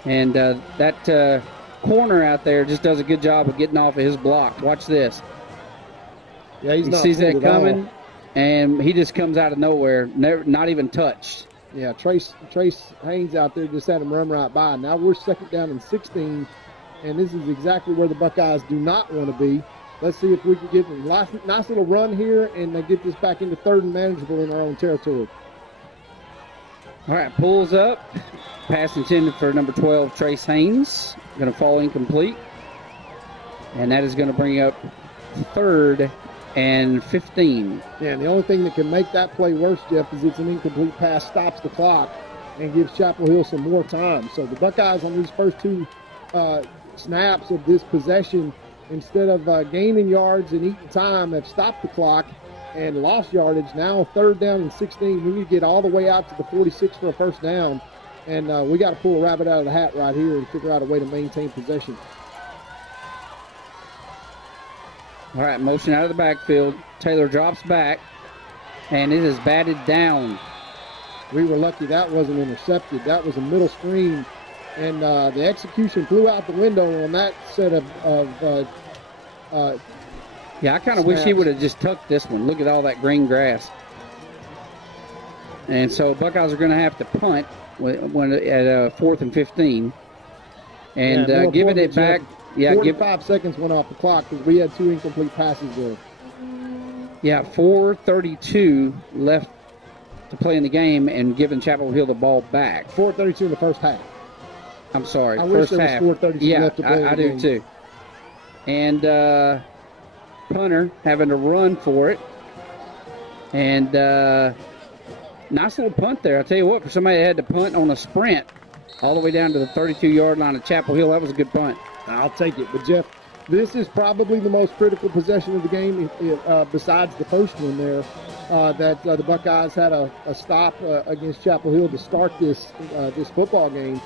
And that corner out there just does a good job of getting off of his block. Watch this. Yeah, he sees that coming, and he just comes out of nowhere, not even touched. Yeah, Trace Haynes out there just had him run right by. Now we're second down and 16, and this is exactly where the Buckeyes do not want to be. Let's see if we can get a nice little run here and get this back into third and manageable in our own territory. All right, pulls up. Pass intended for number 12, Trace Haynes. Going to fall incomplete. And that is going to bring up 3rd and 15. Yeah, and the only thing that can make that play worse, Jeff, is it's an incomplete pass, stops the clock, and gives Chapel Hill some more time. So the Buckeyes on these first 2 snaps of this possession, instead of gaining yards and eating time, have stopped the clock and lost yardage. Now 3rd down and 16. We need to get all the way out to the 46 for a first down. And we got to pull a rabbit out of the hat right here and figure out a way to maintain possession. All right, motion out of the backfield. Taylor drops back, and it is batted down. We were lucky that wasn't intercepted. That was a middle screen, and the execution flew out the window on that set of yeah, I kind of wish he would have just tucked this one. Look at all that green grass. And so Buckeyes are going to have to punt when at 4th and 15, and giving it back. Yeah, 45 seconds went off the clock because we had 2 incomplete passes there. Yeah, 4:32 left to play in the game, and giving Chapel Hill the ball back. 4:32 in the first half. I'm sorry, I first wish there half. was 4:32 left to play. I do too. And punter having to run for it, and nice little punt there. I tell you what, for somebody that had to punt on a sprint all the way down to the 32-yard line of Chapel Hill, that was a good punt. I'll take it. But, Jeff, this is probably the most critical possession of the game besides the first one there, that the Buckeyes had a stop against Chapel Hill to start this football game,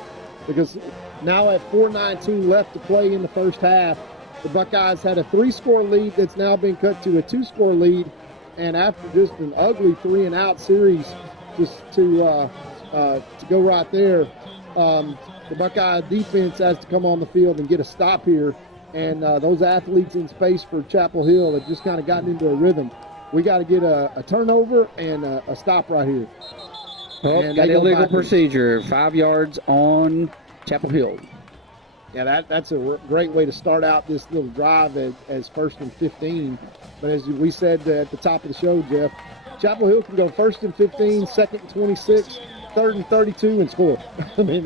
because now at 4:19 left to play in the first half, the Buckeyes had a 3-score lead that's now been cut to a 2-score lead, and after just an ugly 3-and-out series just to go right there, the Buckeye defense has to come on the field and get a stop here, and those athletes in space for Chapel Hill have just kind of gotten into a rhythm. We got to get a turnover and a stop right here. Oh, got illegal procedure. 5 yards on Chapel Hill. Yeah, that's a great way to start out this little drive as 1st and 15. But as we said at the top of the show, Jeff, Chapel Hill can go 1st and 15, 2nd and 26, 3rd and 32, and score. I mean,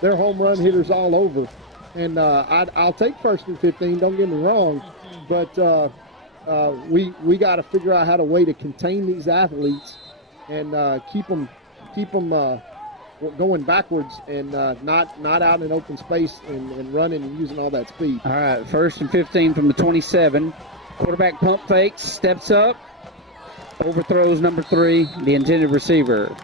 they're home run hitters all over. And I'll take 1st and 15, don't get me wrong, but we got to figure out how to way to contain these athletes and keep them going backwards and not out in open space and running and using all that speed. All right, 1st and 15 from the 27. Quarterback pump fakes, steps up, overthrows number 3, the intended receiver.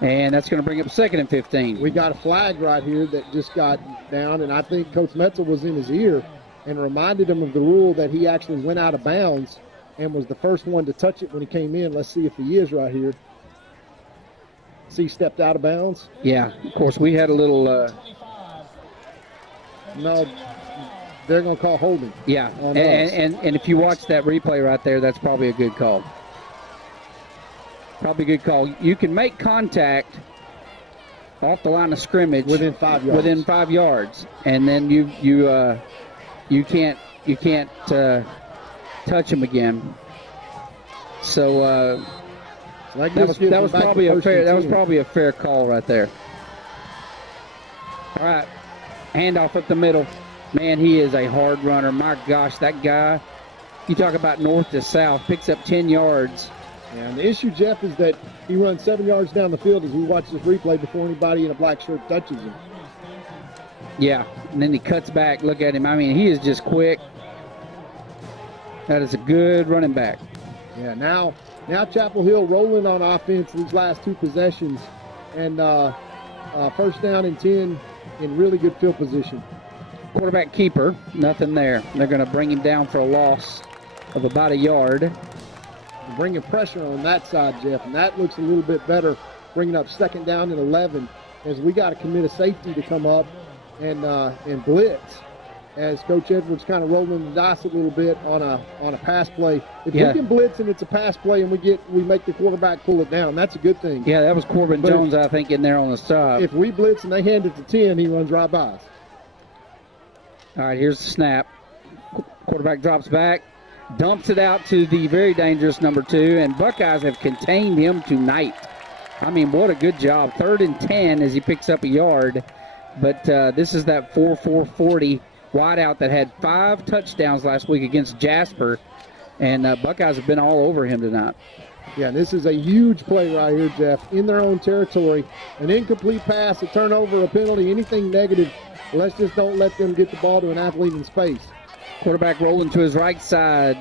And that's going to bring up 2nd and 15. We got a flag right here that just got down, and I think Coach Metzel was in his ear and reminded him of the rule that he actually went out of bounds and was the first one to touch it when he came in. Let's see if he is right here. See, stepped out of bounds? Yeah, of course, we had a little... No, they're going to call holding. Yeah, and if you watch that replay right there, that's probably a good call. Probably a good call. You can make contact off the line of scrimmage within 5 yards. Within 5 yards, and then you can't touch him again. So that was probably a fair call right there. All right, handoff up the middle. Man, he is a hard runner. My gosh, that guy. You talk about north to south, picks up 10 yards. And the issue, Jeff, is that he runs 7 yards down the field as we watch this replay before anybody in a black shirt touches him. Yeah, and then he cuts back. Look at him. I mean, he is just quick. That is a good running back. Yeah, now Chapel Hill rolling on offense these last 2 possessions. And first down and 10 in really good field position. Quarterback keeper, nothing there. They're going to bring him down for a loss of about a yard. Bringing pressure on that side, Jeff, and that looks a little bit better, bringing up second down and 11, as we got to commit a safety to come up and blitz, as Coach Edwards kind of rolling the dice a little bit on a pass play. If we can blitz and it's a pass play and we make the quarterback pull it down, that's a good thing. Yeah, that was Corbin Jones, I think, in there on the side. If we blitz and they hand it to 10, he runs right by us. All right, here's the snap. Quarterback drops back, dumps it out to the very dangerous number 2, and Buckeyes have contained him tonight. I mean, what a good job. 3rd and 10 as he picks up a yard. But this is that 4-4-40 wideout that had 5 touchdowns last week against Jasper, and Buckeyes have been all over him tonight. Yeah, this is a huge play right here, Jeff, in their own territory. An incomplete pass, a turnover, a penalty, anything negative. Let's just don't let them get the ball to an athlete in space. Quarterback rolling to his right side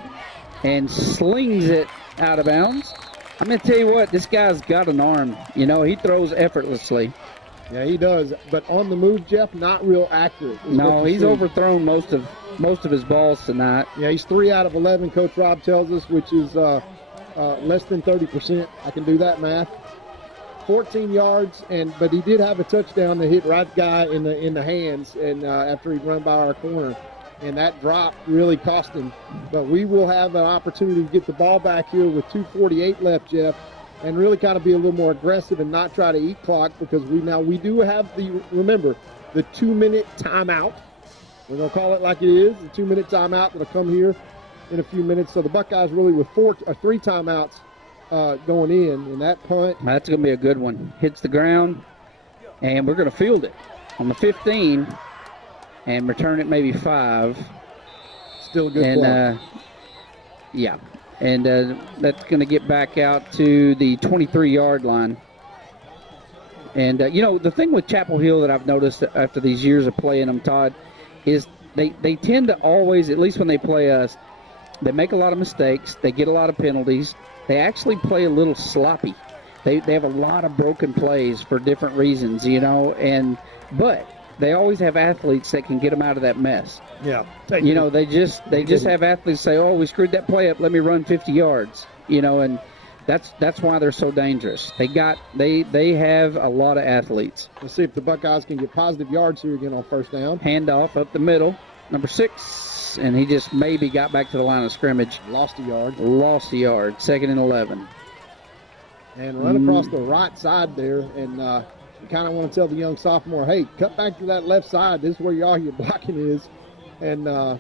and slings it out of bounds. I'm going to tell you what, this guy's got an arm. You know, he throws effortlessly. Yeah, he does. But on the move, Jeff, not real accurate. No, he's overthrown most of his balls tonight. Yeah, he's 3 out of 11, Coach Rob tells us, which is less than 30%. I can do that math. 14 yards, but he did have a touchdown that hit right guy in the hands, and after he'd run by our corner, and that drop really cost him. But we will have an opportunity to get the ball back here with 2:48 left, Jeff, and really kind of be a little more aggressive and not try to eat clock, because we do have the 2-minute timeout. We're gonna call it like it is, the 2-minute timeout that'll come here in a few minutes. So the Buckeyes really with 3 timeouts going in, and that punt. That's going to be a good one. Hits the ground, and we're going to field it on the 15 and return it maybe 5. Still a good block. Yeah, and that's going to get back out to the 23-yard line. And, the thing with Chapel Hill that I've noticed after these years of playing them, Todd, is they tend to always, at least when they play us, they make a lot of mistakes. They get a lot of penalties. They actually play a little sloppy. They have a lot of broken plays for different reasons, but they always have athletes that can get them out of that mess. Yeah. They just have athletes say, "Oh, we screwed that play up. Let me run 50 yards." And that's why they're so dangerous. They have a lot of athletes. Let's see if the Buckeyes can get positive yards here again on first down. Handoff up the middle, number 6, and he just maybe got back to the line of scrimmage. Lost a yard. 2nd and 11. And run across the right side there, and you kind of want to tell the young sophomore, hey, cut back to that left side. This is where all your blocking is. And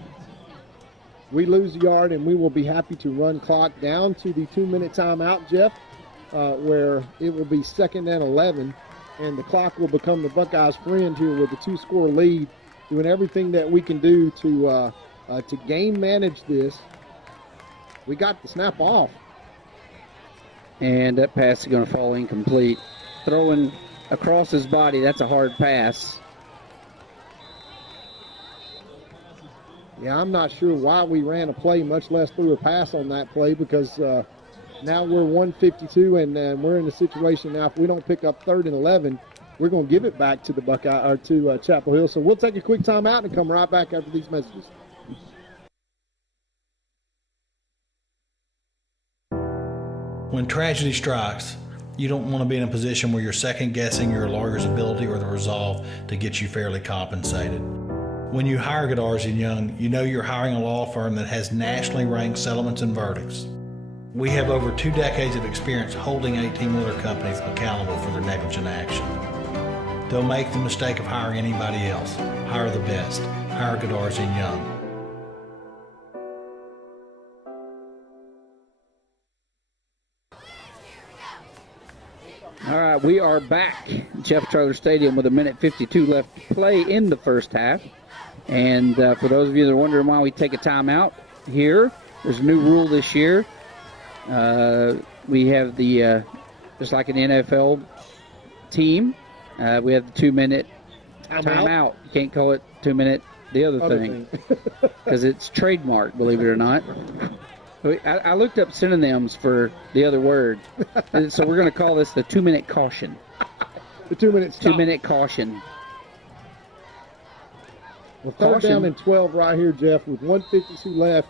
we lose a yard, and we will be happy to run clock down to the 2-minute timeout, Jeff, where it will be 2nd and 11, and the clock will become the Buckeyes' friend here with a 2-score lead, doing everything that we can do to game manage this. We got the snap off. And that pass is going to fall incomplete. Throwing across his body, that's a hard pass. Yeah, I'm not sure why we ran a play, much less threw a pass on that play, because now we're 152, and we're in a situation now, if we don't pick up 3rd and 11, we're going to give it back to the Buckeye, or to Chapel Hill. So we'll take a quick timeout and come right back after these messages. When tragedy strikes, you don't want to be in a position where you're second-guessing your lawyer's ability or the resolve to get you fairly compensated. When you hire Godarzi & Young, you know you're hiring a law firm that has nationally ranked settlements and verdicts. We have over 2 decades of experience holding 18-wheeler companies accountable for their negligent action. Don't make the mistake of hiring anybody else. Hire the best. Hire Godarzi & Young. All right, we are back. Jeff Traylor Stadium with 1:52 left to play in the first half. And for those of you that are wondering why we take a timeout here, there's a new rule this year. We have the, just like an NFL team, we have the 2-minute Timeout. You can't call it 2 minute. The other thing, because it's trademarked, believe it or not. I looked up synonyms for the other word, and so we're going to call this the 2 minute caution. The 2 minute stop. 2 minute caution. Well, third down and 12 right here, Jeff, with 1:52 left.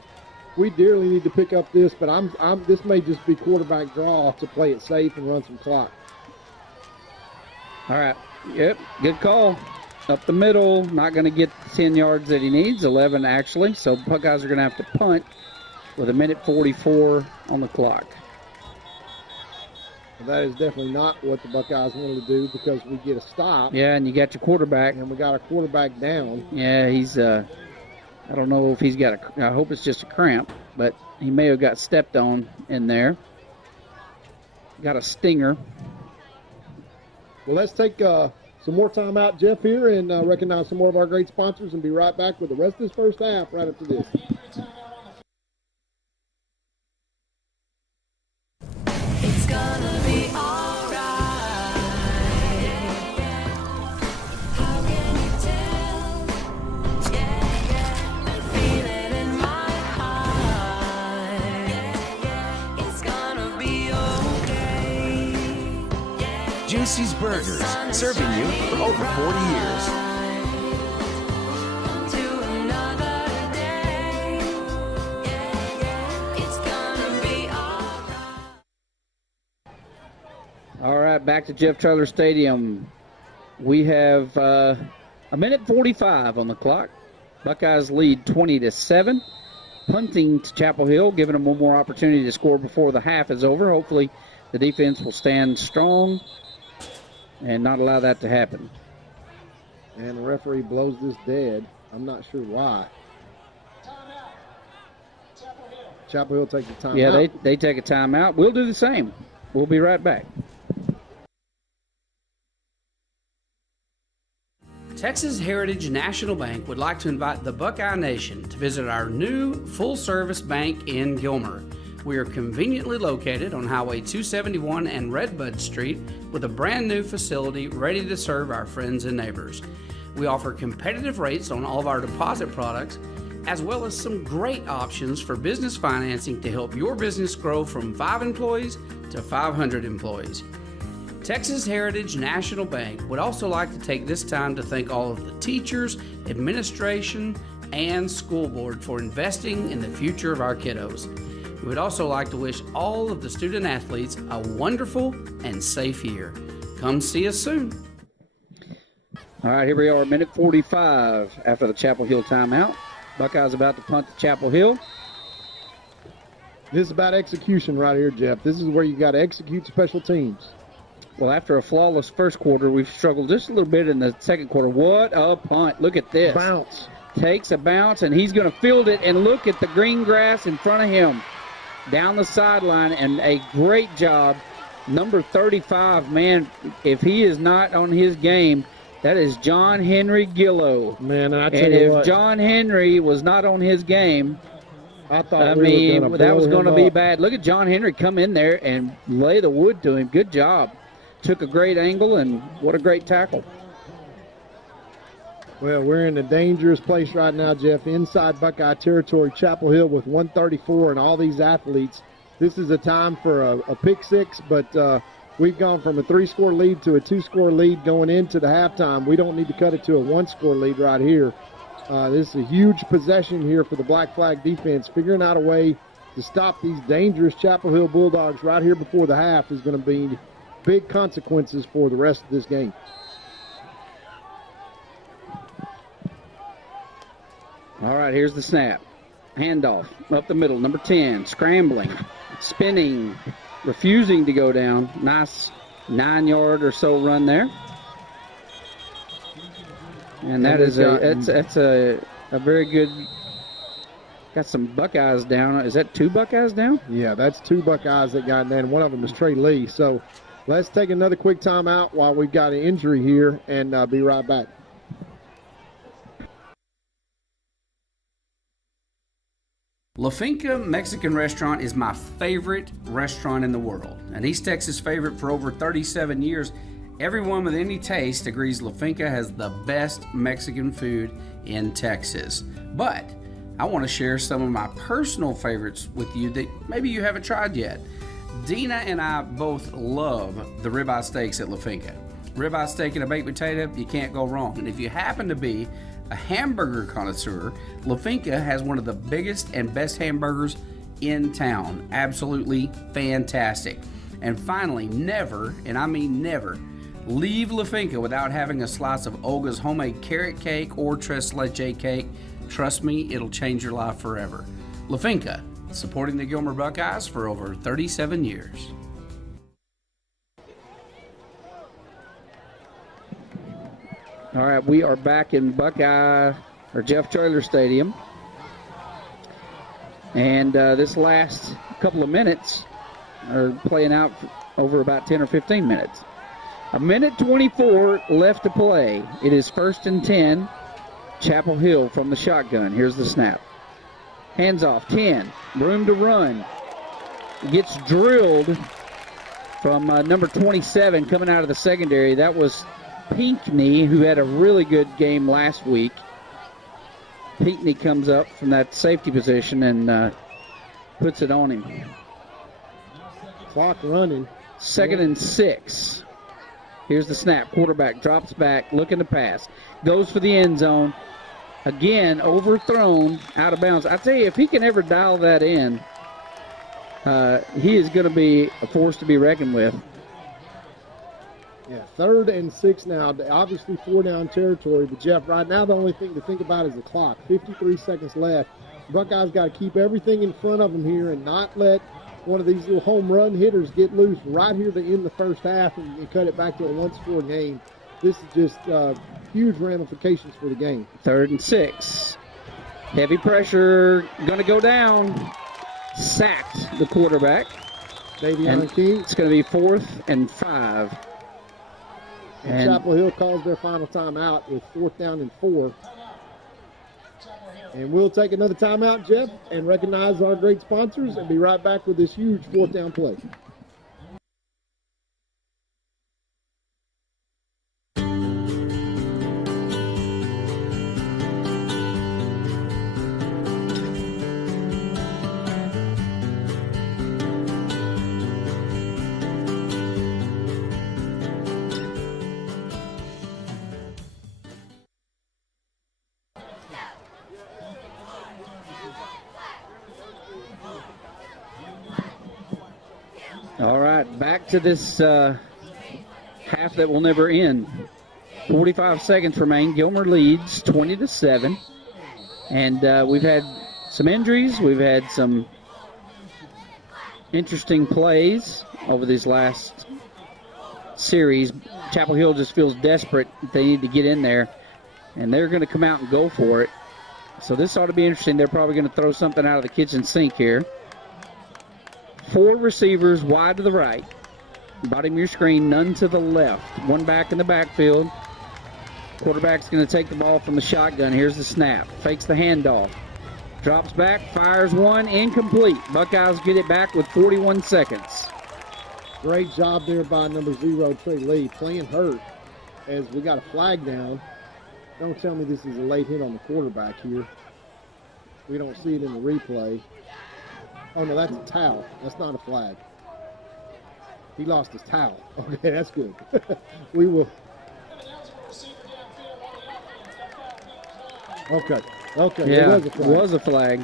We dearly need to pick up this, but this may just be quarterback draw to play it safe and run some clock. All right. Yep. Good call. Up the middle. Not going to get 10 yards that he needs. 11 actually. So Buckeyes are going to have to punt with 1:44 on the clock. Well, that is definitely not what the Buckeyes wanted to do because we get a stop. Yeah, and you got your quarterback. And we got a quarterback down. Yeah, he's I don't know if he's got I hope it's just a cramp, but he may have got stepped on in there. Got a stinger. Well, let's take some more time out, Jeff, here, and recognize some more of our great sponsors and be right back with the rest of this first half right after this. It's gonna be alright. How can you tell? The feeling in my heart. It's gonna be okay. Juicy's Burgers, serving you for over 40 years. All right, back to Jeff Traylor Stadium. We have 1:45 on the clock. Buckeyes lead 20-7. Punting to Chapel Hill, giving them one more opportunity to score before the half is over. Hopefully the defense will stand strong and not allow that to happen. And the referee blows this dead. I'm not sure why. Chapel Hill takes a timeout. Yeah, they take a timeout. We'll do the same. We'll be right back. Texas Heritage National Bank would like to invite the Buckeye Nation to visit our new full-service bank in Gilmer. We are conveniently located on Highway 271 and Redbud Street with a brand new facility ready to serve our friends and neighbors. We offer competitive rates on all of our deposit products, as well as some great options for business financing to help your business grow from 5 employees to 500 employees. Texas Heritage National Bank would also like to take this time to thank all of the teachers, administration, and school board for investing in the future of our kiddos. We would also like to wish all of the student athletes a wonderful and safe year. Come see us soon. All right, here we are, 1:45 after the Chapel Hill timeout. Buckeyes about to punt to Chapel Hill. This is about execution right here, Jeff. This is where you got to execute special teams. Well, after a flawless first quarter, we've struggled just a little bit in the second quarter. What a punt. Look at this. Bounce. Takes a bounce, and he's going to field it, and look at the green grass in front of him. Down the sideline, and a great job. Number 35, man, if he is not on his game, that is John Henry Gillow. Man, I tell you what. If John Henry was not on his game, that was going to be bad. Look at John Henry come in there and lay the wood to him. Good job. Took a great angle, and what a great tackle. Well, we're in a dangerous place right now, Jeff. Inside Buckeye territory, Chapel Hill with 1:34 and all these athletes. This is a time for a pick six, but we've gone from a 3-score lead to a 2-score lead going into the halftime. We don't need to cut it to a 1-score lead right here. This is a huge possession here for the Black Flag defense. Figuring out a way to stop these dangerous Chapel Hill Bulldogs right here before the half is going to be big consequences for the rest of this game. All right, here's the snap. Handoff up the middle, number 10, scrambling, spinning, refusing to go down. Nice 9-yard or so run there. And that is that's a very good. Got some Buckeyes down. Is that 2 Buckeyes down? Yeah, that's 2 Buckeyes that got down. One of them is Trey Lee. So let's take another quick timeout while we've got an injury here and be right back. La Finca Mexican Restaurant is my favorite restaurant in the world. An East Texas favorite for over 37 years. Everyone with any taste agrees La Finca has the best Mexican food in Texas. But I want to share some of my personal favorites with you that maybe you haven't tried yet. Dina and I both love the ribeye steaks at La Finca. Ribeye steak and a baked potato, you can't go wrong. And if you happen to be a hamburger connoisseur, La Finca has one of the biggest and best hamburgers in town. Absolutely fantastic. And finally, never, and I mean never, leave La Finca without having a slice of Olga's homemade carrot cake or tres leche cake. Trust me, it'll change your life forever. La Finca, supporting the Gilmer Buckeyes for over 37 years. All right, we are back in Buckeye, or Jeff Traylor Stadium. And this last couple of minutes are playing out over about 10 or 15 minutes. A minute 24 left to play. It is 1st and 10. Chapel Hill from the shotgun. Here's the snap. Hands off. 10. Room to run. Gets drilled from number 27 coming out of the secondary. That was Pinckney, who had a really good game last week. Pinckney comes up from that safety position and puts it on him. Clock running. 2nd and 6. Here's the snap. Quarterback drops back, looking to pass. Goes for the end zone. Again, overthrown, out of bounds. I tell you, if he can ever dial that in, he is going to be a force to be reckoned with. Yeah, 3rd and 6 now. Obviously 4-down territory. But, Jeff, right now the only thing to think about is the clock. 53 seconds left. Buckeyes got to keep everything in front of them here and not let one of these little home run hitters get loose right here to end the first half and cut it back to a one-score game. This is just huge ramifications for the game. 3rd and 6. Heavy pressure, going to go down. Sacked the quarterback. Davion King. It's going to be 4th and 5. And Chapel Hill calls their final timeout with 4th down and 4. And we'll take another timeout, Jeff, and recognize our great sponsors and be right back with this huge 4th down play. All right, back to this half that will never end. 45 seconds remain. Gilmer leads 20-7. And we've had some injuries. We've had some interesting plays over these last series. Chapel Hill just feels desperate. They need to get in there. And they're going to come out and go for it. So this ought to be interesting. They're probably going to throw something out of the kitchen sink here. 4 receivers wide to the right. Bottom of your screen, none to the left. 1 back in the backfield. Quarterback's going to take the ball from the shotgun. Here's the snap. Fakes the handoff. Drops back, fires one, incomplete. Buckeyes get it back with 41 seconds. Great job there by number 0, Trey Lee. Playing hurt as we got a flag down. Don't tell me this is a late hit on the quarterback here. We don't see it in the replay. Oh, no, that's a towel. That's not a flag. He lost his towel. Okay, that's good. We will. Okay. Yeah, it was a flag.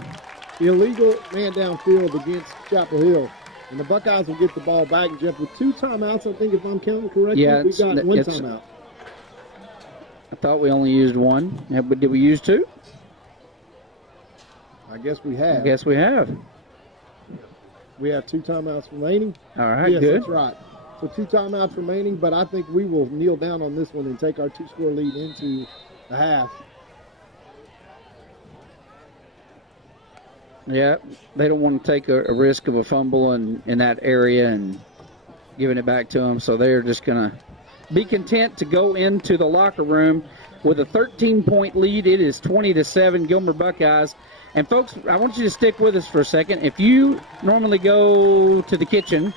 Illegal man downfield against Chapel Hill. And the Buckeyes will get the ball back, Jeff, with 2 timeouts, I think, if I'm counting correctly. Yeah, we got 1 timeout. I thought we only used 1. Yeah, but did we use 2? I guess we have. We have 2 timeouts remaining. All right, yes, good. That's right. So 2 timeouts remaining, but I think we will kneel down on this one and take our 2-score lead into the half. Yeah, they don't want to take a risk of a fumble in that area and giving it back to them, so they're just going to be content to go into the locker room with a 13-point lead. It is 20-7, Gilmer Buckeyes. And, folks, I want you to stick with us for a second. If you normally go to the kitchen,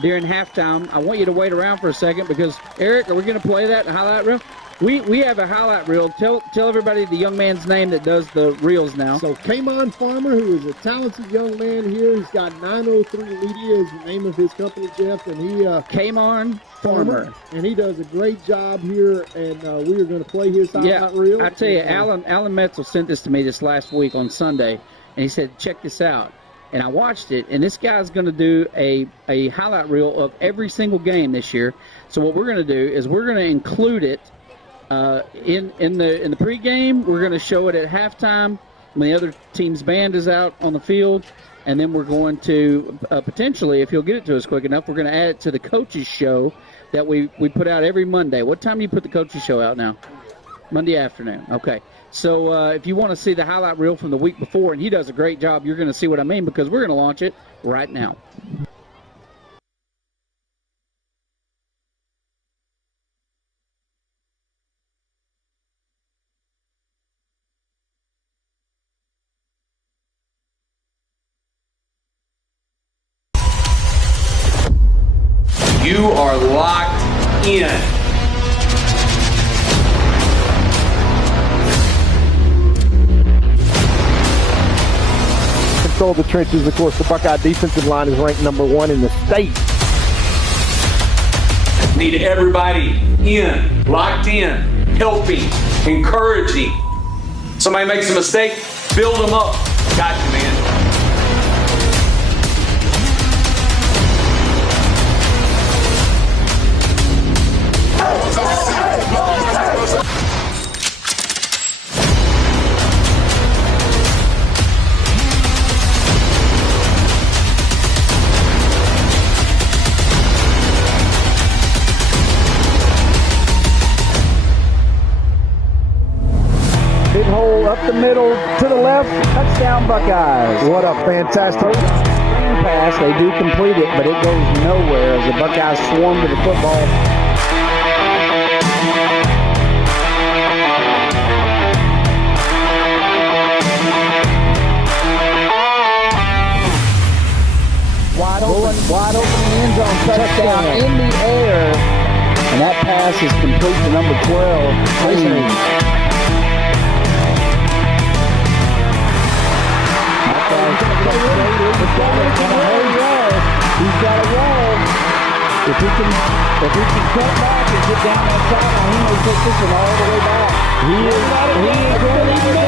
during halftime. I want you to wait around for a second because, Eric, are we going to play that highlight reel? We have a highlight reel. Tell everybody the young man's name that does the reels now. So Kamon Farmer, who is a talented young man here. He's got 903 Media is the name of his company, Jeff, and he Kamon Farmer. And he does a great job here, and we are going to play his highlight reel. I tell you, Alan Metzel sent this to me this last week on Sunday, and he said, check this out. And I watched it, and this guy's going to do a highlight reel of every single game this year. So what we're going to do is we're going to include it in the pregame. We're going to show it at halftime when the other team's band is out on the field, and then we're going to potentially, if you'll get it to us quick enough, we're going to add it to the coaches show that we put out every Monday. What time do you put the coaches show out now? Monday afternoon. Okay. So if you want to see the highlight reel from the week before, and he does a great job, you're going to see what I mean because we're going to launch it right now. You are locked in. Control the trenches. Of course, the Buckeye defensive line is ranked number 1 in the state. Need everybody in, locked in, helping, encouraging. Somebody makes a mistake, build them up. Gotcha, man. Big hole up the middle to the left. Touchdown, Buckeyes. What a fantastic screen pass. They do complete it, but it goes nowhere as the Buckeyes swarm to the football. Wide open in the end zone. Touchdown in the air. And that pass is complete to number 12. He's got a roll. If he can cut back and get down that sideline, he may take this one all the way back. He is going to get it.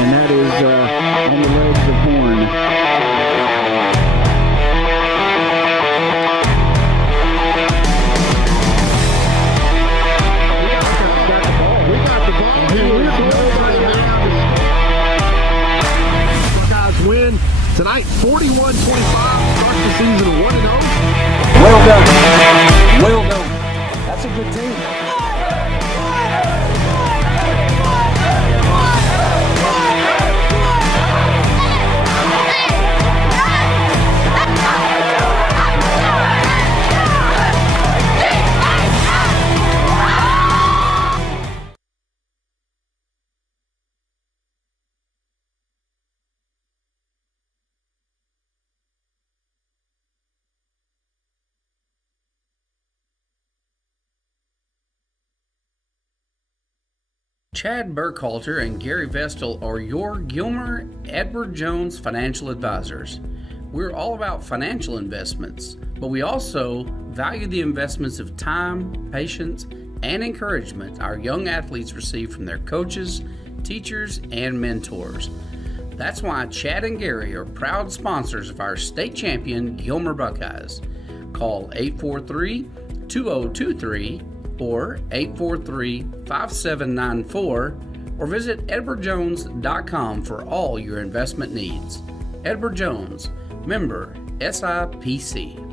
And that is on the legs of Horn. We got the ball here. Buckeyes win tonight 41-25. Start the season 1-0. Well done. Well done. That's a good team. Chad Burkhalter and Gary Vestal are your Gilmer Edward Jones financial advisors. We're all about financial investments, but we also value the investments of time, patience, and encouragement our young athletes receive from their coaches, teachers, and mentors. That's why Chad and Gary are proud sponsors of our state champion Gilmer Buckeyes. Call 843-2023 or 843-5794 or visit edwardjones.com for all your investment needs. Edward Jones, member SIPC.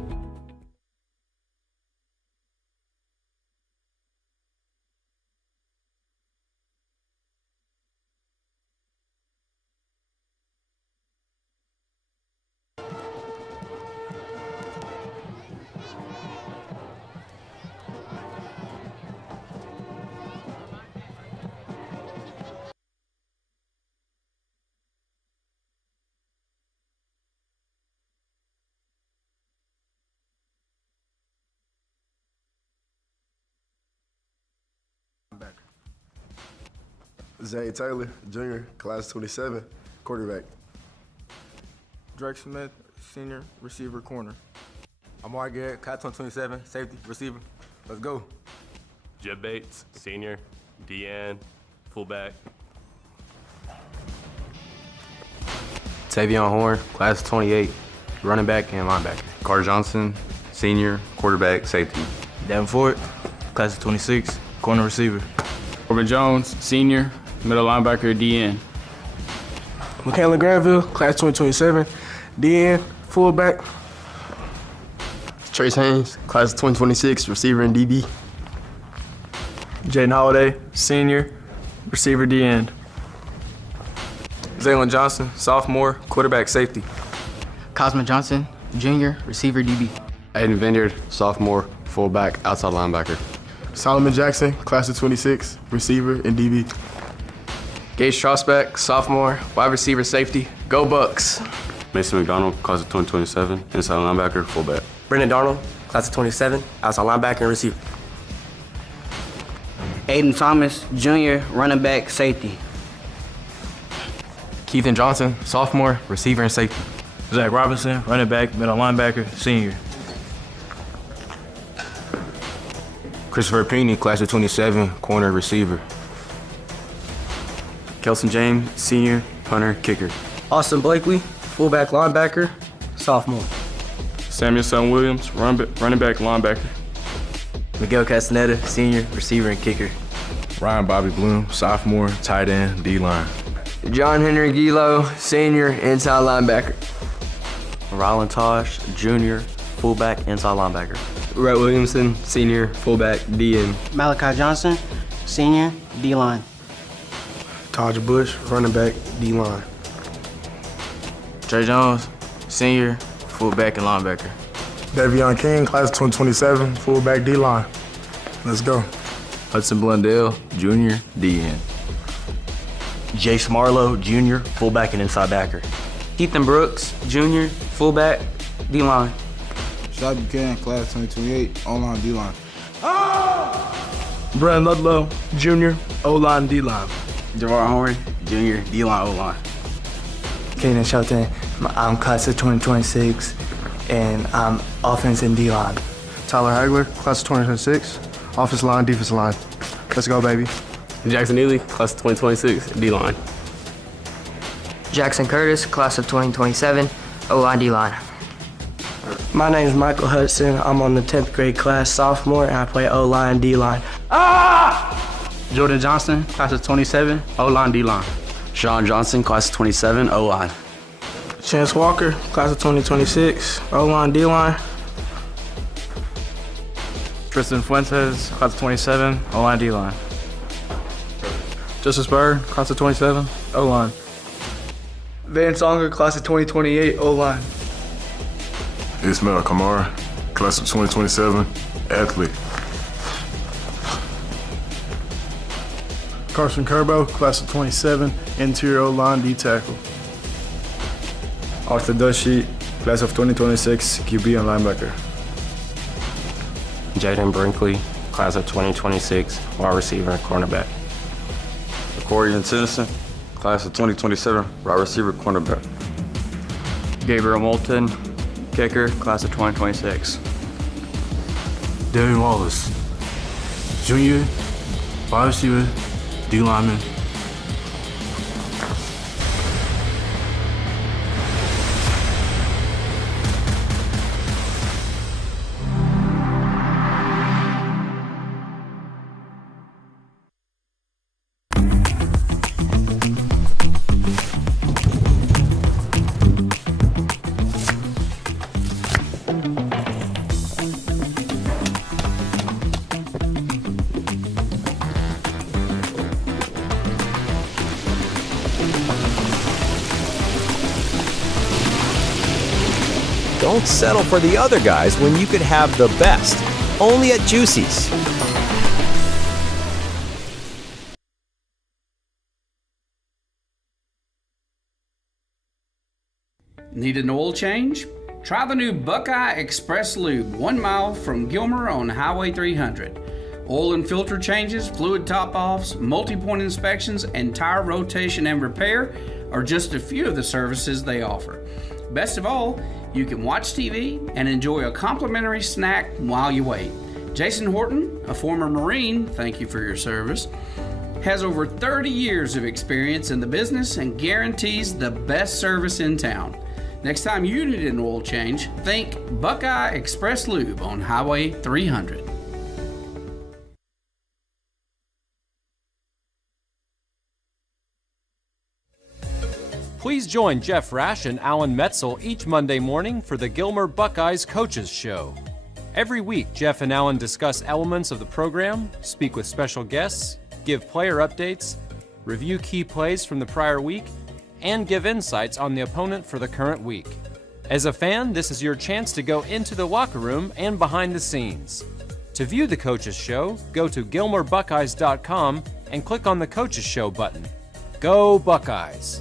Zay Taylor, Jr., class 27, quarterback. Drake Smith, senior, receiver, corner. Amar Garrett, class 27, safety, receiver. Let's go. Jeb Bates, senior, DN, fullback. Tavion Horn, class 28, running back and linebacker. Carter Johnson, senior, quarterback, safety. Devin Ford, class of 26, corner receiver. Corbin Jones, senior, middle linebacker, DN. McKinley Granville, class 2027, DN, fullback. Trace Haynes, class 2026, receiver and DB. Jaden Holiday, senior, receiver, DN. Zaylon Johnson, sophomore, quarterback, safety. Cosmo Johnson, junior, receiver, DB. Aiden Vineyard, sophomore, fullback, outside linebacker. Solomon Jackson, class of 26, receiver and DB. Gage Strasbeck, sophomore, wide receiver, safety. Go Bucks. Mason McDonald, class of 2027, inside linebacker, fullback. Brendan Darnold, class of 27, outside linebacker and receiver. Aiden Thomas, junior, running back, safety. Keithan Johnson, sophomore, receiver and safety. Zach Robinson, running back, middle linebacker, senior. Christopher Peeney, class of 27, corner receiver. Kelson James, senior, punter, kicker. Austin Blakely, fullback, linebacker, sophomore. Samuel Son Williams, running back, linebacker. Miguel Castaneda, senior, receiver and kicker. Ryan Bobby Bloom, sophomore, tight end, D-line. John Henry Gilo, senior, inside linebacker. Rylan Tosh, junior, fullback, inside linebacker. Rhett Williamson, senior, fullback, DN. Malachi Johnson, senior, D-line. Taj Bush, running back, D-line. Trey Jones, senior, fullback and linebacker. Davion King, class 2027, fullback, D-line. Let's go. Hudson Blundell, junior, DN. Jace Marlowe, junior, fullback and inside backer. Ethan Brooks, junior, fullback, D-line. Shad Buchanan, class 2028, O-line, D-line. Brandon Ludlow, junior, O-line, D-line. Javar Horn, junior, D-line, O-line. Kaden Shelton, I'm class of 2026, and I'm offense and D-line. Tyler Hagler, class of 2026, offensive line, defensive line. Let's go, baby. Jackson Neely, class of 2026, D-line. Jackson Curtis, class of 2027, O-line, D-line. My name is Michael Hudson. I'm on the 10th grade class, sophomore, and I play O-line, D-line. Jordan Johnson, class of 27, O-line, D-line. Sean Johnson, class of 27, O-line. Chance Walker, class of 2026, O-line, D-line. Tristan Fuentes, class of 27, O-line, D-line. Justice Bird, class of 27, O-line. Van Songer, class of 2028, O-line. Ismail Kamara, class of 2027, athlete. Carson Kerbo, class of 27, interior O-line, D-tackle. Arthur Dushy, class of 2026, QB and linebacker. Jaden Brinkley, class of 2026, wide receiver and cornerback. Corey Tennyson, class of 2027, wide receiver, cornerback. Gabriel Moulton, kicker, class of 2026. Devin Wallace, junior, wide receiver, D lineman. Don't settle for the other guys when you could have the best. Only at Juicy's. Need an oil change? Try the new Buckeye Express Lube, 1 mile from Gilmer on Highway 300. Oil and filter changes, fluid top-offs, multi-point inspections, and tire rotation and repair are just a few of the services they offer. Best of all, you can watch TV and enjoy a complimentary snack while you wait. Jason Horton, a former Marine, thank you for your service, has over 30 years of experience in the business and guarantees the best service in town. Next time you need an oil change, think Buckeye Express Lube on Highway 300. Please join Jeff Rash and Alan Metzel each Monday morning for the Gilmer Buckeyes Coaches Show. Every week, Jeff and Alan discuss elements of the program, speak with special guests, give player updates, review key plays from the prior week, and give insights on the opponent for the current week. As a fan, this is your chance to go into the locker room and behind the scenes. To view the Coaches Show, go to GilmerBuckeyes.com and click on the Coaches Show button. Go Buckeyes!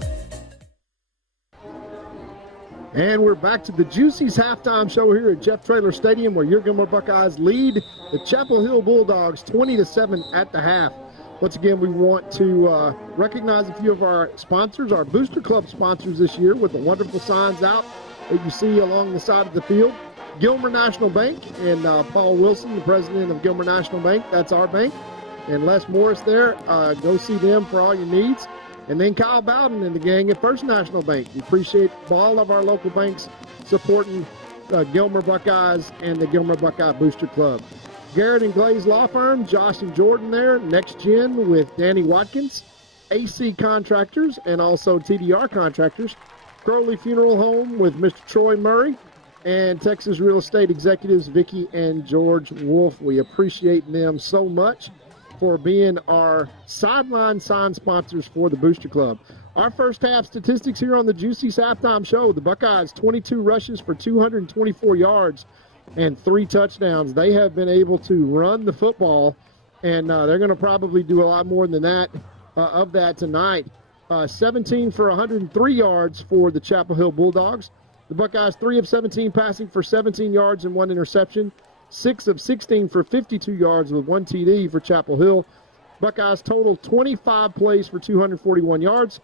And we're back to the Juicy's halftime show here at Jeff Traylor Stadium, where your Gilmer Buckeyes lead the Chapel Hill Bulldogs 20-7 at the half. Once again, we want to recognize a few of our sponsors, our Booster Club sponsors this year, with the wonderful signs out that you see along the side of the field. Gilmer National Bank, and Paul Wilson, the president of Gilmer National Bank, that's our bank. And Les Morris there, go see them for all your needs. And then Kyle Bowden and the gang at First National Bank. We appreciate all of our local banks supporting Gilmer Buckeyes and the Gilmer Buckeye Booster Club. Garrett and Glaze Law Firm, Josh and Jordan there. Next Gen with Danny Watkins. AC Contractors and also TDR Contractors. Crowley Funeral Home with Mr. Troy Murray. And Texas Real Estate Executives, Vicky and George Wolf. We appreciate them so much for being our sideline sign sponsors for the Booster Club. Our first half statistics here on the Juicy's halftime show. The Buckeyes, 22 rushes for 224 yards and 3 touchdowns. They have been able to run the football, and they're going to probably do a lot more than that of that tonight. 17 for 103 yards for the Chapel Hill Bulldogs. The Buckeyes, 3 of 17 passing for 17 yards and 1 interception. 6 of 16 for 52 yards with 1 TD for Chapel Hill. Buckeyes total 25 plays for 241 yards.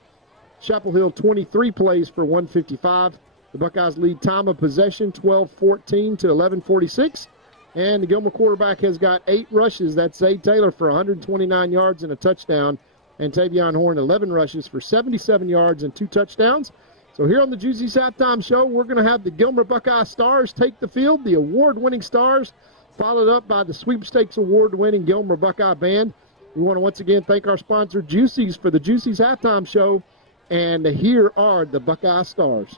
Chapel Hill 23 plays for 155. The Buckeyes lead time of possession 12-14 to 11-46. And the Gilmer quarterback has got 8 rushes. That's Zay Taylor for 129 yards and a touchdown. And Tavion Horn, 11 rushes for 77 yards and 2 touchdowns. So here on the Juicy's halftime show, we're going to have the Gilmer Buckeye Stars take the field, the award-winning Stars, followed up by the Sweepstakes award-winning Gilmer Buckeye Band. We want to once again thank our sponsor, Juicy's, for the Juicy's halftime show. And here are the Buckeye Stars.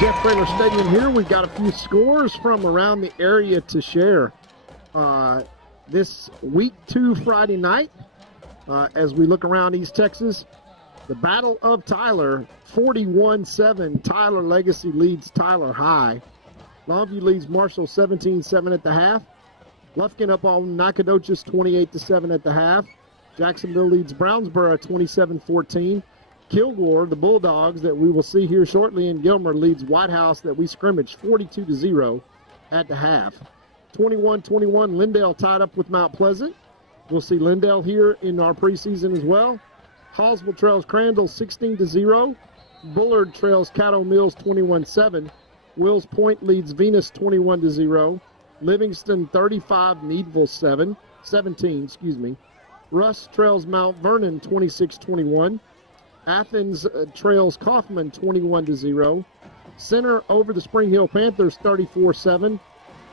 Jeff Crater Stadium here. We've got a few scores from around the area to share. This week 2 Friday night, as we look around East Texas, the Battle of Tyler, 41-7. Tyler Legacy leads Tyler High. Longview leads Marshall 17-7 at the half. Lufkin up on Nacogdoches 28-7 at the half. Jacksonville leads Brownsboro 27-14. Kilgore, the Bulldogs that we will see here shortly in Gilmer, leads White House that we scrimmaged 42-0 at the half. 21-21, Lindale tied up with Mount Pleasant. We'll see Lindale here in our preseason as well. Hallsville trails Crandall 16-0. Bullard trails Caddo Mills 21-7. Wills Point leads Venus 21-0. Livingston 35, Meadville 17. Russ trails Mount Vernon 26-21. Athens trails Kaufman 21-0. Center over the Spring Hill Panthers 34-7.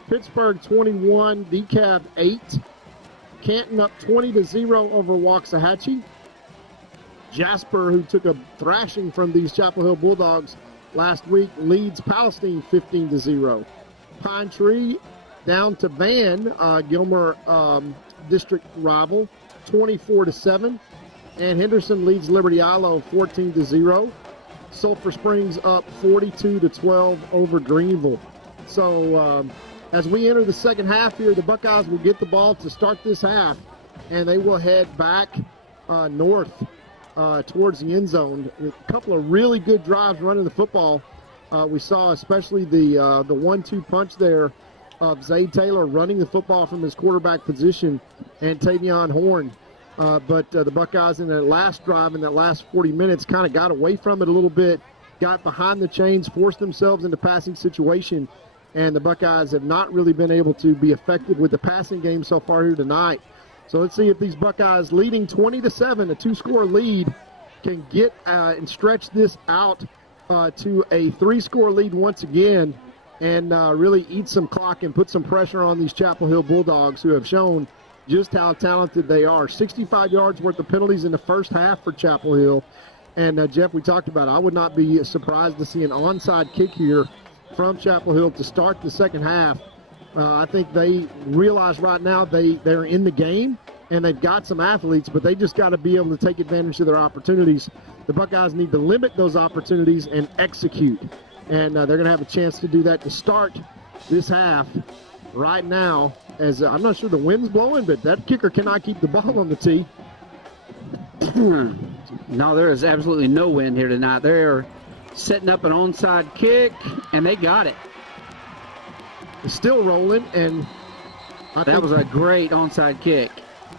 Pittsburgh 21, DeKalb 8. Canton up 20-0 over Waxahachie. Jasper, who took a thrashing from these Chapel Hill Bulldogs last week, leads Palestine 15-0. Pine Tree down to Van, Gilmer district rival, 24-7. And Henderson leads Liberty Islo 14-0. Sulphur Springs up 42-12 over Greenville. So as we enter the second half here, the Buckeyes will get the ball to start this half, and they will head back north towards the end zone. A couple of really good drives running the football. We saw especially the 1-2 punch there of Zay Taylor running the football from his quarterback position and Tavion Horn. But the Buckeyes in that last drive, in that last 40 minutes, kind of got away from it a little bit, got behind the chains, forced themselves into passing situation, and the Buckeyes have not really been able to be effective with the passing game so far here tonight. So let's see if these Buckeyes, leading 20-7, a 2-score lead, can get and stretch this out to a 3-score lead once again and really eat some clock and put some pressure on these Chapel Hill Bulldogs, who have shown just how talented they are. 65 yards worth of penalties in the first half for Chapel Hill. And, Jeff, we talked about it. I would not be surprised to see an onside kick here from Chapel Hill to start the second half. I think they realize right now they're in the game, and they've got some athletes, but they just got to be able to take advantage of their opportunities. The Buckeyes need to limit those opportunities and execute. And they're going to have a chance to do that to start this half right now. As I'm not sure the wind's blowing, but that kicker cannot keep the ball on the tee. No, there is absolutely no wind here tonight. They're setting up an onside kick, and they got it. It's still rolling, and that was a great onside kick,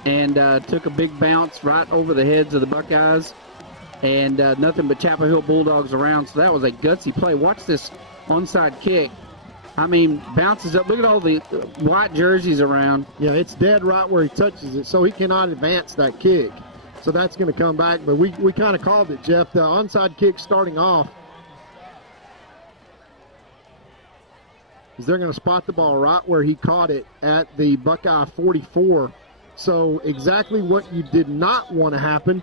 and took a big bounce right over the heads of the Buckeyes, and nothing but Chapel Hill Bulldogs around. So that was a gutsy play. Watch this onside kick. I mean, bounces up. Look at all the white jerseys around. Yeah, it's dead right where he touches it, so he cannot advance that kick. So that's going to come back. But we kind of called it, Jeff. The onside kick starting off is they're going to spot the ball right where he caught it at the Buckeye 44. So exactly what you did not want to happen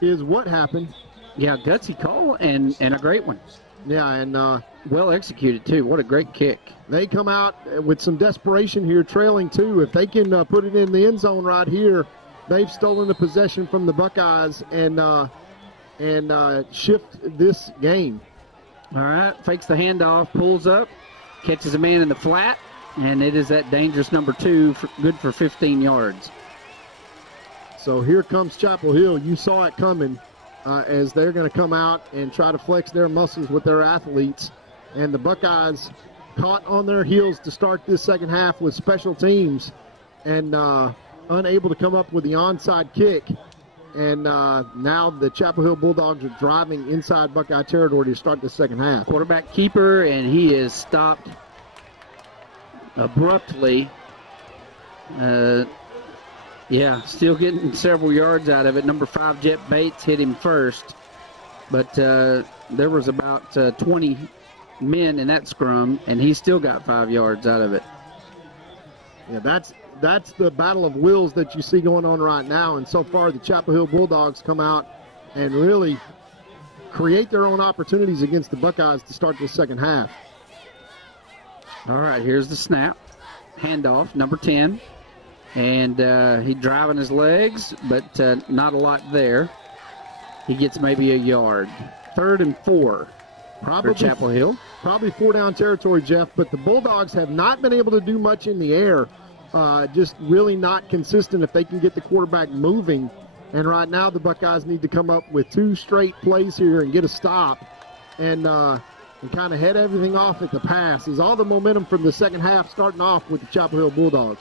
is what happened. Yeah, gutsy call and a great one. Yeah, and well executed, too. What a great kick. They come out with some desperation here, trailing, too. If they can put it in the end zone right here, they've stolen the possession from the Buckeyes and shift this game. All right, fakes the handoff, pulls up, catches a man in the flat, and it is that dangerous number 2, good for 15 yards. So here comes Chapel Hill. You saw it coming. As they're going to come out and try to flex their muscles with their athletes. And the Buckeyes caught on their heels to start this second half with special teams and unable to come up with the onside kick. And now the Chapel Hill Bulldogs are driving inside Buckeye territory to start the second half. Quarterback keeper, and he is stopped abruptly. Yeah, still getting several yards out of it. Number 5, Jet Bates, hit him first. But there was about 20 men in that scrum, and he still got 5 yards out of it. Yeah, that's the battle of wills that you see going on right now. And so far, the Chapel Hill Bulldogs come out and really create their own opportunities against the Buckeyes to start the second half. All right, here's the snap. Handoff, number 10. And he's driving his legs, but not a lot there. He gets maybe a yard. 3rd and 4 for Chapel Hill. Probably 4-down territory, Jeff, but the Bulldogs have not been able to do much in the air. Just really not consistent if they can get the quarterback moving. And right now the Buckeyes need to come up with 2 straight plays here and get a stop and kind of head everything off at the pass. Is all the momentum from the second half starting off with the Chapel Hill Bulldogs.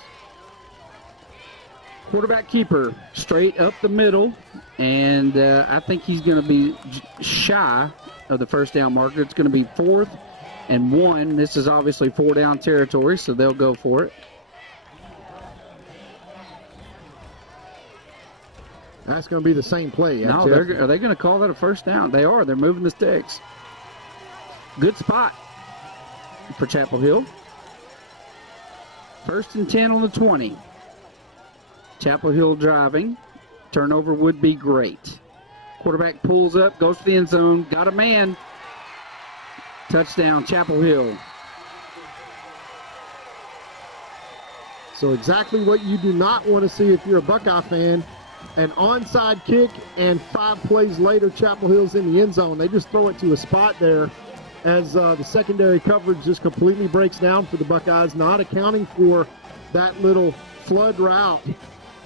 Quarterback keeper straight up the middle, and I think he's going to be shy of the first down marker. It's going to be 4th and 1. This is obviously 4-down territory, so they'll go for it. That's going to be the same play. No, are they going to call that a first down? They are. They're moving the sticks. Good spot for Chapel Hill. 1st and 10 on the 20. Chapel Hill driving. Turnover would be great. Quarterback pulls up, goes to the end zone, got a man. Touchdown, Chapel Hill. So exactly what you do not want to see if you're a Buckeye fan. An onside kick, and 5 plays later, Chapel Hill's in the end zone. They just throw it to a spot there as the secondary coverage just completely breaks down for the Buckeyes, not accounting for that little flood route.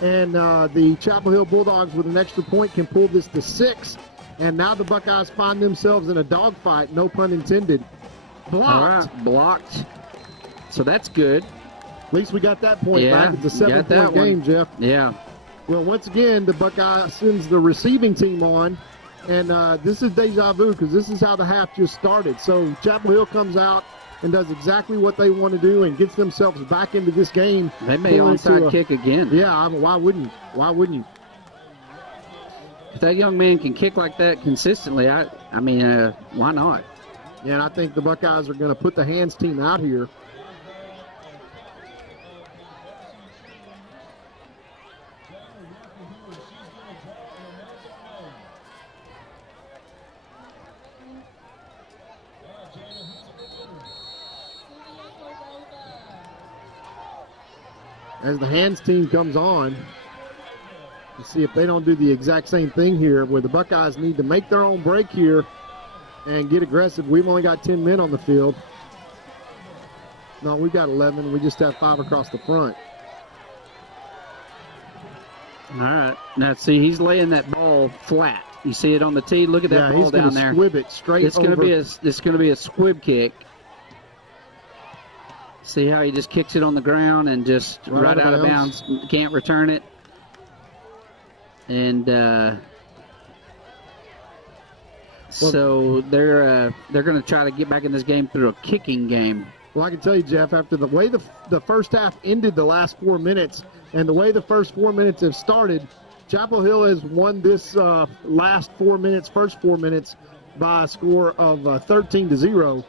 And the Chapel Hill Bulldogs with an extra point can pull this to 6. And now the Buckeyes find themselves in a dogfight, no pun intended. Blocked. All right, blocked. So that's good. At least we got that point back. It's a 7-point game, Jeff. Yeah. Well, once again, the Buckeye sends the receiving team on. And this is deja vu because this is how the half just started. So Chapel Hill comes out and does exactly what they want to do and gets themselves back into this game. They may onside kick again. Yeah, why wouldn't you? Why wouldn't you? If that young man can kick like that consistently, I mean, why not? Yeah, and I think the Buckeyes are going to put the hands team out here. As the hands team comes on, let's see if they don't do the exact same thing here, where the Buckeyes need to make their own break here and get aggressive. We've only got 10 men on the field. No, we've got 11. We just have 5 across the front. All right. Now, see, he's laying that ball flat. You see it on the tee? Look at that ball down there. He's going to squib it straight it's over. It's going to be a squib kick. See how he just kicks it on the ground and just right out of bounds. Can't return it. And so they're going to try to get back in this game through a kicking game. Well, I can tell you, Jeff, after the way the first half ended the last 4 minutes and the way the first 4 minutes have started, Chapel Hill has won this first 4 minutes by a score of 13-0.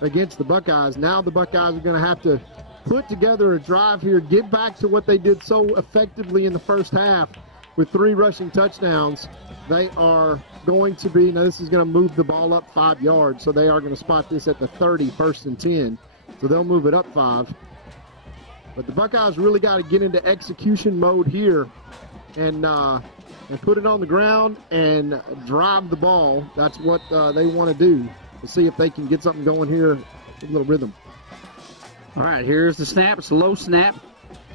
Against the Buckeyes. Now the Buckeyes are going to have to put together a drive here, get back to what they did so effectively in the first half with 3 rushing touchdowns. They are going to be, now this is going to move the ball up 5 yards, so they are going to spot this at the 30, 1st and 10. So they'll move it up 5. But the Buckeyes really got to get into execution mode here and put it on the ground and drive the ball. That's what they want to do. We'll see if they can get something going here with a little rhythm. All right, here's the snap. It's a low snap.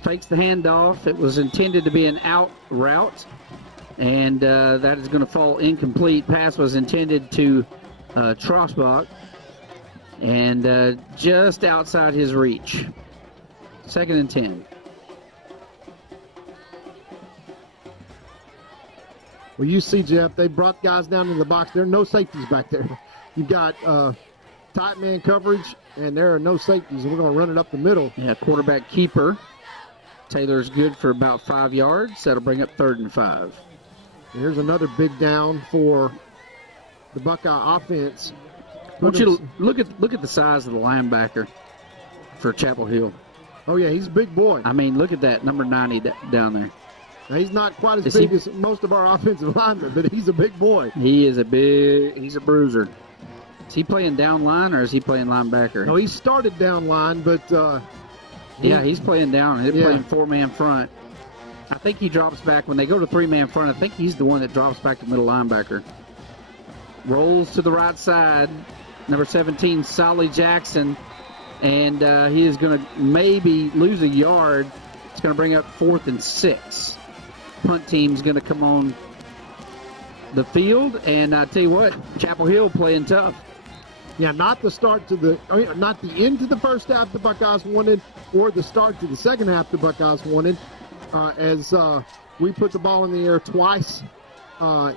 Fakes the handoff. It was intended to be an out route, and that is going to fall incomplete. Pass was intended to Trosbach, and just outside his reach. 2nd and 10. Well, you see, Jeff, they brought guys down in the box. There are no safeties back there. You've got tight man coverage, and there are no safeties, and we're going to run it up the middle. Yeah, quarterback keeper. Taylor's good for about 5 yards. That'll bring up 3rd and 5. Here's another big down for the Buckeye offense. I want you to look at the size of the linebacker for Chapel Hill. Oh, yeah, he's a big boy. I mean, look at that, number 90 down there. Now, he's not quite as big as most of our offensive linemen, but he's a big boy. He's a bruiser. Is he playing down line or is he playing linebacker? No, he started down line, but he's playing down. He's playing 4-man front. I think he drops back when they go to 3-man front. I think he's the one that drops back to middle linebacker. Rolls to the right side. Number 17, Solly Jackson, and he is going to maybe lose a yard. It's going to bring up 4th and 6. Punt team's going to come on the field, and I tell you what, Chapel Hill playing tough. Yeah, not not the end to the first half the Buckeyes wanted, or the start to the second half the Buckeyes wanted, as we put the ball in the air twice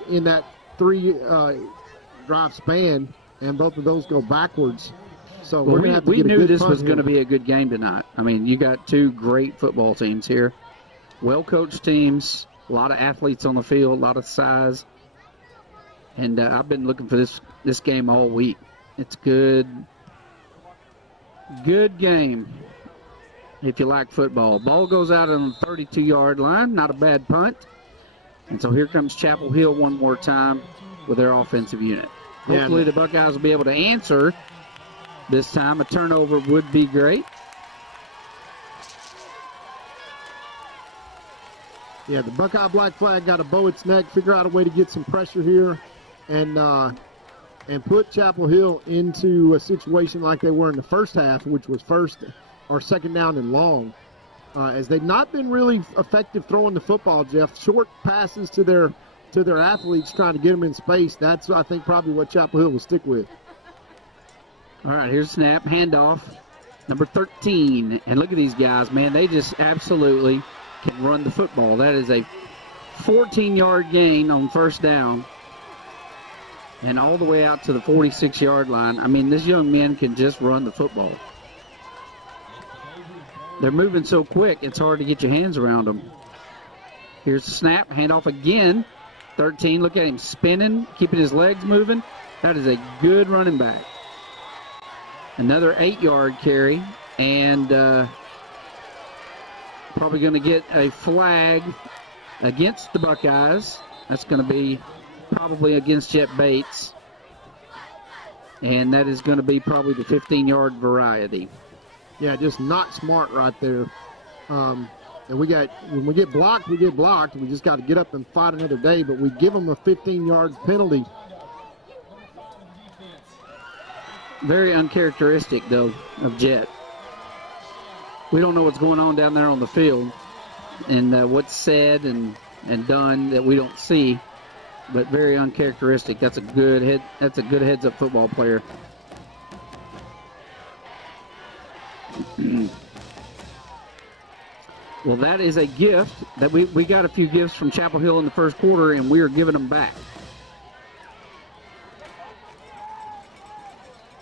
in that 3-drive span, and both of those go backwards. So we're going to have to we knew this was going to be a good game tonight. I mean, you got two great football teams here, well-coached teams, a lot of athletes on the field, a lot of size, and I've been looking for this game all week. It's good game if you like football. Ball goes out on the 32-yard line, not a bad punt. And so here comes Chapel Hill one more time with their offensive unit. Hopefully the Buckeyes will be able to answer this time. A turnover would be great. Yeah, the Buckeye black flag got a bow its neck. Figure out a way to get some pressure here and put Chapel Hill into a situation like they were in the first half, which was first or second down and long, as they've not been really effective throwing the football, Jeff. Short passes to their athletes trying to get them in space. That's, I think, probably what Chapel Hill will stick with. All right, here's snap, handoff, number 13. And look at these guys, man. They just absolutely can run the football. That is a 14-yard gain on first down and all the way out to the 46-yard line. I mean, this young man can just run the football. They're moving so quick, it's hard to get your hands around them. Here's the snap, handoff again. 13, look at him spinning, keeping his legs moving. That is a good running back. Another 8-yard carry, and probably going to get a flag against the Buckeyes. That's going to be probably against Jet Bates, and that is going to be probably the 15-yard variety. Yeah, just not smart right there. And when we get blocked, we get blocked. We just got to get up and fight another day, but we give them a 15-yard penalty. Very uncharacteristic, though, of Jet. We don't know what's going on down there on the field and what's said and done that we don't see, but very uncharacteristic. That's a good heads-up football player. Well, that is a gift that we got a few gifts from Chapel Hill in the first quarter, and we are giving them back.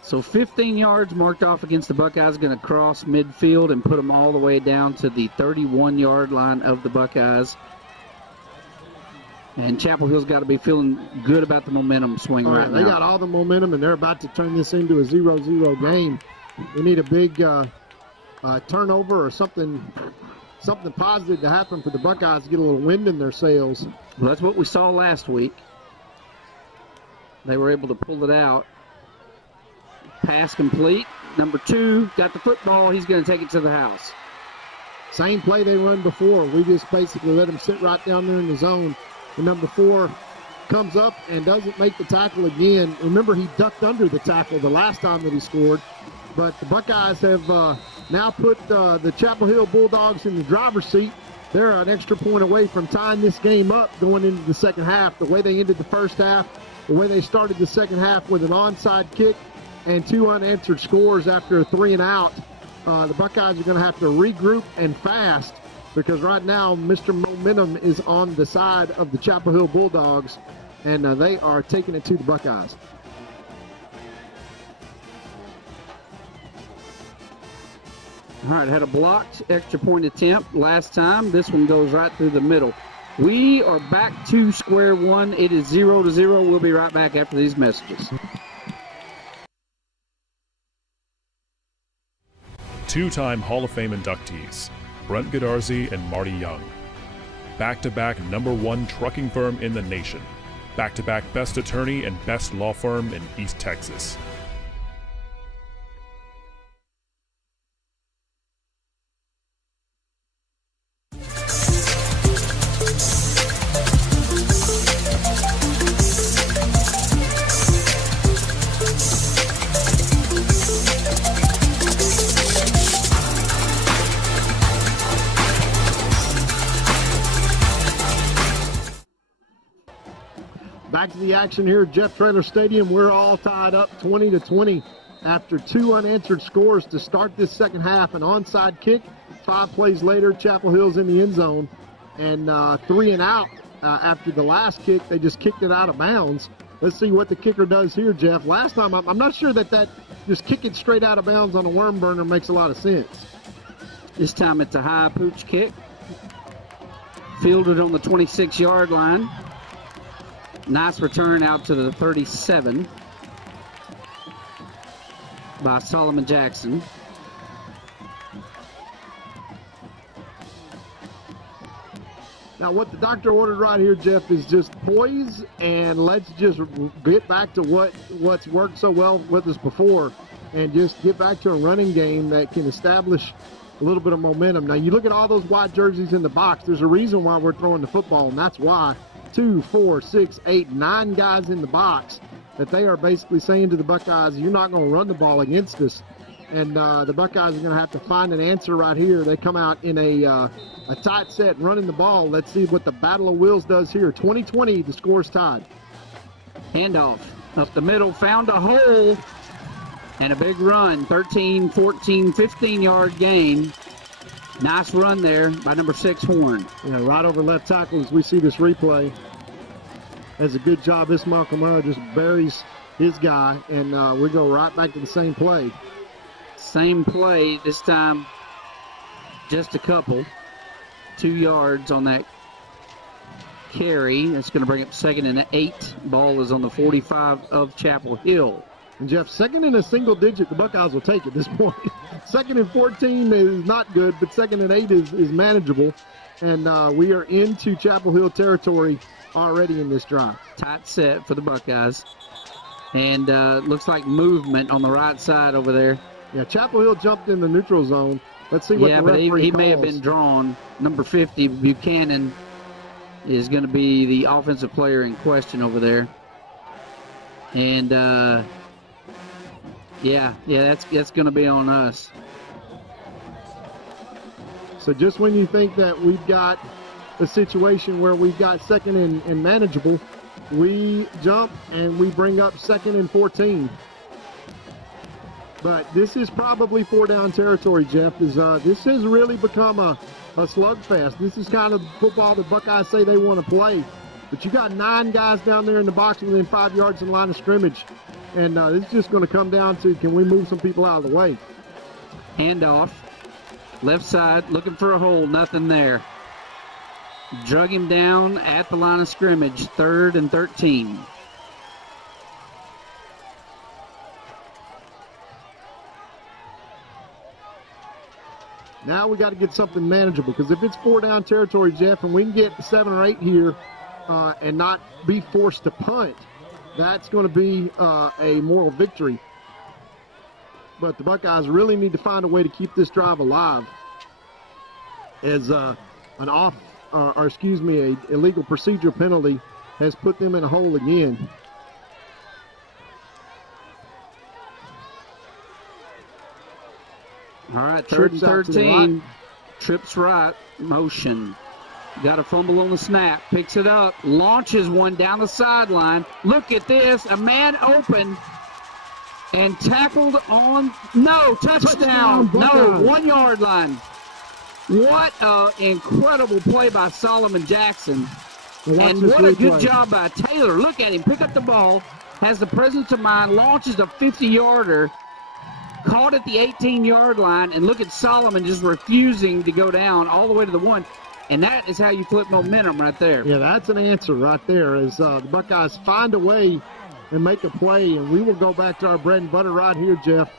So 15 yards marked off against the Buckeyes, going to cross midfield and put them all the way down to the 31-yard line of the Buckeyes. And Chapel Hill's got to be feeling good about the momentum swing right now. They got all the momentum, and they're about to turn this into a 0-0 game. We need a big turnover or something positive to happen for the Buckeyes to get a little wind in their sails. Well, that's what we saw last week. They were able to pull it out. Pass complete. Number 2 got the football. He's going to take it to the house. Same play they run before. We just basically let him sit right down there in the zone. And number 4 comes up and doesn't make the tackle again. Remember, he ducked under the tackle the last time that he scored. But the Buckeyes have now put the Chapel Hill Bulldogs in the driver's seat. They're an extra point away from tying this game up going into the second half. The way they ended the first half, the way they started the second half with an onside kick and 2 unanswered scores after a 3-and-out, the Buckeyes are going to have to regroup and fast, because right now Mr. Momentum is on the side of the Chapel Hill Bulldogs, and they are taking it to the Buckeyes. All right, had a blocked extra point attempt last time. This one goes right through the middle. We are back to square one. It is 0-0. We'll be right back after these messages. Two-time Hall of Fame inductees, Brent Godarzi and Marty Young. back-to-back #1 trucking firm in the nation. Back-to-back best attorney and best law firm in East Texas. Back to the action here at Jeff Traylor Stadium. We're all tied up 20-20 after 2 unanswered scores to start this second half. An onside kick. 5 plays later, Chapel Hill's in the end zone. And 3 and out after the last kick. They just kicked it out of bounds. Let's see what the kicker does here, Jeff. Last time, I'm not sure that just kick it straight out of bounds on a worm burner makes a lot of sense. This time it's a high pooch kick. Fielded on the 26-yard line. Nice return out to the 37 by Solomon Jackson. Now, what the doctor ordered right here, Jeff, is just poise, and let's just get back to what's worked so well with us before, and just get back to a running game that can establish a little bit of momentum. Now, you look at all those white jerseys in the box. There's a reason why we're throwing the football, and that's why 2, 4, 6, 8, 9 guys in the box that they are basically saying to the Buckeyes, you're not going to run the ball against us. And the Buckeyes are going to have to find an answer right here. They come out in a tight set running the ball. Let's see what the Battle of Wills does here. 20-20, the score's tied. Handoff up the middle, found a hole, and a big run. 13, 14, 15-yard gain. Nice run there by number 6, Horn. Yeah, right over left tackle as we see this replay. Does a good job. Ismail Kamara just buries his guy, and we go right back to the same play. Same play, this time just a couple. 2 yards on that carry. That's going to bring up 2nd and 8. Ball is on the 45 of Chapel Hill. And Jeff, 2nd and a single digit, the Buckeyes will take at this point. 2nd and 14 is not good, but 2nd and 8 is manageable. And we are into Chapel Hill territory already in this drive. Tight set for the Buckeyes. And looks like movement on the right side over there. Yeah, Chapel Hill jumped in the neutral zone. Let's see what the referee calls. He may have been drawn. Number 50, Buchanan, is going to be the offensive player in question over there. And, that's going to be on us. So just when you think that we've got a situation where we've got 2nd and manageable, we jump and we bring up 2nd and 14. But this is probably 4-down territory, Jeff. This has really become a slugfest. This is kind of football the Buckeyes say they want to play. But you got 9 guys down there in the box within 5 yards in the line of scrimmage. And this is just going to come down to, can we move some people out of the way? Handoff. Left side, looking for a hole. Nothing there. Drug him down at the line of scrimmage. 3rd and 13. Now we got to get something manageable, because if it's 4-down territory, Jeff, and we can get 7 or 8 here and not be forced to punt, that's going to be a moral victory. But the Buckeyes really need to find a way to keep this drive alive, as a illegal procedure penalty has put them in a hole again. All right, 3rd and 13. Trips right, motion. Got a fumble on the snap, picks it up, launches one down the sideline. Look at this, a man open and tackled on, no, touchdown. No, 1 yard line. What an incredible play by Solomon Jackson. And what a good job by Taylor. Look at him, pick up the ball, has the presence of mind, launches a 50-yarder, caught at the 18-yard line, and look at Solomon just refusing to go down all the way to the 1. And that is how you flip momentum right there. Yeah, that's an answer right there, as the Buckeyes find a way and make a play. And we will go back to our bread and butter right here, Jeff,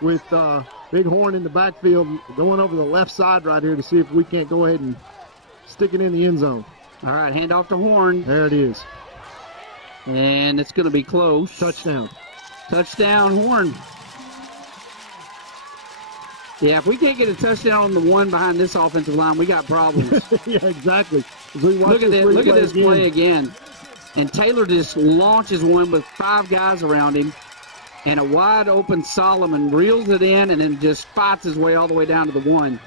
with Big Horn in the backfield, going over the left side right here to see if we can't go ahead and stick it in the end zone. All right, hand off to Horn. There it is. And it's going to be close. Touchdown. Touchdown, Horn. Yeah, if we can't get a touchdown on the one behind this offensive line, we got problems. Yeah, exactly. Look at this play again. And Taylor just launches one with 5 guys around him. And a wide open Solomon reels it in and then just fights his way all the way down to the 1.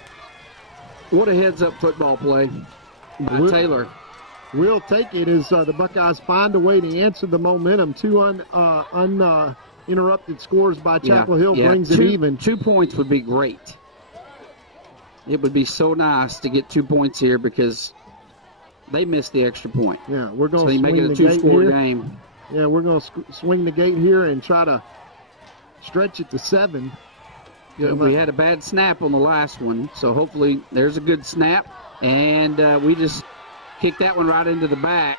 What a heads-up football play by Taylor. We'll take it as the Buckeyes find a way to answer the momentum. 2 uninterrupted scores by Chapel Hill brings it even. 2 points would be great. It would be so nice to get 2 points here because they missed the extra point. Yeah, we're going to make it a 2-score game. Yeah, we're going to swing the gate here and try to stretch it to 7. Yeah, we had a bad snap on the last one, so hopefully there's a good snap. And we just kicked that one right into the back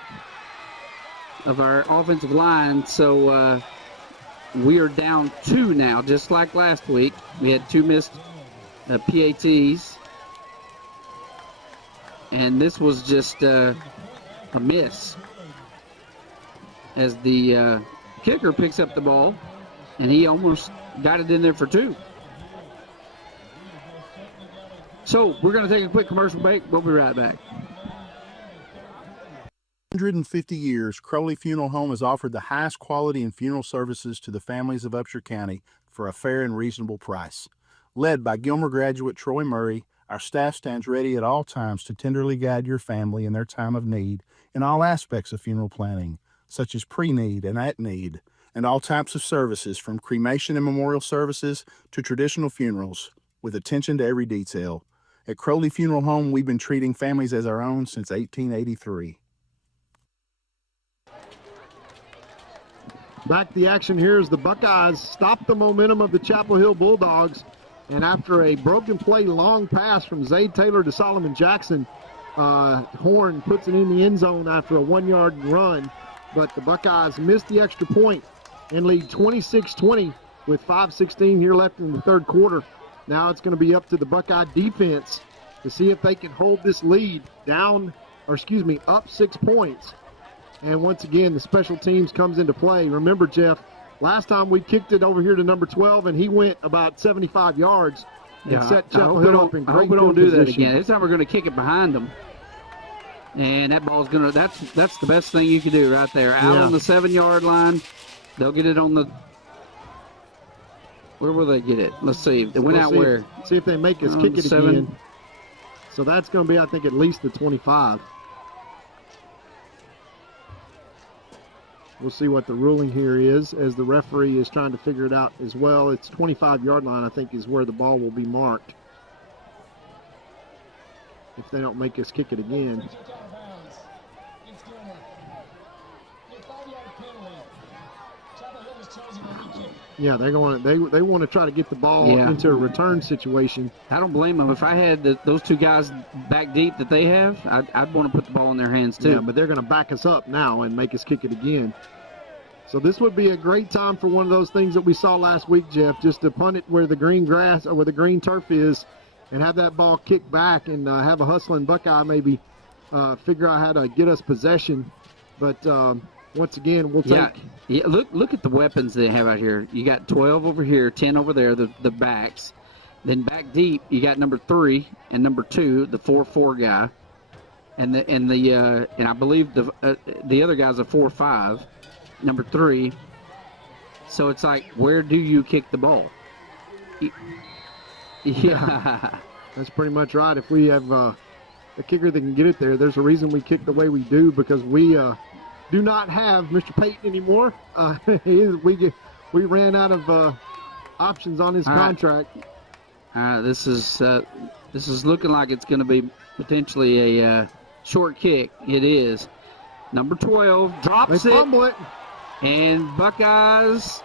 of our offensive line. So we are down 2 now, just like last week. We had 2 missed PATs. And this was just a miss as the kicker picks up the ball, and he almost got it in there for 2. So we're going to take a quick commercial break. We'll be right back. 150 years, Crowley Funeral Home has offered the highest quality in funeral services to the families of Upshur County for a fair and reasonable price. Led by Gilmer graduate Troy Murray, our staff stands ready at all times to tenderly guide your family in their time of need in all aspects of funeral planning, such as pre-need and at-need, and all types of services from cremation and memorial services to traditional funerals, with attention to every detail. At Crowley Funeral Home, we've been treating families as our own since 1883. Back to the action here as the Buckeyes stop the momentum of the Chapel Hill Bulldogs. And after a broken play long pass from Zay Taylor to Solomon Jackson, Horn puts it in the end zone after a 1-yard run. But the Buckeyes missed the extra point and lead 26-20 with 5:16 here left in the third quarter. Now it's going to be up to the Buckeye defense to see if they can hold this lead up 6 points. And once again, the special teams comes into play. Remember, Jeff, last time we kicked it over here to number 12, and he went about 75 yards and set Chapel Hill up in great position. I hope we don't do that again. This time we're going to kick it behind them. And that ball's going to, that's the best thing you can do right there. Out on the 7-yard line. They'll get it on the, where will they get it? Let's see. They went out where? See if they make us kick it again. So that's going to be, I think, at least the 25. We'll see what the ruling here is as the referee is trying to figure it out as well. It's 25-yard line, I think, is where the ball will be marked if they don't make us kick it again. Yeah, they want to try to get the ball into a return situation. I don't blame them. If I had those 2 guys back deep that they have, I'd want to put the ball in their hands too. Yeah, but they're going to back us up now and make us kick it again. So this would be a great time for one of those things that we saw last week, Jeff, just to punt it where the green grass or where the green turf is and have that ball kicked back and have a hustling Buckeye maybe figure out how to get us possession. But once again, we'll take. Yeah, look at the weapons they have out here. You got 12 over here, 10 over there, the backs. Then back deep, you got number 3 and number 2, the 4-4 guy, and I believe the other guy's a 4-5, number 3. So it's like, where do you kick the ball? Yeah, that's pretty much right. If we have a kicker that can get it there, there's a reason we kick the way we do, because we do not have Mr. Payton anymore. We ran out of options on his contract. This is looking like it's going to be potentially a short kick. It is. Number 12 drops they fumble it. And Buckeyes,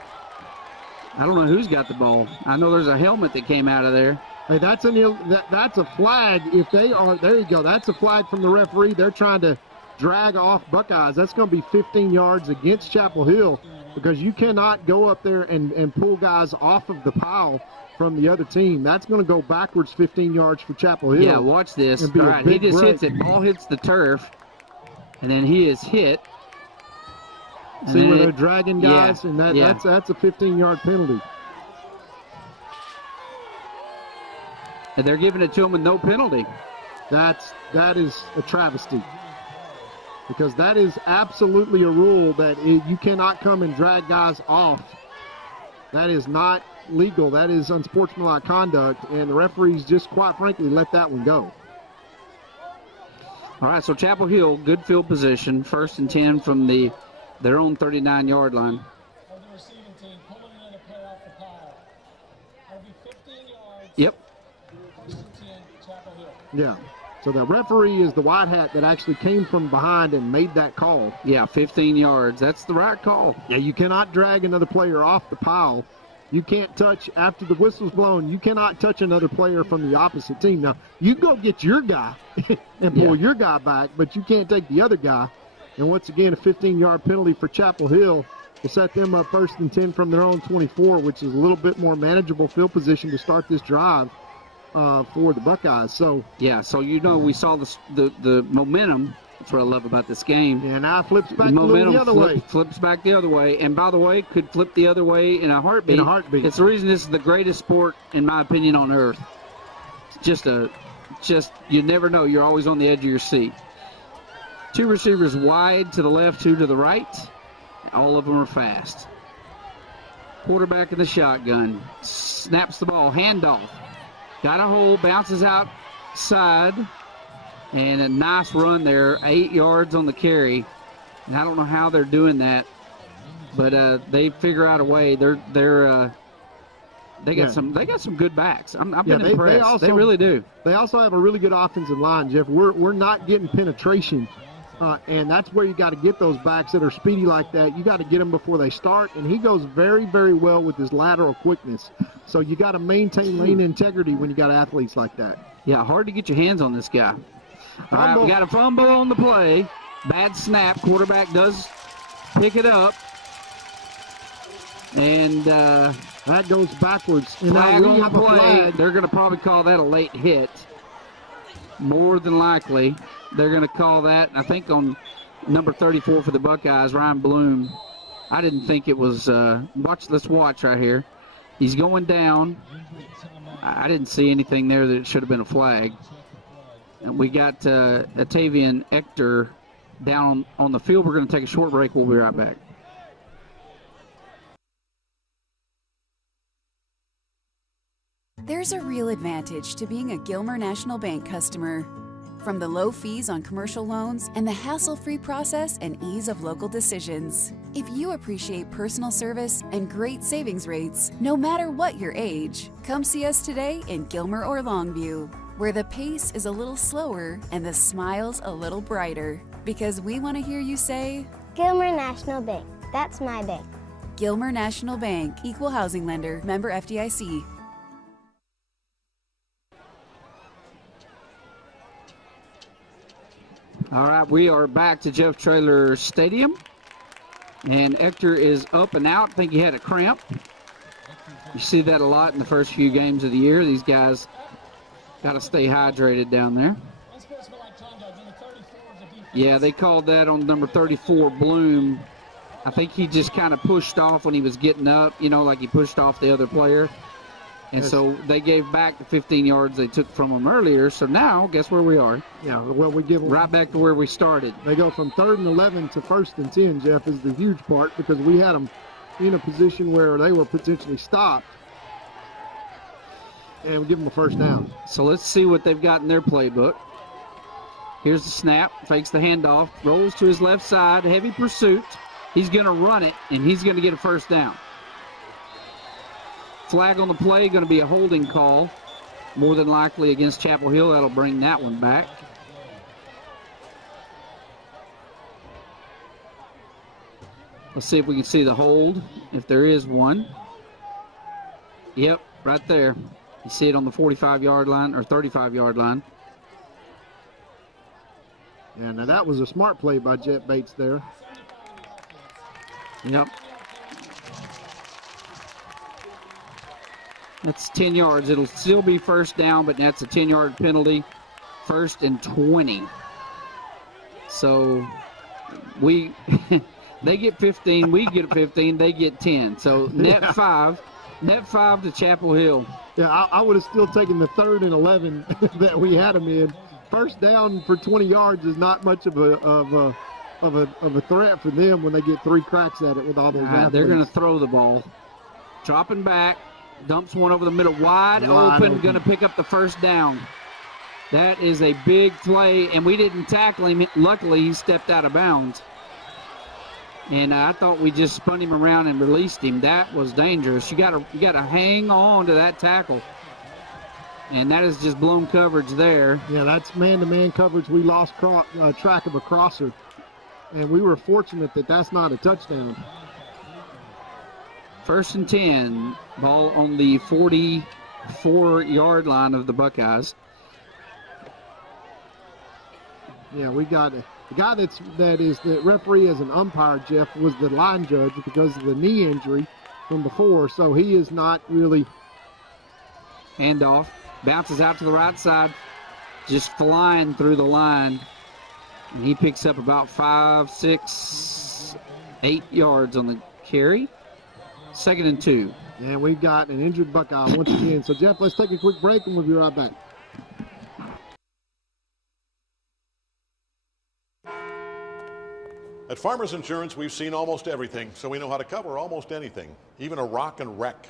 I don't know who's got the ball. I know there's a helmet that came out of there. Hey, that's a flag. If they are, there you go. That's a flag from the referee. They're trying to drag off Buckeyes. That's going to be 15 yards against Chapel Hill. because you cannot go up there and pull guys off of the pile from the other team. That's going to go backwards 15 yards for Chapel Hill. Yeah, watch this. All right, he just hits it. Ball hits the turf, and then he is hit. See where they're dragging guys, and that's a 15-yard penalty. And they're giving it to him with no penalty. That is a travesty, because that is absolutely a rule that you cannot come and drag guys off. That is not legal. That is unsportsmanlike conduct, and the referees just quite frankly let that one go. All right, so Chapel Hill, good field position, 1st and 10 from their own 39-yard line. Yep. Yeah. So the referee is the white hat that actually came from behind and made that call. Yeah, 15 yards. That's the right call. Yeah, you cannot drag another player off the pile. You can't touch, after the whistle's blown, you cannot touch another player from the opposite team. Now, you go get your guy and pull your guy back, but you can't take the other guy. And once again, a 15-yard penalty for Chapel Hill will set them up 1st and 10 from their own 24, which is a little bit more manageable field position to start this drive for the Buckeyes. So yeah, so we saw the momentum. That's what I love about this game. Yeah, now it flips back the other way. Flips back the other way, and by the way, could flip the other way in a heartbeat. It's the reason this is the greatest sport, in my opinion, on earth. It's just you never know. You're always on the edge of your seat. 2 receivers wide to the left, 2 to the right. All of them are fast. Quarterback in the shotgun. Snaps the ball. Handoff. Got a hold. Bounces outside. And a nice run there. 8 yards on the carry. And I don't know how they're doing that, but they figure out a way. They got some good backs. I've been impressed. They really do. They also have a really good offensive line, Jeff. We're not getting penetration. And that's where you got to get those backs that are speedy like that. You got to get them before they start, and he goes very, very well with his lateral quickness. So you got to maintain lane integrity when you got athletes like that. Yeah, hard to get your hands on this guy. All right, we got a fumble on the play. Bad snap. Quarterback does pick it up. And that goes backwards. And flag on the play. They're going to probably call that a late hit. More than likely. They're going to call that, I think, on number 34 for the Buckeyes, Ryan Bloom. I didn't think it was let's watch right here. He's going down. I didn't see anything there that should have been a flag. And we got Atavian Ector down on the field. We're going to take a short break. We'll be right back. There's a real advantage to being a Gilmer National Bank customer. From the low fees on commercial loans and the hassle-free process and ease of local decisions. If you appreciate personal service and great savings rates, no matter what your age, come see us today in Gilmer or Longview, where the pace is a little slower and the smiles a little brighter. Because we want to hear you say, Gilmer National Bank. That's my bank. Gilmer National Bank, Equal Housing Lender, member FDIC. All right, we are back to Jeff Traylor Stadium. And Ector is up and out. I think he had a cramp. You see that a lot in the first few games of the year. These guys got to stay hydrated down there. Yeah, they called that on number 34, Bloom. I think he just kind of pushed off when he was getting up, like he pushed off the other player. And so they gave back the 15 yards they took from him earlier. So now, guess where we are? Yeah, well, we give them right back to where we started. They go from 3rd and 11 to 1st and 10, Jeff, is the huge part, because we had them in a position where they were potentially stopped. And we give them a first down. So let's see what they've got in their playbook. Here's the snap, fakes the handoff, rolls to his left side, heavy pursuit. He's going to run it, and he's going to get a first down. Flag on the play, going to be a holding call, more than likely against Chapel Hill. That'll bring that one back. Let's see if we can see the hold, if there is one. Yep, right there. You see it on the 45-yard line or 35-yard line. Yeah, now that was a smart play by Jet Bates there. Yep. That's 10 yards. It'll still be first down, but that's a 10-yard penalty. 1st and 20. So they get 15, we get 15, they get 10. So net 5 to Chapel Hill. Yeah, I would have still taken the 3rd and 11 that we had them in. First down for 20 yards is not much of a threat for them when they get 3 cracks at it with all those athletes. They're going to throw the ball. Dropping back, dumps one over the middle, wide open, going to pick up the first down. That is a big play, and we didn't tackle him. Luckily, he stepped out of bounds. And I thought we just spun him around and released him. That was dangerous. You got to hang on to that tackle. And that is just blown coverage there. Yeah, that's man-to-man coverage. We lost track of a crosser. And we were fortunate that that's not a touchdown. 1st and 10. Ball on the 44-yard line of the Buckeyes. Yeah, we got the guy that is the referee as an umpire, Jeff, was the line judge because of the knee injury from before. So he is not really. Handoff. Bounces out to the right side. Just flying through the line. And he picks up about 5, 6, 8 yards on the carry. 2nd and 2. And we've got an injured Buckeye once again. So, Jeff, let's take a quick break and we'll be right back. At Farmers Insurance, we've seen almost everything, so we know how to cover almost anything, even a rock and wreck.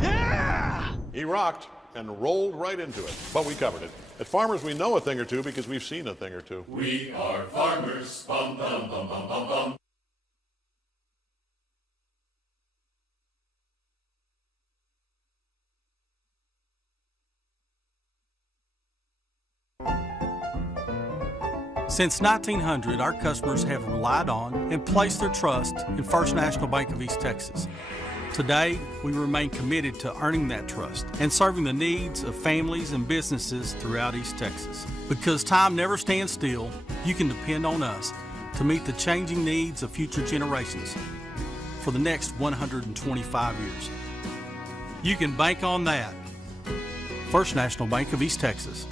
Yeah! He rocked and rolled right into it, but we covered it. At Farmers, we know a thing or two because we've seen a thing or two. We are farmers. Bum, bum, bum, bum, bum, bum. Since 1900, our customers have relied on and placed their trust in First National Bank of East Texas. Today, we remain committed to earning that trust and serving the needs of families and businesses throughout East Texas. Because time never stands still, you can depend on us to meet the changing needs of future generations for the next 125 years. You can bank on that. First National Bank of East Texas.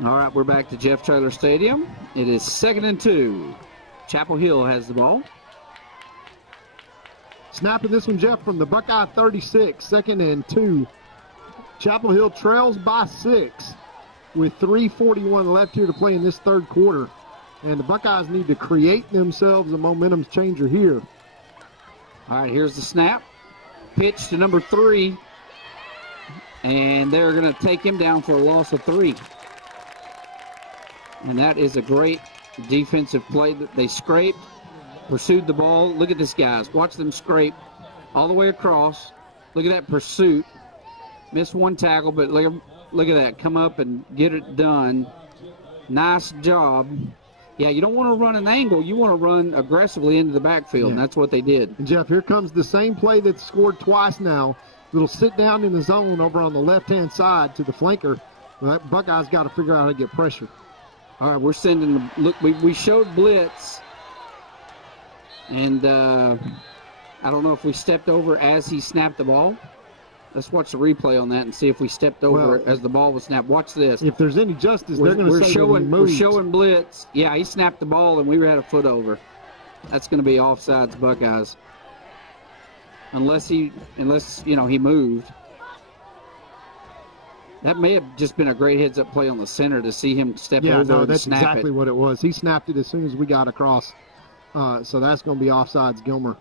All right, we're back to Jeff Traylor Stadium. It is 2nd and 2. Chapel Hill has the ball. Snapping this one, Jeff, from the Buckeye 36, 2nd and 2. Chapel Hill trails by 6 with 3:41 left here to play in this 3rd quarter. And the Buckeyes need to create themselves a momentum changer here. All right, here's the snap. Pitch to number 3. And they're going to take him down for a loss of 3. And that is a great defensive play that they scraped, pursued the ball. Look at this, guys. Watch them scrape all the way across. Look at that pursuit. Missed one tackle, but look at that. Come up and get it done. Nice job. Yeah, you don't want to run an angle. You want to run aggressively into the backfield, and that's what they did. And, Jeff, here comes the same play that's scored twice now. It'll sit down in the zone over on the left-hand side to the flanker. Well, that Buckeyes got to figure out how to get pressure. All right, we're sending – look, we showed blitz, and I don't know if we stepped over as he snapped the ball. Let's watch the replay on that and see if we stepped over as the ball was snapped. Watch this. If there's any justice, they're going to say we're showing blitz. Yeah, he snapped the ball, and we had a foot over. That's going to be offsides Buckeyes. Unless he moved. That may have just been a great heads-up play on the center to see him step over and snap it. Yeah, that's exactly what it was. He snapped it as soon as we got across. So that's going to be offsides, Gilmer.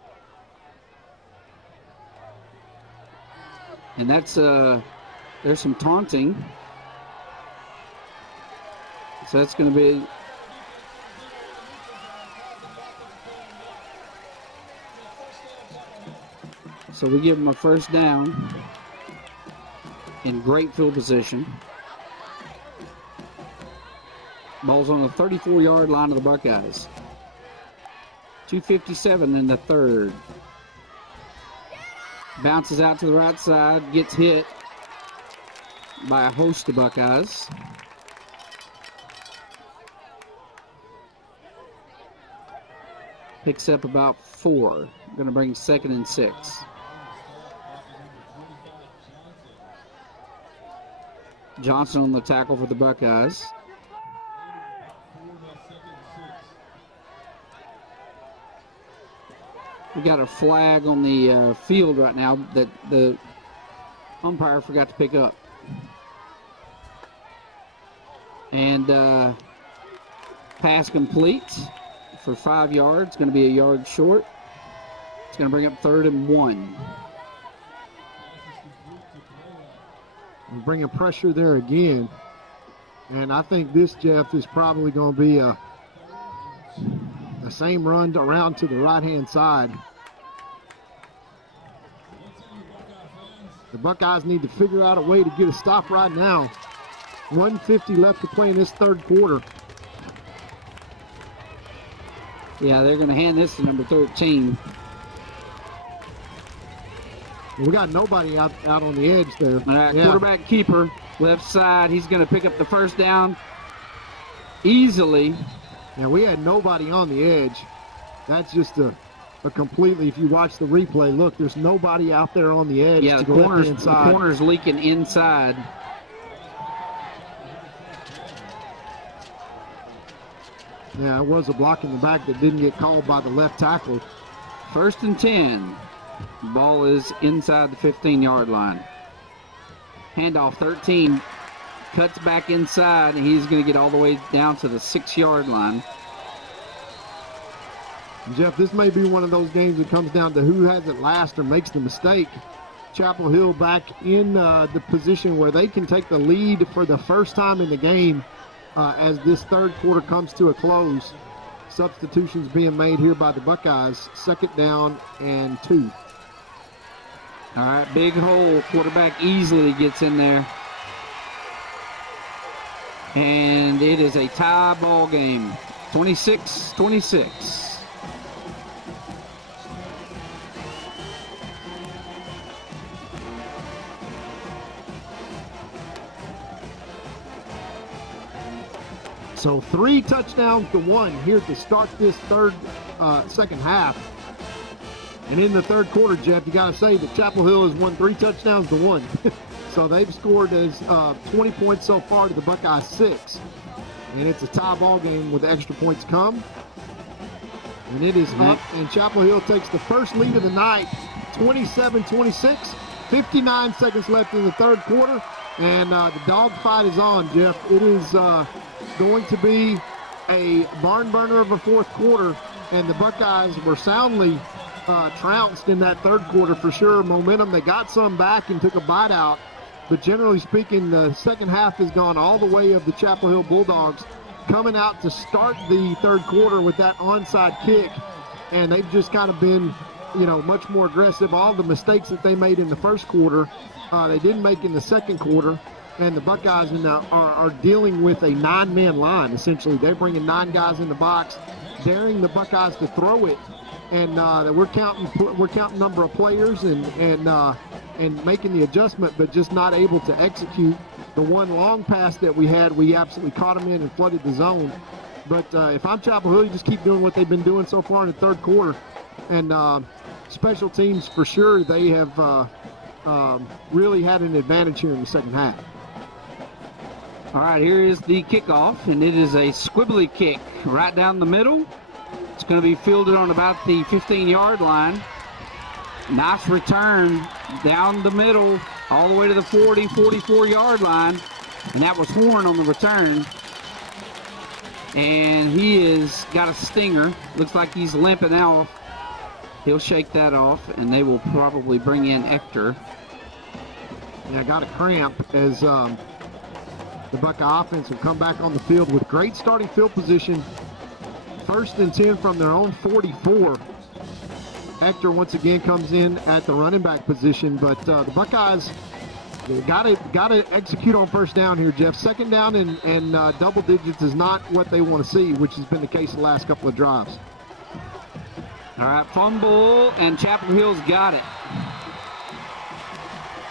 And that's there's some taunting. So that's going to be so we give him a first down in great field position. Ball's on the 34-yard line of the Buckeyes. 2:57 in the 3rd. Bounces out to the right side, gets hit by a host of Buckeyes. Picks up about 4. Going to bring 2nd and 6. Johnson on the tackle for the Buckeyes. We got a flag on the field right now that the umpire forgot to pick up. And pass complete for 5 yards. Going to be a yard short. It's going to bring up 3rd and 1. Bringing pressure there again. And I think this, Jeff, is probably going to be the same run around to the right-hand side. The Buckeyes need to figure out a way to get a stop right now. 1:50 left to play in this 3rd quarter. Yeah, they're going to hand this to number 13. We got nobody out on the edge there. All right, quarterback keeper, left side. He's going to pick up the 1st down easily. Yeah, we had nobody on the edge. That's just a completely, if you watch the replay, look, there's nobody out there on the edge. Yeah, to the corner's leaking inside. Yeah, it was a block in the back that didn't get called by the left tackle. 1st and 10. Ball is inside the 15-yard line. Handoff, 13. Cuts back inside, and he's going to get all the way down to the 6-yard line. Jeff, this may be one of those games that comes down to who has it last or makes the mistake. Chapel Hill back in the position where they can take the lead for the first time in the game as this 3rd quarter comes to a close. Substitutions being made here by the Buckeyes. 2nd down and 2. All right, big hole. Quarterback easily gets in there. And it is a tie ball game. 26-26. So 3 touchdowns to 1 here to start this second half. And in the 3rd quarter, Jeff, you got to say that Chapel Hill has won 3 touchdowns to 1. So they've scored as 20 points so far to the Buckeyes 6. And it's a tie ball game with the extra points come. And it is up, and Chapel Hill takes the first lead of the night, 27-26. 59 seconds left in the 3rd quarter. And the dogfight is on, Jeff. It is going to be a barn burner of a 4th quarter. And the Buckeyes were soundly trounced in that 3rd quarter for sure. Momentum, they got some back and took a bite out. But generally speaking, the second half has gone all the way of the Chapel Hill Bulldogs coming out to start the 3rd quarter with that onside kick. And they've just kind of been, much more aggressive. All the mistakes that they made in the 1st quarter, they didn't make in the 2nd quarter. And the Buckeyes are dealing with a 9-man line, essentially. They're bringing 9 guys in the box, daring the Buckeyes to throw it. And we're counting number of players and making the adjustment, but just not able to execute. The one long pass that we had, we absolutely caught them in and flooded the zone. But if I'm Chapel Hill, you just keep doing what they've been doing so far in the 3rd quarter. And special teams, for sure, they have really had an advantage here in the second half. All right, here is the kickoff, and it is a squibbly kick right down the middle. It's going to be fielded on about the 15-yard line. Nice return down the middle, all the way to the 40, 44-yard line. And that was Horn on the return. And he has got a stinger. Looks like he's limping out. He'll shake that off, and they will probably bring in Ector. Yeah, got a cramp as the Buckeye offense will come back on the field with great starting field position. 1st and 10 from their own 44. Hector once again comes in at the running back position, but the Buckeyes got to execute on 1st down here, Jeff. 2nd down and double digits is not what they want to see, which has been the case the last couple of drives. All right, fumble, and Chapel Hill's got it.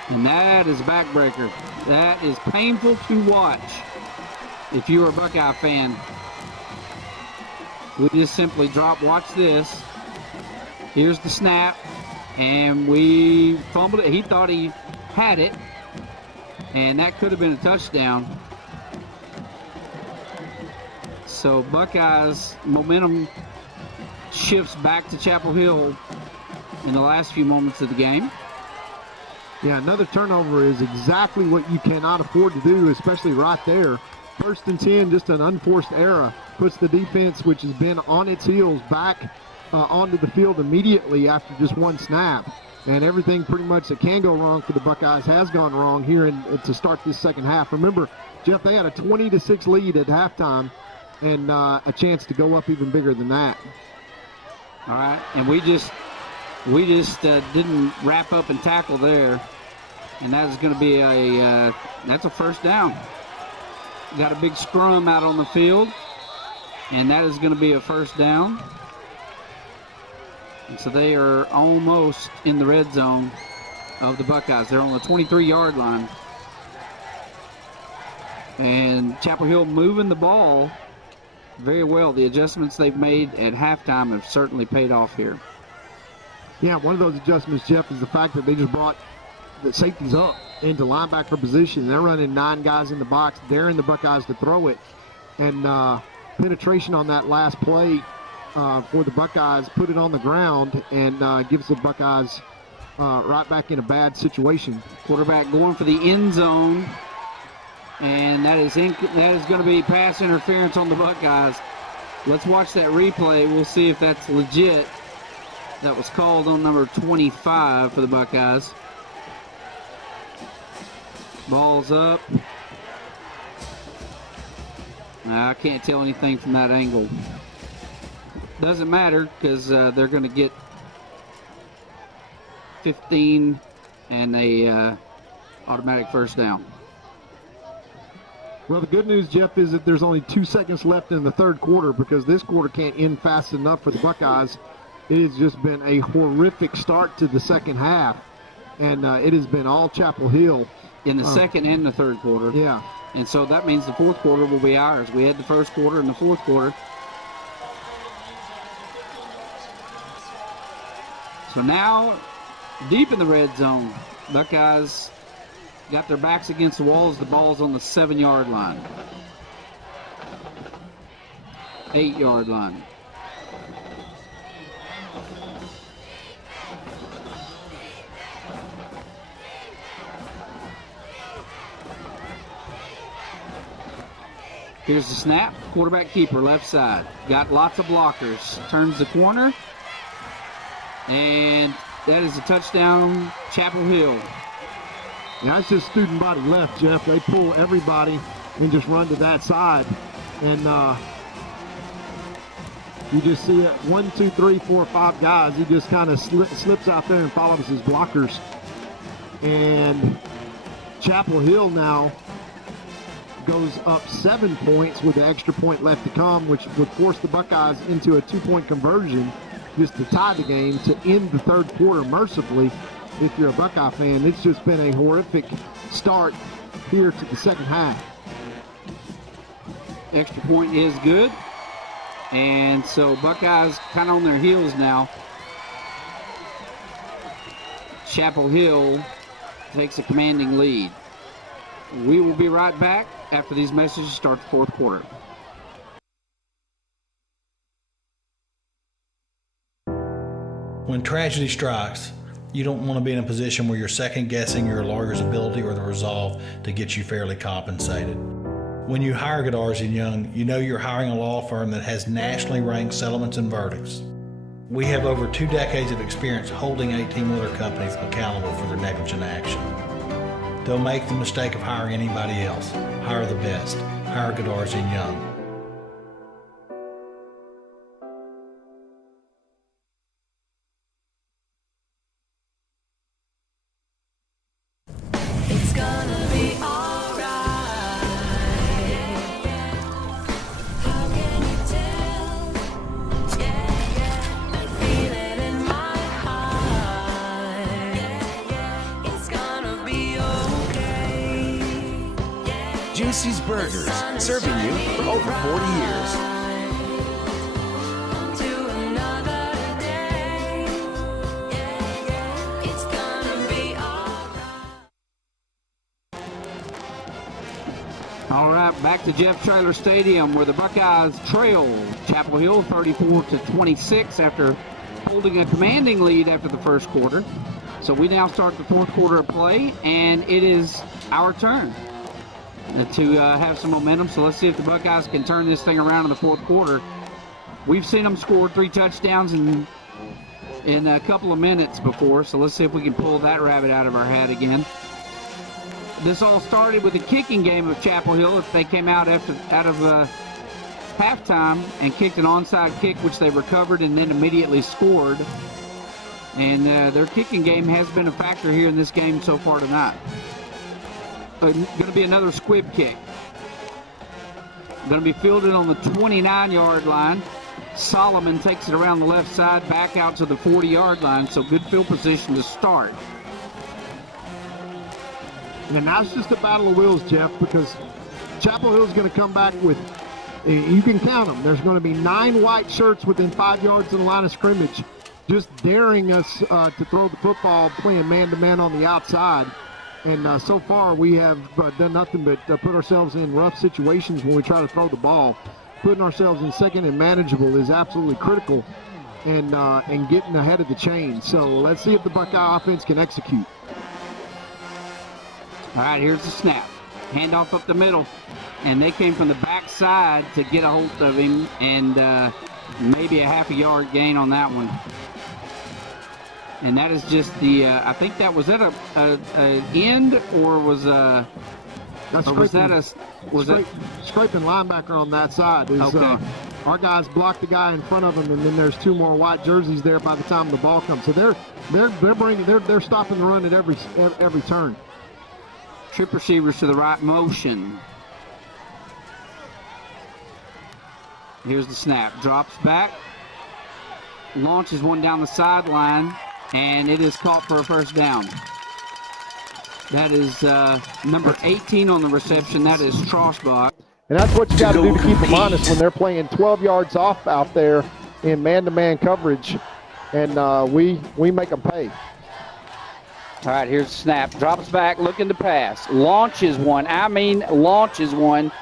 And that is a backbreaker. That is painful to watch if you're a Buckeye fan. We just simply drop. Watch this. Here's the snap, and we fumbled it. He thought he had it, and that could have been a touchdown. So Buckeyes momentum shifts back to Chapel Hill in the last few moments of the game. Yeah, another turnover is exactly what you cannot afford to do, especially right there. 1st and 10, just an unforced error, puts the defense, which has been on its heels, back onto the field immediately after just one snap. And everything pretty much that can go wrong for the Buckeyes has gone wrong here to start this second half. Remember, Jeff, they had a 20-6 lead at halftime and a chance to go up even bigger than that. All right, and we just didn't wrap up and tackle there, and that is going to be that's a first down. Got a big scrum out on the field, and that is going to be a first down. And so they are almost in the red zone of the Buckeyes. They're on the 23-yard line. And Chapel Hill moving the ball very well. The adjustments they've made at halftime have certainly paid off here. Yeah, one of those adjustments, Jeff, is the fact that they just brought the safeties up into linebacker position. They're running 9 guys in the box, daring the Buckeyes to throw it. And penetration on that last play for the Buckeyes, put it on the ground and gives the Buckeyes right back in a bad situation. Quarterback going for the end zone, and that is going to be pass interference on the Buckeyes. Let's watch that replay. We'll see if that's legit. That was called on number 25 for the Buckeyes. Ball's up. I can't tell anything from that angle. Doesn't matter because they're going to get 15 and a automatic first down. Well, the good news, Jeff, is that there's only 2 seconds left in the third quarter because this quarter can't end fast enough for the Buckeyes. It has just been a horrific start to the second half, and it has been all Chapel Hill. In the second and the third quarter. Yeah. And so that means the fourth quarter will be ours. We had the first quarter and the fourth quarter. So now, deep in the red zone, Buckeyes got their backs against the walls. The ball's on the 7-yard line. 8-yard line. Here's the snap. Quarterback keeper, left side. Got lots of blockers. Turns the corner. And that is a touchdown, Chapel Hill. Yeah, that's just student body left, Jeff. They pull everybody and just run to that side. And you just see it. 1, 2, 3, 4, 5 guys. He just kind of slips out there and follows his blockers. And Chapel Hill now goes up 7 points with the extra point left to come, which would force the Buckeyes into a 2-point conversion just to tie the game to end the third quarter mercifully. If you're a Buckeye fan, it's just been a horrific start here to the second half. Extra point is good. And so Buckeyes kind of on their heels now. Chapel Hill takes a commanding lead. We will be right back after these messages start the fourth quarter. When tragedy strikes, you don't want to be in a position where you're second guessing your lawyer's ability or the resolve to get you fairly compensated. When you hire Goddard & Young, you know you're hiring a law firm that has nationally ranked settlements and verdicts. We have over 2 decades of experience holding 18-wheeler companies accountable for their negligent action. Don't make the mistake of hiring anybody else. Hire the best. Hire Goddard & Young. It's gonna be alright. How can you tell? I feel it in my heart. It's gonna be okay. Juicy's Burgers, serving you for over 40 years. All right, back to Jeff Traylor Stadium where the Buckeyes trail Chapel Hill 34-26 after holding a commanding lead after the first quarter. So we now start the fourth quarter of play, and it is our turn to have some momentum. So let's see if the Buckeyes can turn this thing around in the fourth quarter. We've seen them score 3 touchdowns in a couple of minutes before, so let's see if we can pull that rabbit out of our hat again. This all started with the kicking game of Chapel Hill. If they came out of halftime and kicked an onside kick, which they recovered and then immediately scored. And their kicking game has been a factor here in this game so far tonight. Going to be another squib kick. Going to be fielded on the 29-yard line. Solomon takes it around the left side, back out to the 40-yard line, so good field position to start. And now it's just a battle of wills, Jeff, because Chapel Hill's going to come back with, you can count them. There's going to be 9 white shirts within 5 yards of the line of scrimmage, just daring us to throw the football, playing man-to-man on the outside. And so far we have done nothing but put ourselves in rough situations when we try to throw the ball. Putting ourselves in second and manageable is absolutely critical, and getting ahead of the chain. So let's see if the Buckeye offense can execute. All right, here's the snap. Handoff up the middle. And they came from the backside to get a hold of him, and maybe a half a yard gain on that one. And that is just the, I think that, was that a end, or was that scraping linebacker on that side. Okay. Our guys block the guy in front of them, and then there's 2 more white jerseys there by the time the ball comes. So they're stopping the run at every turn. Trip receivers to the right motion. Here's the snap. Drops back. Launches one down the sideline, and it is caught for a first down. That is number 18 on the reception. That is Trossbach. And that's what you got to do to keep them honest when they're playing 12 yards off out there in man-to-man coverage, and we make them pay. All right, here's the snap. Drops back, looking to pass. Launches one. Launches one.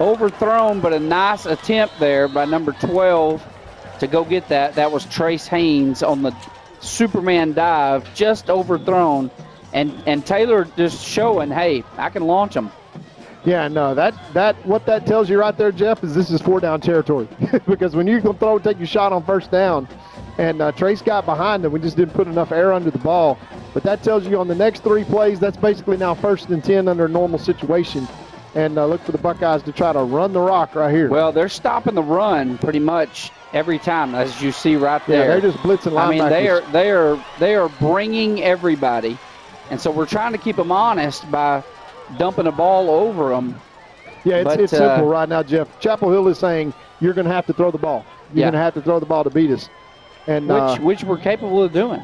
Overthrown, but a nice attempt there by number 12 to go get that. That was Trace Haynes on the Superman dive, just overthrown. And Taylor just showing, hey, I can launch them. Yeah, no, what that tells you right there, Jeff, is this is 4-down territory. Because when you can throw, take your shot on first down, and Trace got behind him, we just didn't put enough air under the ball. But that tells you on the next 3 plays, that's basically now 1st and 10 under a normal situation. And look for the Buckeyes to try to run the rock right here. Well, they're stopping the run pretty much every time, as you see right there. Yeah, they're just blitzing linebackers. They are bringing everybody. And so we're trying to keep them honest by dumping the ball over them. Yeah, it's simple right now, Jeff. Chapel Hill is saying you're going to have to throw the ball. You're going to have to throw the ball to beat us. And which we're capable of doing.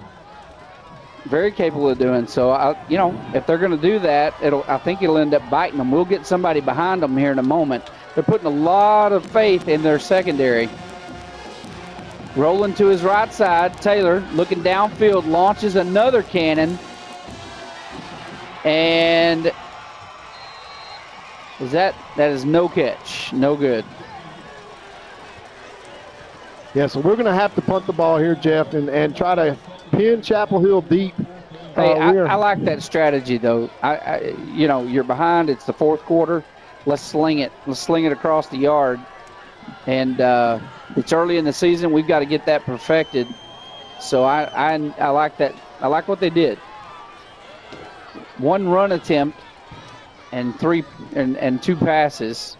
Very capable of doing. So, if they're going to do that, I think it'll end up biting them. We'll get somebody behind them here in a moment. They're putting a lot of faith in their secondary. Rolling to his right side, Taylor looking downfield, launches another cannon. And that is no catch, no good. Yeah, so we're going to have to punt the ball here, Jeff, and try to pin Chapel Hill deep. Hey, I like that strategy, though. You're behind. It's the fourth quarter. Let's sling it. Let's sling it across the yard. And it's early in the season. We've got to get that perfected. So I like that. I like what they did. 1 run attempt and 2 passes,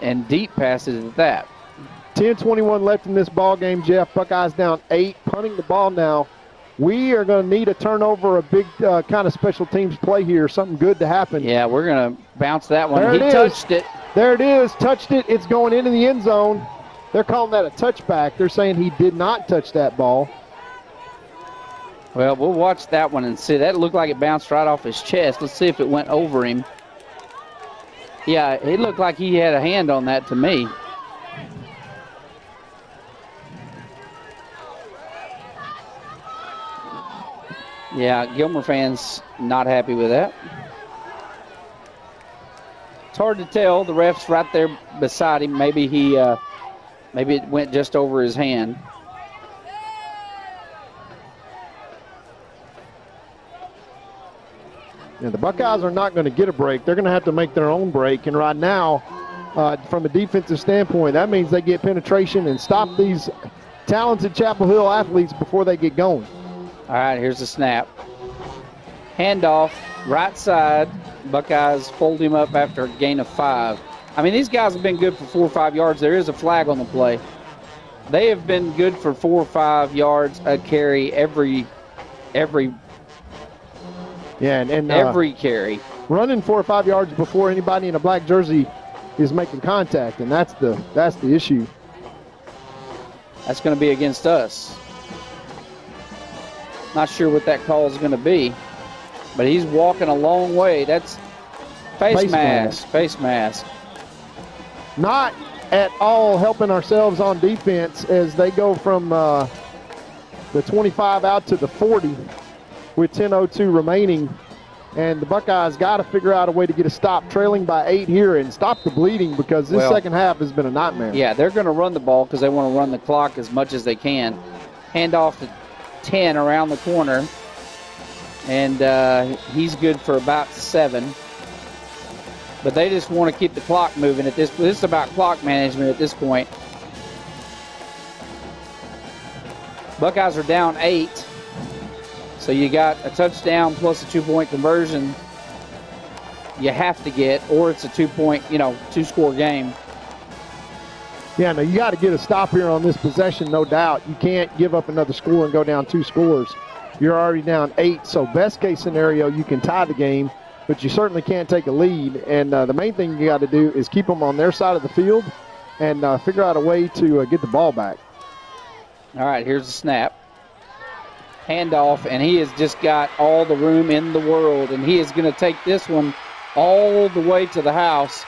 and deep passes at that. 10:21 left in this ball game, Jeff. Buckeyes down 8, punting the ball now. We are going to need a turnover, a big kind of special teams play here, something good to happen. Yeah, we're going to bounce that one. There he touched it. There it is, touched it. It's going into the end zone. They're calling that a touchback. They're saying he did not touch that ball. Well, we'll watch that one and see. That looked like it bounced right off his chest. Let's see if it went over him. Yeah, it looked like he had a hand on that to me. Yeah, Gilmer fans not happy with that. hard to tell. The ref's right there beside him. Maybe maybe it went just over his hand. Yeah, the Buckeyes are not going to get a break. They're going to have to make their own break. And right now, from a defensive standpoint, that means they get penetration and stop these talented Chapel Hill athletes before they get going. All right, here's the snap. Handoff, right side. Buckeyes fold him up after a gain of 5. I mean, these guys have been good for 4 or 5 yards. There is a flag on the play. They have been good for 4 or 5 yards a carry every every carry. Running 4 or 5 yards before anybody in a black jersey is making contact, and that's the issue. That's going to be against us. Not sure what that call is going to be, but he's walking a long way. That's face mask. Not at all helping ourselves on defense as they go from the 25 out to the 40 with 10:02 remaining. And the Buckeyes got to figure out a way to get a stop, trailing by 8 here, and stop the bleeding because this second half has been a nightmare. Yeah, they're going to run the ball because they want to run the clock as much as they can. Hand off to 10 around the corner, and he's good for about 7. But they just want to keep the clock moving at this. This is about clock management at this point. Buckeyes are down 8. So you got a touchdown plus a 2-point conversion you have to get, or it's a 2-score game. Yeah, no, you got to get a stop here on this possession, no doubt. You can't give up another score and go down 2 scores. You're already down 8, so best case scenario, you can tie the game, but you certainly can't take a lead. And the main thing you got to do is keep them on their side of the field and figure out a way to get the ball back. All right, here's the snap. Handoff, and he has just got all the room in the world, and he is going to take this one all the way to the house.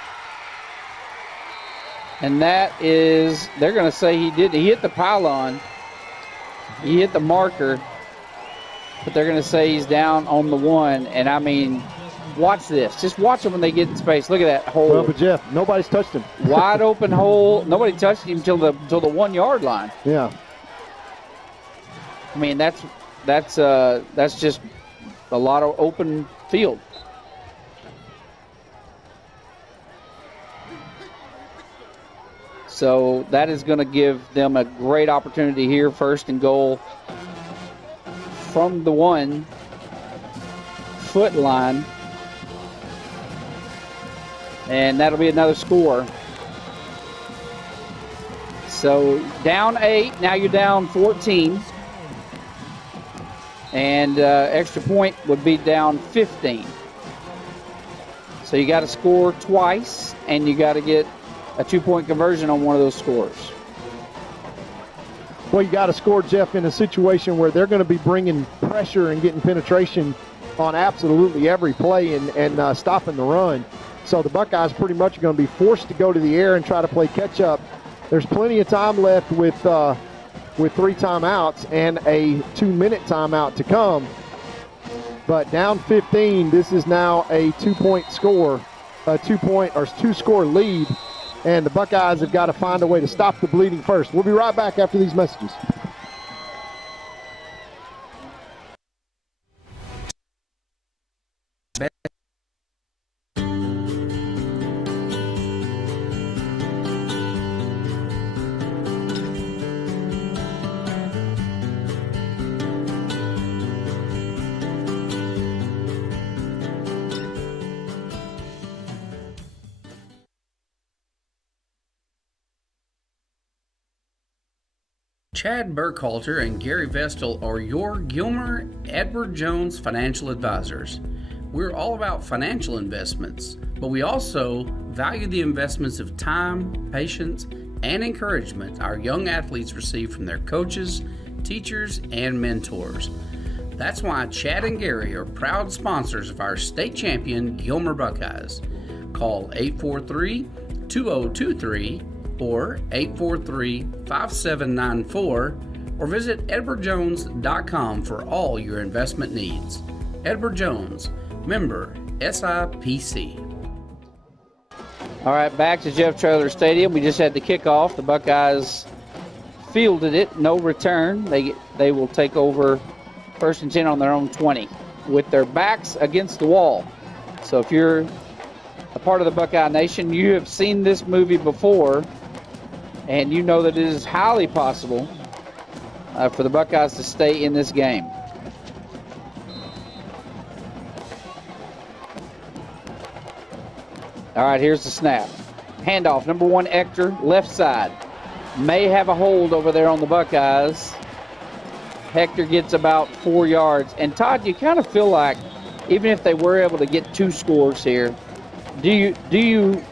And that is, they're going to say he hit the pylon, he hit the marker, but they're going to say he's down on the 1. And I mean, watch this. Just watch them when they get in space. Look at that hole. Well, but Jeff, nobody's touched him. Wide open hole. Nobody touched him till the 1 yard line. Yeah. I mean, that's just a lot of open field. So that is going to give them a great opportunity here, 1st and goal from the 1-foot line. And that'll be another score. So down 8, now you're down 14. And extra point would be down 15. So you got to score twice, and you got to get a 2-point conversion on one of those scores. Well, you got to score, Jeff, in a situation where they're going to be bringing pressure and getting penetration on absolutely every play and stopping the run. So the Buckeyes pretty much are going to be forced to go to the air and try to play catch-up. There's plenty of time left with 3 timeouts and a 2-minute timeout to come. But down 15, this is now a 2-point score, a 2-score lead, and the Buckeyes have got to find a way to stop the bleeding first. We'll be right back after these messages. Chad Burkhalter and Gary Vestal are your Gilmer Edward Jones financial advisors. We're all about financial investments, but we also value the investments of time, patience, and encouragement our young athletes receive from their coaches, teachers, and mentors. That's why Chad and Gary are proud sponsors of our state champion Gilmer Buckeyes. Call 843-2023 or 843-5794 or visit edwardjones.com for all your investment needs. Edward Jones, member SIPC. All right, back to Jeff Traylor Stadium. We just had the kickoff. The Buckeyes fielded it, no return. They will take over 1st and 10 on their own 20 with their backs against the wall. So if you're a part of the Buckeye Nation, you have seen this movie before, and you know that it is highly possible for the Buckeyes to stay in this game. All right, here's the snap. Handoff, number 1, Ector, left side. May have a hold over there on the Buckeyes. Hector gets about 4 yards. And Todd, you kind of feel like even if they were able to get 2 scores here, do you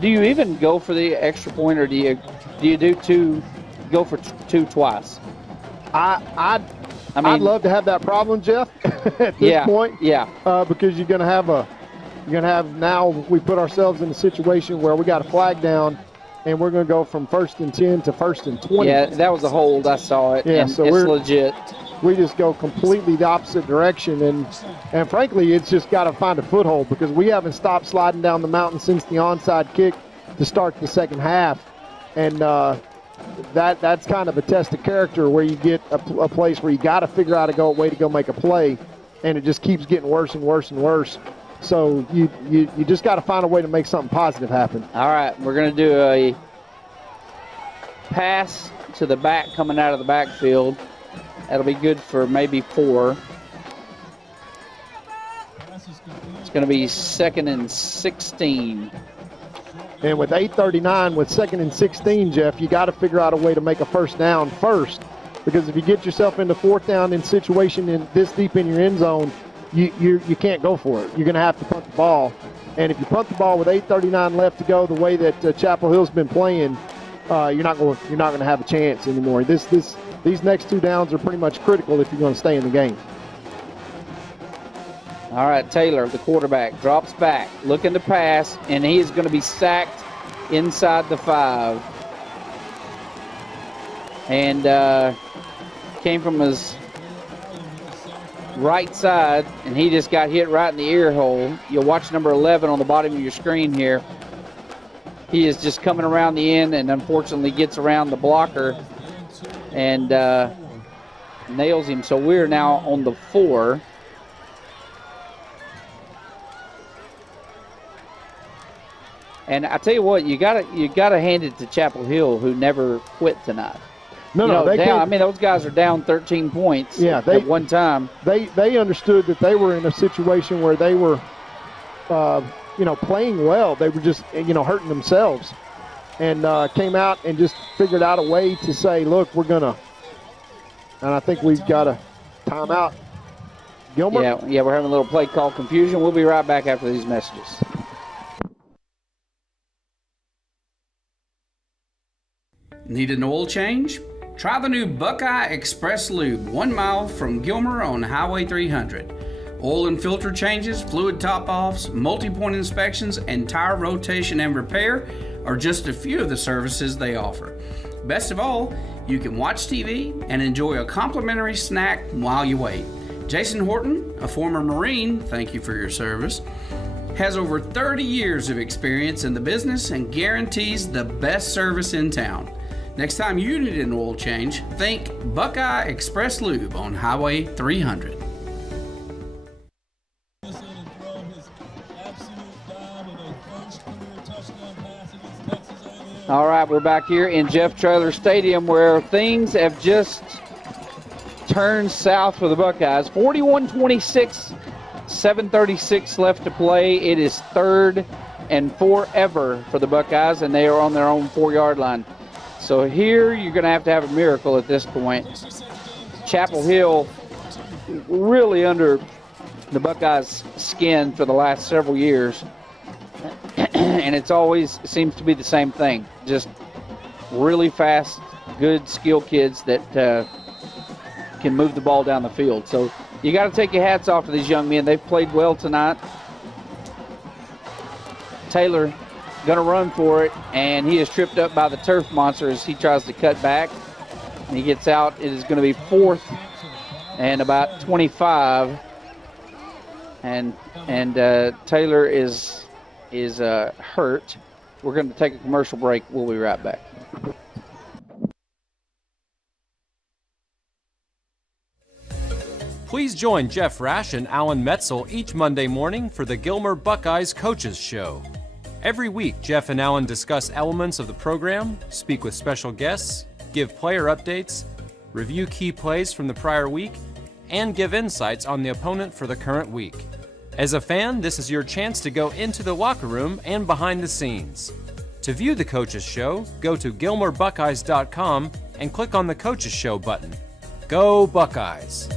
even go for the extra point, or do you go for 2 twice? I'd love to have that problem, Jeff, at this point. Yeah. Because you're going to have now we put ourselves in a situation where we got a flag down, and we're going to go from 1st and 10 to 1st and 20. Yeah, that was a hold. I saw it. Yeah, and so it's legit. We just go completely the opposite direction, and frankly, it's just got to find a foothold because we haven't stopped sliding down the mountain since the onside kick to start the second half, and that's kind of a test of character where you get a place where you got to figure out a way to go make a play, and it just keeps getting worse and worse and worse. So you just got to find a way to make something positive happen. All right, we're going to do a pass to the back coming out of the backfield. That'll be good for maybe 4. It's going to be 2nd and 16. And with 8:39, with 2nd and 16, Jeff, you got to figure out a way to make a first down first, because if you get yourself into 4th down in situation this deep in your end zone, you can't go for it. You're going to have to punt the ball. And if you punt the ball with 8:39 left to go, the way that Chapel Hill's been playing, you're not going to have a chance anymore. These next 2 downs are pretty much critical if you're going to stay in the game. All right, Taylor, the quarterback, drops back, looking to pass, and he is going to be sacked inside the 5. And came from his right side, and he just got hit right in the ear hole. You'll watch number 11 on the bottom of your screen here. He is just coming around the end and unfortunately gets around the blocker and nails him. So we're now on the 4. And I tell you what, you gotta hand it to Chapel Hill, who never quit tonight. No, they can't. I mean, those guys are down 13 points at one time. They understood that they were in a situation where they were, playing well. They were just, hurting themselves, and came out and just figured out a way to say, look, we're gonna. And I think we've got a timeout. Gilmer. Yeah, we're having a little play call confusion. We'll be right back after these messages. Need an oil change? Try the new Buckeye Express Lube, 1 mile from Gilmer on Highway 300. Oil and filter changes, fluid top-offs, multi-point inspections, and tire rotation and repair are just a few of the services they offer. Best of all, you can watch TV and enjoy a complimentary snack while you wait. Jason Horton, a former Marine, thank you for your service, has over 30 years of experience in the business and guarantees the best service in town. Next time you need an oil change, think Buckeye Express Lube on Highway 300. All right, we're back here in Jeff Traylor Stadium where things have just turned south for the Buckeyes. 41-26, 7:36 left to play. It is 3rd and forever for the Buckeyes, and they are on their own 4-yard line. So here you're going to have a miracle at this point. Chapel Hill really under the Buckeyes' skin for the last several years. And it's always seems to be the same thing. Just really fast, good skill kids that can move the ball down the field. So you got to take your hats off to these young men. They've played well tonight. Taylor going to run for it, and he is tripped up by the turf monster as he tries to cut back. And he gets out. It is going to be 4th and about 25. And Taylor is hurt. We're going to take a commercial break. We'll be right back. Please join Jeff Rash and Alan Metzel each Monday morning for the Gilmer Buckeyes Coaches Show. Every week, Jeff and Alan discuss elements of the program, speak with special guests, give player updates, review key plays from the prior week, and give insights on the opponent for the current week. As a fan, this is your chance to go into the locker room and behind the scenes. To view the Coaches Show, go to GilmerBuckeyes.com and click on the Coaches Show button. Go Buckeyes!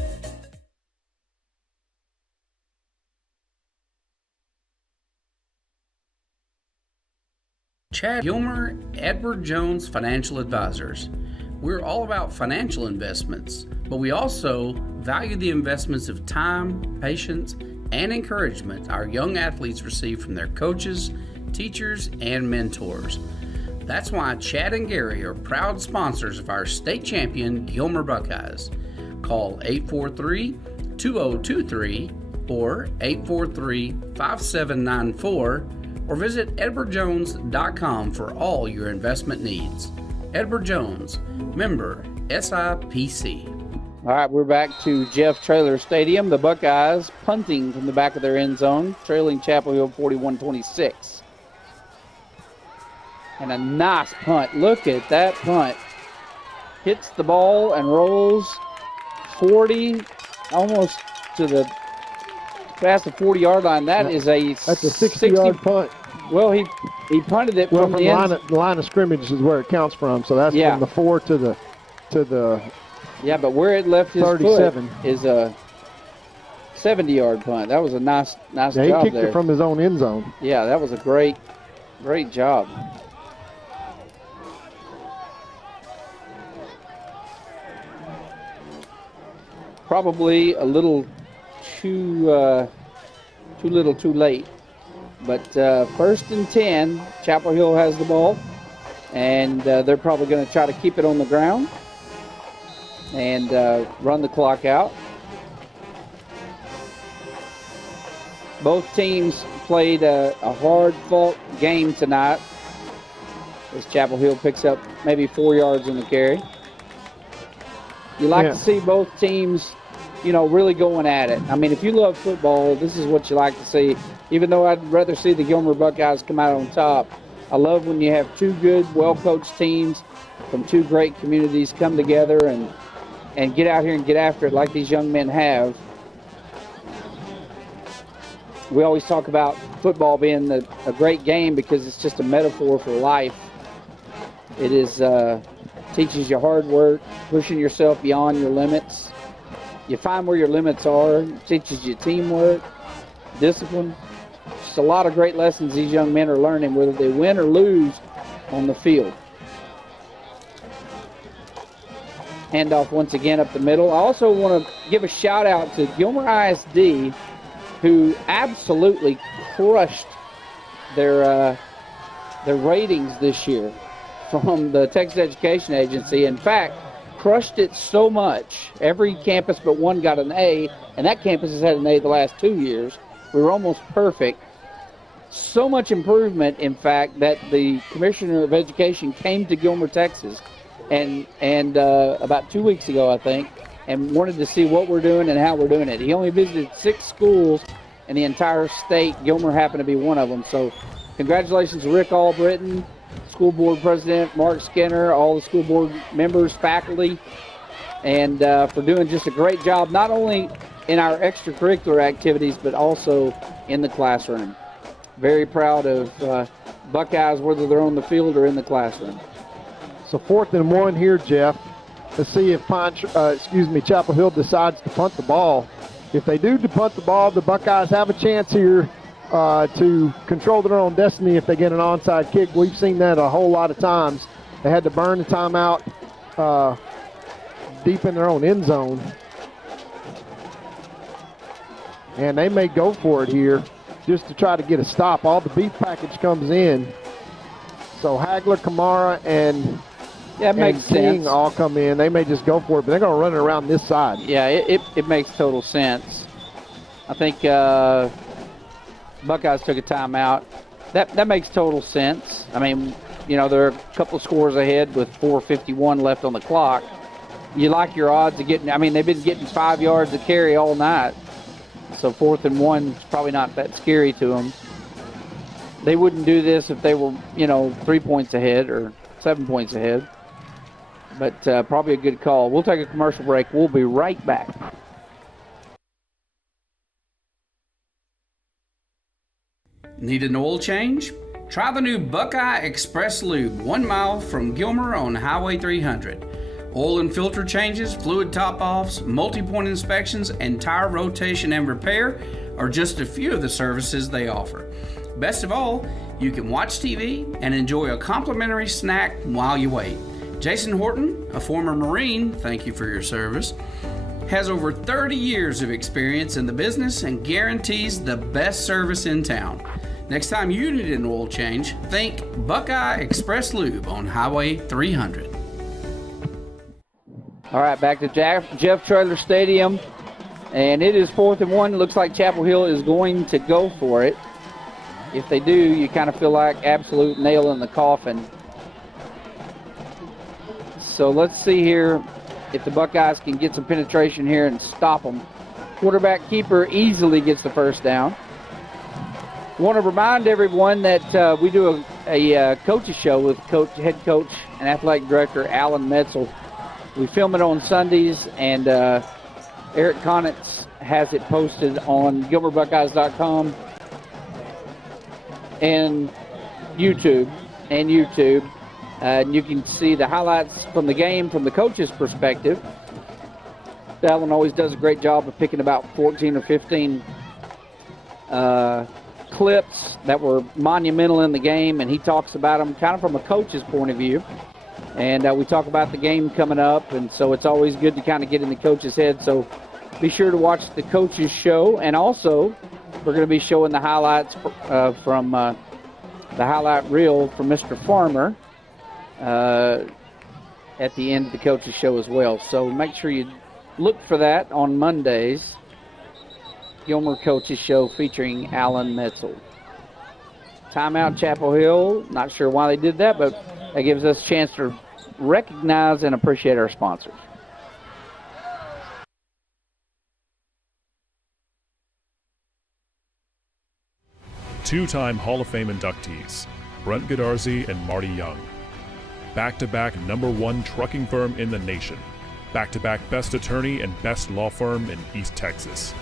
Chad Gilmer, Edward Jones Financial Advisors. We're all about financial investments, but we also value the investments of time, patience, and encouragement our young athletes receive from their coaches, teachers, and mentors. That's why Chad and Gary are proud sponsors of our state champion Gilmer Buckeyes. Call 843-2023 or 843-5794 or visit edwardjones.com for all your investment needs. Edward Jones, member SIPC. All right, we're back to Jeff Traylor Stadium. The Buckeyes punting from the back of their end zone, trailing Chapel Hill 41-26. And a nice punt. Look at that punt. Hits the ball and rolls 40, almost to the past the 40-yard line. That's a 60-yard punt. Well, he punted it from from the line of scrimmage is where it counts from. So that's from the 4 to the yeah, but where it left his 37 foot is a 70-yard punt. That was a nice job there. He kicked it from his own end zone. Yeah, that was a great job. Probably a little too little too late. But first and 10, Chapel Hill has the ball, and they're probably going to try to keep it on the ground and run the clock out. Both teams played a hard-fought game tonight as Chapel Hill picks up maybe 4 yards on the carry. You like to see both teams, really going at it. I mean, if you love football, this is what you like to see. Even though I'd rather see the Gilmer Buckeyes come out on top, I love when you have two good, well-coached teams from two great communities come together and get out here and get after it like these young men have. We always talk about football being a great game because it's just a metaphor for life. It is teaches you hard work, pushing yourself beyond your limits. You find where your limits are. It teaches you teamwork, discipline. Just a lot of great lessons these young men are learning, whether they win or lose on the field. Handoff once again up the middle. I also want to give a shout out to Gilmer ISD, who absolutely crushed their ratings this year from the Texas Education Agency. In fact, crushed it so much. Every campus but one got an A, and that campus has had an A the last 2 years. We were almost perfect. So much improvement, in fact, that the Commissioner of Education came to Gilmer, Texas, and about 2 weeks ago, I think, and wanted to see what we're doing and how we're doing it. He only visited 6 schools in the entire state. Gilmer happened to be one of them. So congratulations to Rick Albritton, school board president, Mark Skinner, all the school board members, faculty, and for doing just a great job, not only in our extracurricular activities, but also in the classroom. Very proud of Buckeyes, whether they're on the field or in the classroom. So 4th and 1 here, Jeff. Let's see if Chapel Hill decides to punt the ball. If they do to punt the ball, the Buckeyes have a chance here to control their own destiny if they get an onside kick. We've seen that a whole lot of times. They had to burn the timeout deep in their own end zone. And they may go for it here just to try to get a stop. All the beef package comes in. So Hagler, Kamara, and King all come in. They may just go for it, but they're going to run it around this side. Yeah, it makes total sense. I think Buckeyes took a timeout. That makes total sense. I mean, they're a couple of scores ahead with 4:51 left on the clock. You like your odds of getting, they've been getting 5 yards a carry all night. So 4th and 1 is probably not that scary to them. They wouldn't do this if they were, 3 points ahead or 7 points ahead. But probably a good call. We'll take a commercial break. We'll be right back. Need an oil change? Try the new Buckeye Express Lube, 1 mile from Gilmer on Highway 300. Oil and filter changes, fluid top-offs, multi-point inspections, and tire rotation and repair are just a few of the services they offer. Best of all, you can watch TV and enjoy a complimentary snack while you wait. Jason Horton, a former Marine, thank you for your service, has over 30 years of experience in the business and guarantees the best service in town. Next time you need an oil change, think Buckeye Express Lube on Highway 300. All right, back to Jeff Traylor Stadium, and it is 4th and 1. It looks like Chapel Hill is going to go for it. If they do, you kind of feel like absolute nail in the coffin. So let's see here if the Buckeyes can get some penetration here and stop them. Quarterback keeper easily gets the first down. Want to remind everyone that we do a coaches show with head coach and athletic director Alan Metzel. We film it on Sundays, and Eric Conitz has it posted on GilmerBuckeyes.com and YouTube. And you can see the highlights from the game from the coach's perspective. Alan always does a great job of picking about 14 or 15 clips that were monumental in the game, and he talks about them kind of from a coach's point of view. And we talk about the game coming up, and so it's always good to kind of get in the coach's head. So be sure to watch the coach's show, and also we're going to be showing the highlights from the highlight reel from Mr. Farmer at the end of the coach's show as well. So make sure you look for that on Mondays. Gilmer Coach's Show featuring Alan Metzel. Timeout, Chapel Hill. Not sure why they did that, but that gives us a chance to recognize and appreciate our sponsors. Two-time Hall of Fame inductees, Brent Godarzi and Marty Young. Back-to-back #1 trucking firm in the nation. Back-to-back best attorney and best law firm in East Texas.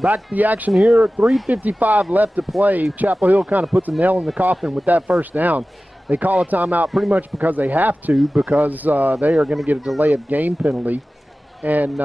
Back to the action here. 3:55 left to play. Chapel Hill kind of puts a nail in the coffin with that first down. They call a timeout pretty much because they have to, because they are going to get a delay of game penalty. And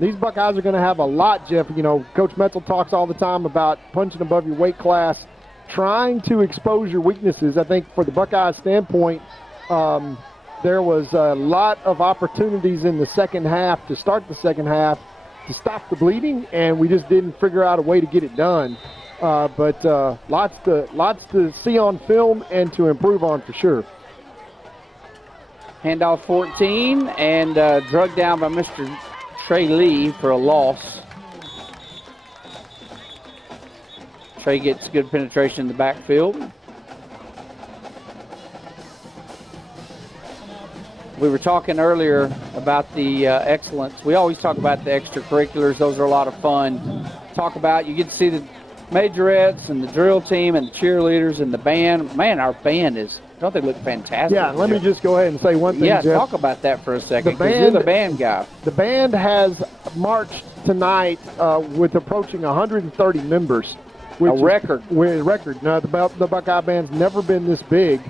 these Buckeyes are going to have a lot, Jeff. You know, Coach Metzel talks all the time about punching above your weight class, trying to expose your weaknesses. I think for the Buckeyes standpoint, there was a lot of opportunities in the second half to start the second half to stop the bleeding, and we just didn't figure out a way to get it done. But lots to see on film and to improve on for sure. Handoff 14 and drugged down by Mr. Trey Lee for a loss. Trey gets good penetration in the backfield. We were talking earlier about the excellence. We always talk about the extracurriculars. Those are a lot of fun. Talk about, you get to see the majorettes and the drill team and the cheerleaders and the band. Man, our band don't they look fantastic? Yeah, let me just go ahead and say one thing, Yeah, Jeff. talk about that for a second, because you're the band guy. The band has marched tonight with approaching 130 members. A record. No, the Buckeye band's never been this big.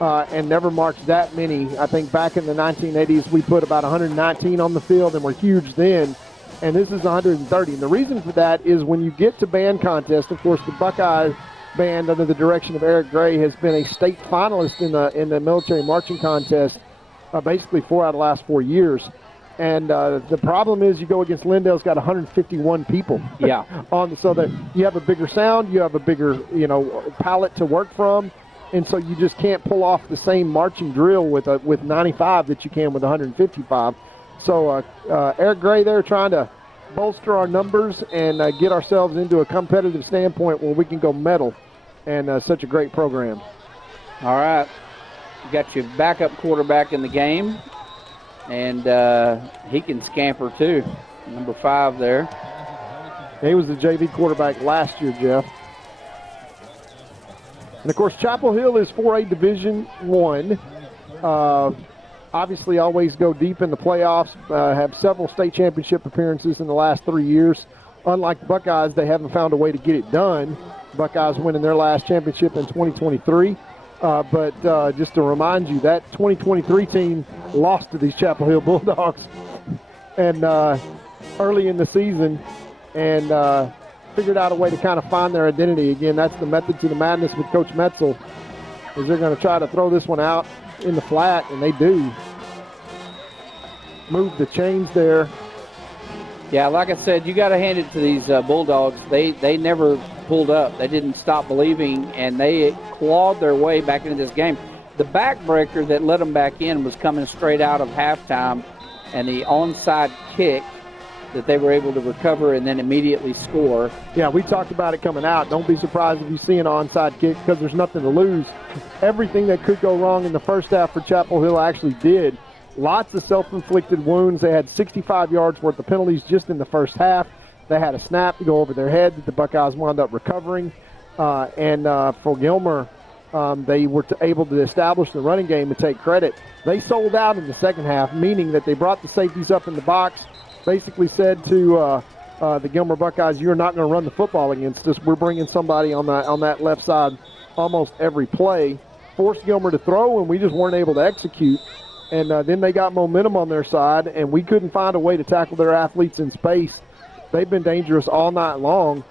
And never marched that many. I think back in the 1980s, we put about 119 on the field and were huge then. And this is 130. And the reason for that is when you get to band contest, of course, the Buckeyes band under the direction of Eric Gray has been a state finalist in the military marching contest basically 4 out of the last 4 years. And the problem is you go against Lindale's got 151 people. Yeah. So that you have a bigger sound, you have a bigger, palette to work from. And so you just can't pull off the same marching drill with 95 that you can with 155. So Eric Gray there trying to bolster our numbers and get ourselves into a competitive standpoint where we can go medal. And such a great program. All right. You got your backup quarterback in the game. And he can scamper too. Number 5 there. He was the JV quarterback last year, Jeff. And, of course, Chapel Hill is 4A Division I. Obviously always go deep in the playoffs, have several state championship appearances in the last 3 years. Unlike the Buckeyes, they haven't found a way to get it done. Buckeyes winning their last championship in 2023. But just to remind you, that 2023 team lost to these Chapel Hill Bulldogs and early in the season and figured out a way to kind of find their identity. Again, that's the method to the madness with Coach Metzel, is they're going to try to throw this one out in the flat, and they do. Move the chains there. Yeah, like I said, you got to hand it to these Bulldogs. They never pulled up. They didn't stop believing, and they clawed their way back into this game. The backbreaker that let them back in was coming straight out of halftime, and the onside kick that they were able to recover and then immediately score. Yeah, we talked about it coming out. Don't be surprised if you see an onside kick because there's nothing to lose. Everything that could go wrong in the first half for Chapel Hill actually did. Lots of self-inflicted wounds. They had 65 yards worth of penalties just in the first half. They had a snap to go over their head that the Buckeyes wound up recovering. And for Gilmer, they were able to establish the running game and take credit. They sold out in the second half, meaning that they brought the safeties up in the box, basically said to the Gilmer Buckeyes, you're not going to run the football against us. We're bringing somebody on that left side almost every play. Forced Gilmer to throw, and we just weren't able to execute. And then they got momentum on their side, and we couldn't find a way to tackle their athletes in space. They've been dangerous all night long.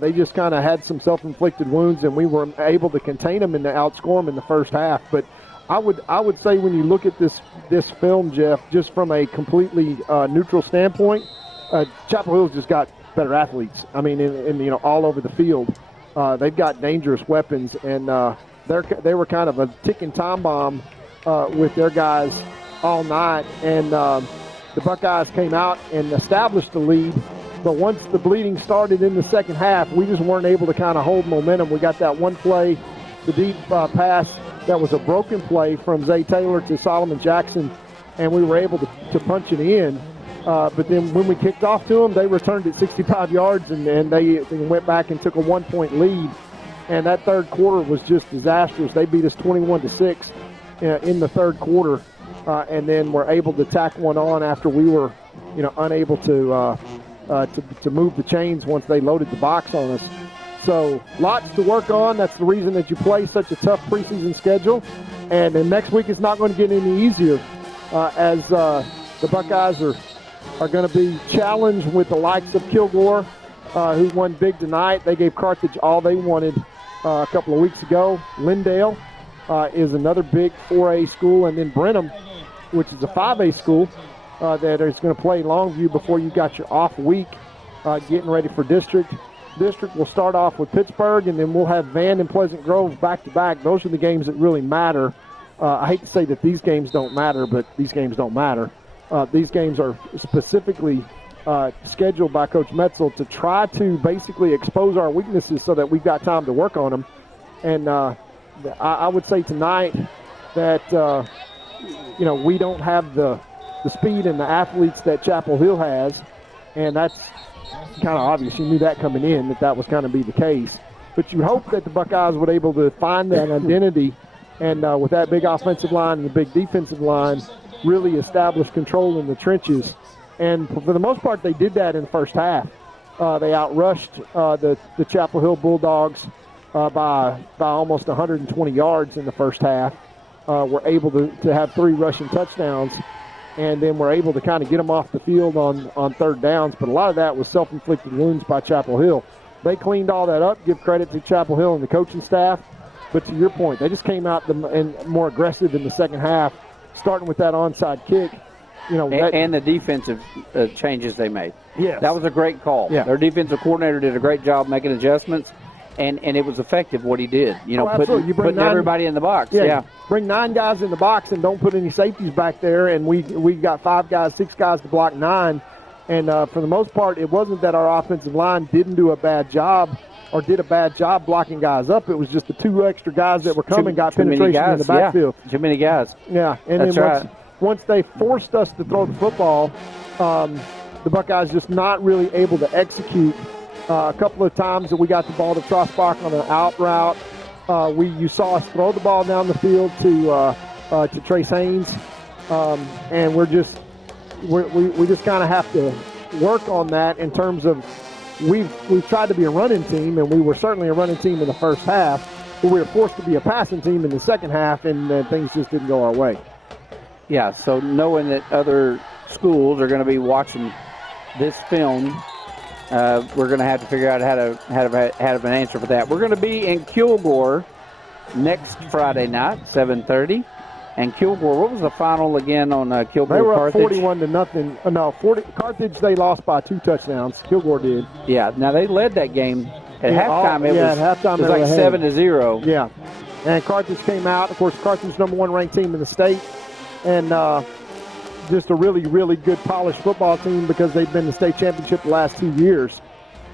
They just kind of had some self-inflicted wounds, and we were able to contain them and to outscore them in the first half. But I would say when you look at this film, Jeff, just from a completely neutral standpoint, Chapel Hill's just got better athletes. I mean, in all over the field, they've got dangerous weapons, and they were kind of a ticking time bomb with their guys all night. And the Buckeyes came out and established the lead. But once the bleeding started in the second half, we just weren't able to kind of hold momentum. We got that one play, the deep pass that was a broken play from Zay Taylor to Solomon Jackson, and we were able to punch it in. But then when we kicked off to them, they returned it 65 yards, and they went back and took a 1-point lead. And that third quarter was just disastrous. They beat us 21-6 in the third quarter, and then were able to tack one on after we were, unable to move the chains once they loaded the box on us. So lots to work on. That's the reason that you play such a tough preseason schedule. And then next week is not going to get any easier as the Buckeyes are going to be challenged with the likes of Kilgore, who won big tonight. They gave Carthage all they wanted a couple of weeks ago. Lindale is another big 4A school. And then Brenham, which is a 5A school, that is going to play Longview before you got your off week getting ready for district. District will start off with Pittsburgh, and then we'll have Van and Pleasant Grove back-to-back. Those are the games that really matter. I hate to say that these games don't matter, but these games don't matter. These games are specifically scheduled by Coach Metzel to try to basically expose our weaknesses so that we've got time to work on them. And I would say tonight that, we don't have the speed and the athletes that Chapel Hill has, and that's kind of obvious. You knew that coming in, that was going to be the case. But you hope that the Buckeyes were able to find that identity and with that big offensive line and the big defensive line, really establish control in the trenches. And for the most part, they did that in the first half. They outrushed the Chapel Hill Bulldogs by almost 120 yards in the first half. Were able to have 3 rushing touchdowns, and then we're able to kind of get them off the field on third downs. But a lot of that was self-inflicted wounds by Chapel Hill. they cleaned all that up. Give credit to Chapel Hill and the coaching staff. But to your point, they just came out and more aggressive in the second half, starting with that onside kick. And the defensive changes they made. Yes. That was a great call. Yeah. Their defensive coordinator did a great job making adjustments, and it was effective what he did. Putting everybody in the box. Yeah. Bring 9 guys in the box and don't put any safeties back there, and we got 5 guys, 6 guys to block 9. And for the most part, it wasn't that our offensive line didn't do a bad job or did a bad job blocking guys up. It was just the 2 extra guys that were coming got penetration in the backfield. Yeah. Too many guys. Yeah, and That's then right. once they forced us to throw the football, the Buckeyes just not really able to execute. A couple of times that we got the ball to Trosbach on an out route. You saw us throw the ball down the field to Trace Haynes, and we just kind of have to work on that in terms of we've tried to be a running team, and we were certainly a running team in the first half, but we were forced to be a passing team in the second half, and things just didn't go our way. Yeah, so knowing that other schools are going to be watching this film, we're going to have to figure out how to have an answer for that. We're going to be in Kilgore next Friday night, 7:30. And Kilgore, what was the final again on Kilgore? They were Carthage? up 41-0. Carthage, they lost by 2 touchdowns. Kilgore did. Yeah, now they led that game. At halftime, at halftime it was like 7-0. Yeah. And Carthage came out. Of course, Carthage #1 ranked team in the state. And just a really, really good polished football team because they've been in the state championship the last 2 years.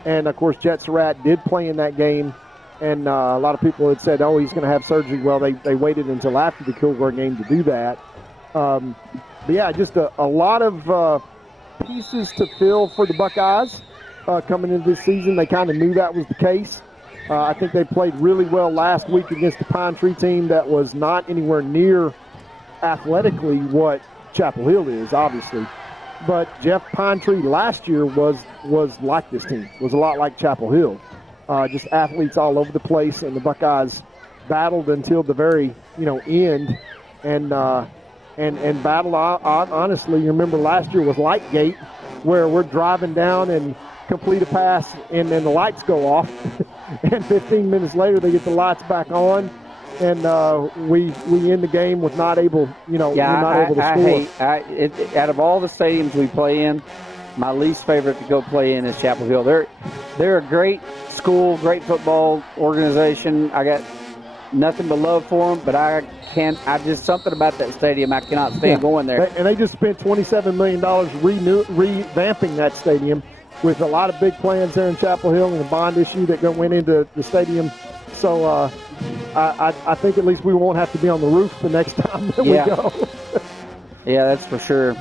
And, of course, Jet Surratt did play in that game. And a lot of people had said, he's going to have surgery. Well, they waited until after the Kilgore game to do that. But, yeah, just a lot of pieces to fill for the Buckeyes coming into this season. They kind of knew that was the case. I think they played really well last week against the Pine Tree team that was not anywhere near athletically what Chapel Hill is, obviously. But Jeff Pine Tree last year was like this team, was a lot like Chapel Hill. Just athletes all over the place, and the Buckeyes battled until the very end, and battled. Honestly, you remember last year was Lightgate, where we're driving down and complete a pass, and then the lights go off, and 15 minutes later they get the lights back on, and we end the game with not able to score. Out of all the stadiums we play in, my least favorite to go play in is Chapel Hill. They're a great school, great football organization. I got nothing but love for them, but just something about that stadium I cannot stand going there. And they just spent $27 million revamping that stadium with a lot of big plans there in Chapel Hill and the bond issue that went into the stadium. So I think at least we won't have to be on the roof the next time that we go. Yeah, that's for sure.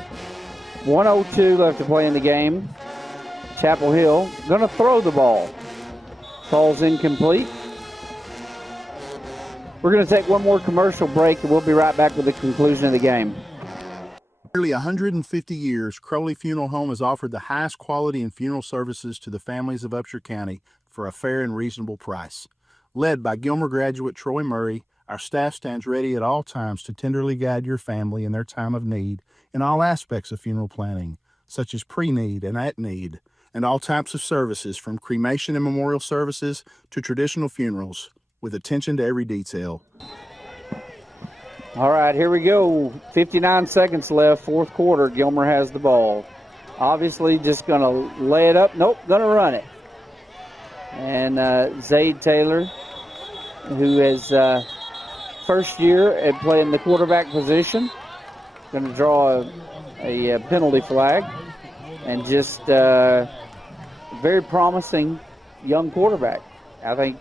1:02 left to play in the game. Chapel Hill going to throw the ball. Ball's incomplete. We're going to take one more commercial break, and we'll be right back with the conclusion of the game. Nearly 150 years, Crowley Funeral Home has offered the highest quality in funeral services to the families of Upshur County for a fair and reasonable price. Led by Gilmer graduate Troy Murray, our staff stands ready at all times to tenderly guide your family in their time of need in all aspects of funeral planning, such as pre-need and at-need, and all types of services from cremation and memorial services to traditional funerals, with attention to every detail. All right, here we go. 59 seconds left, fourth quarter. Gilmer has the ball. Obviously just going to lay it up. Nope, going to run it. And Zayd Taylor, who is first year at playing the quarterback position, going to draw a penalty flag. And just very promising young quarterback. I think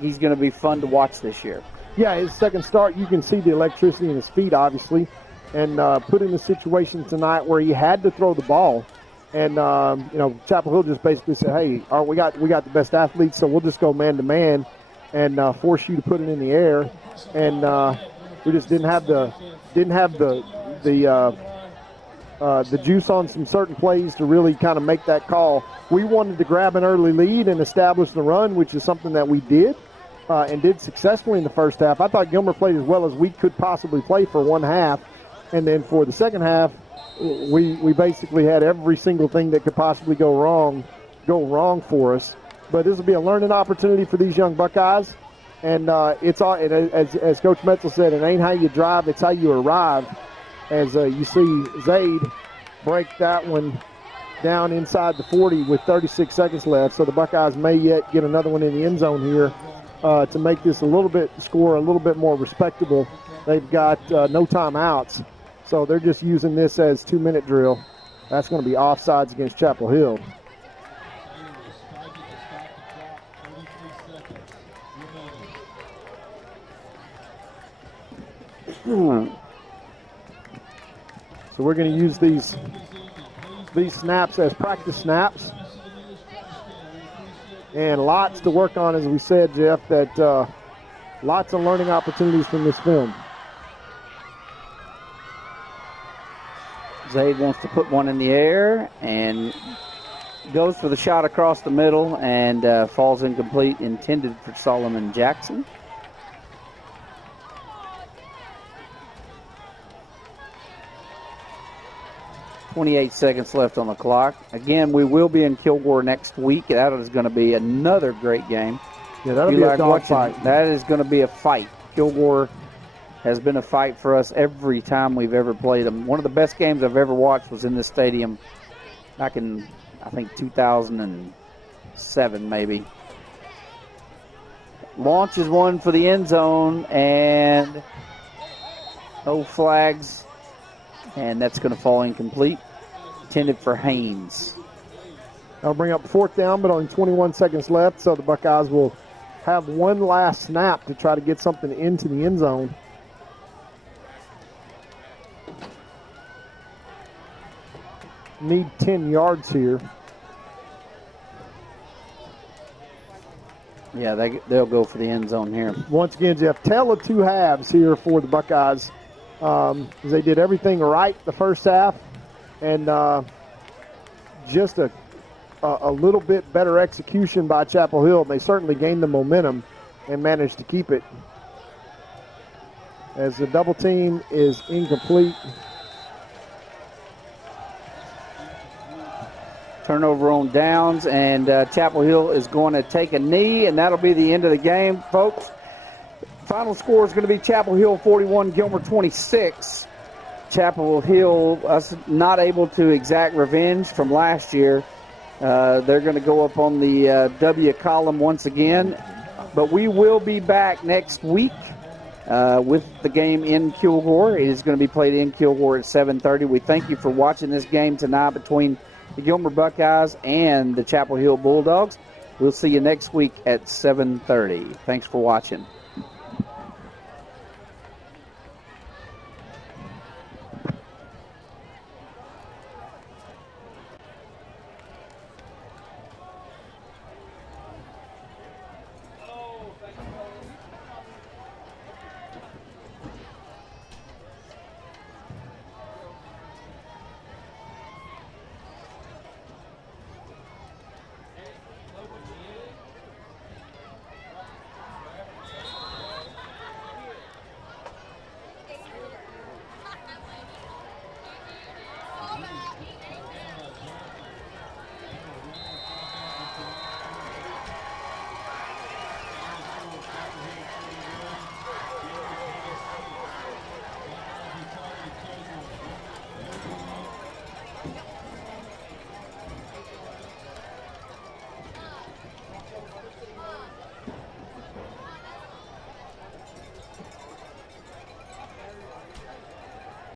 he's going to be fun to watch this year. Yeah, his second start, you can see the electricity in his feet, obviously, and put in a situation tonight where he had to throw the ball. And, Chapel Hill just basically said, hey, we got the best athletes, so we'll just go man-to-man and force you to put it in the air. And we just didn't have the juice on some certain plays to really kind of make that call. We wanted to grab an early lead and establish the run, which is something that we did. And did successfully in the first half. I thought Gilmer played as well as we could possibly play for one half. And then for the second half, we basically had every single thing that could possibly go wrong go wrong for us. But this will be a learning opportunity for these young Buckeyes. And it's all, and as Coach Metzel said, it ain't how you drive, it's how you arrive. As you see Zaid break that one down inside the 40 with 36 seconds left. So the Buckeyes may yet get another one in the end zone here to make this score a little bit more respectable. They've got no timeouts, so they're just using this as 2-minute drill. That's going to be offsides against Chapel Hill. So we're going to use these snaps as practice snaps. And lots to work on, as we said, Jeff, that lots of learning opportunities from this film. Zaid wants to put one in the air and goes for the shot across the middle and falls incomplete, intended for Solomon Jackson. .28 seconds left on the clock. Again, we will be in Kilgore next week. That is going to be another great game. Yeah, that'll be a dogfight. That is going to be a fight. Kilgore has been a fight for us every time we've ever played them. One of the best games I've ever watched was in this stadium back in, I think, 2007 maybe. Launches one for the end zone, and no flags. And that's going to fall incomplete. Intended for Haynes. That'll bring up 4th down, but only 21 seconds left, so the Buckeyes will have one last snap to try to get something into the end zone. Need 10 yards here. Yeah, they'll go for the end zone here. Once again, Jeff, tale of two halves here for the Buckeyes. They did everything right the first half, and just a little bit better execution by Chapel Hill. They certainly gained the momentum and managed to keep it. As the double team is incomplete. Turnover on downs, and Chapel Hill is going to take a knee, and that'll be the end of the game, folks. Final score is going to be Chapel Hill 41, Gilmer 26. Chapel Hill not able to exact revenge from last year. They're going to go up on the W column once again. But we will be back next week with the game in Kilgore. It is going to be played in Kilgore at 7:30. We thank you for watching this game tonight between the Gilmer Buckeyes and the Chapel Hill Bulldogs. We'll see you next week at 7:30. Thanks for watching.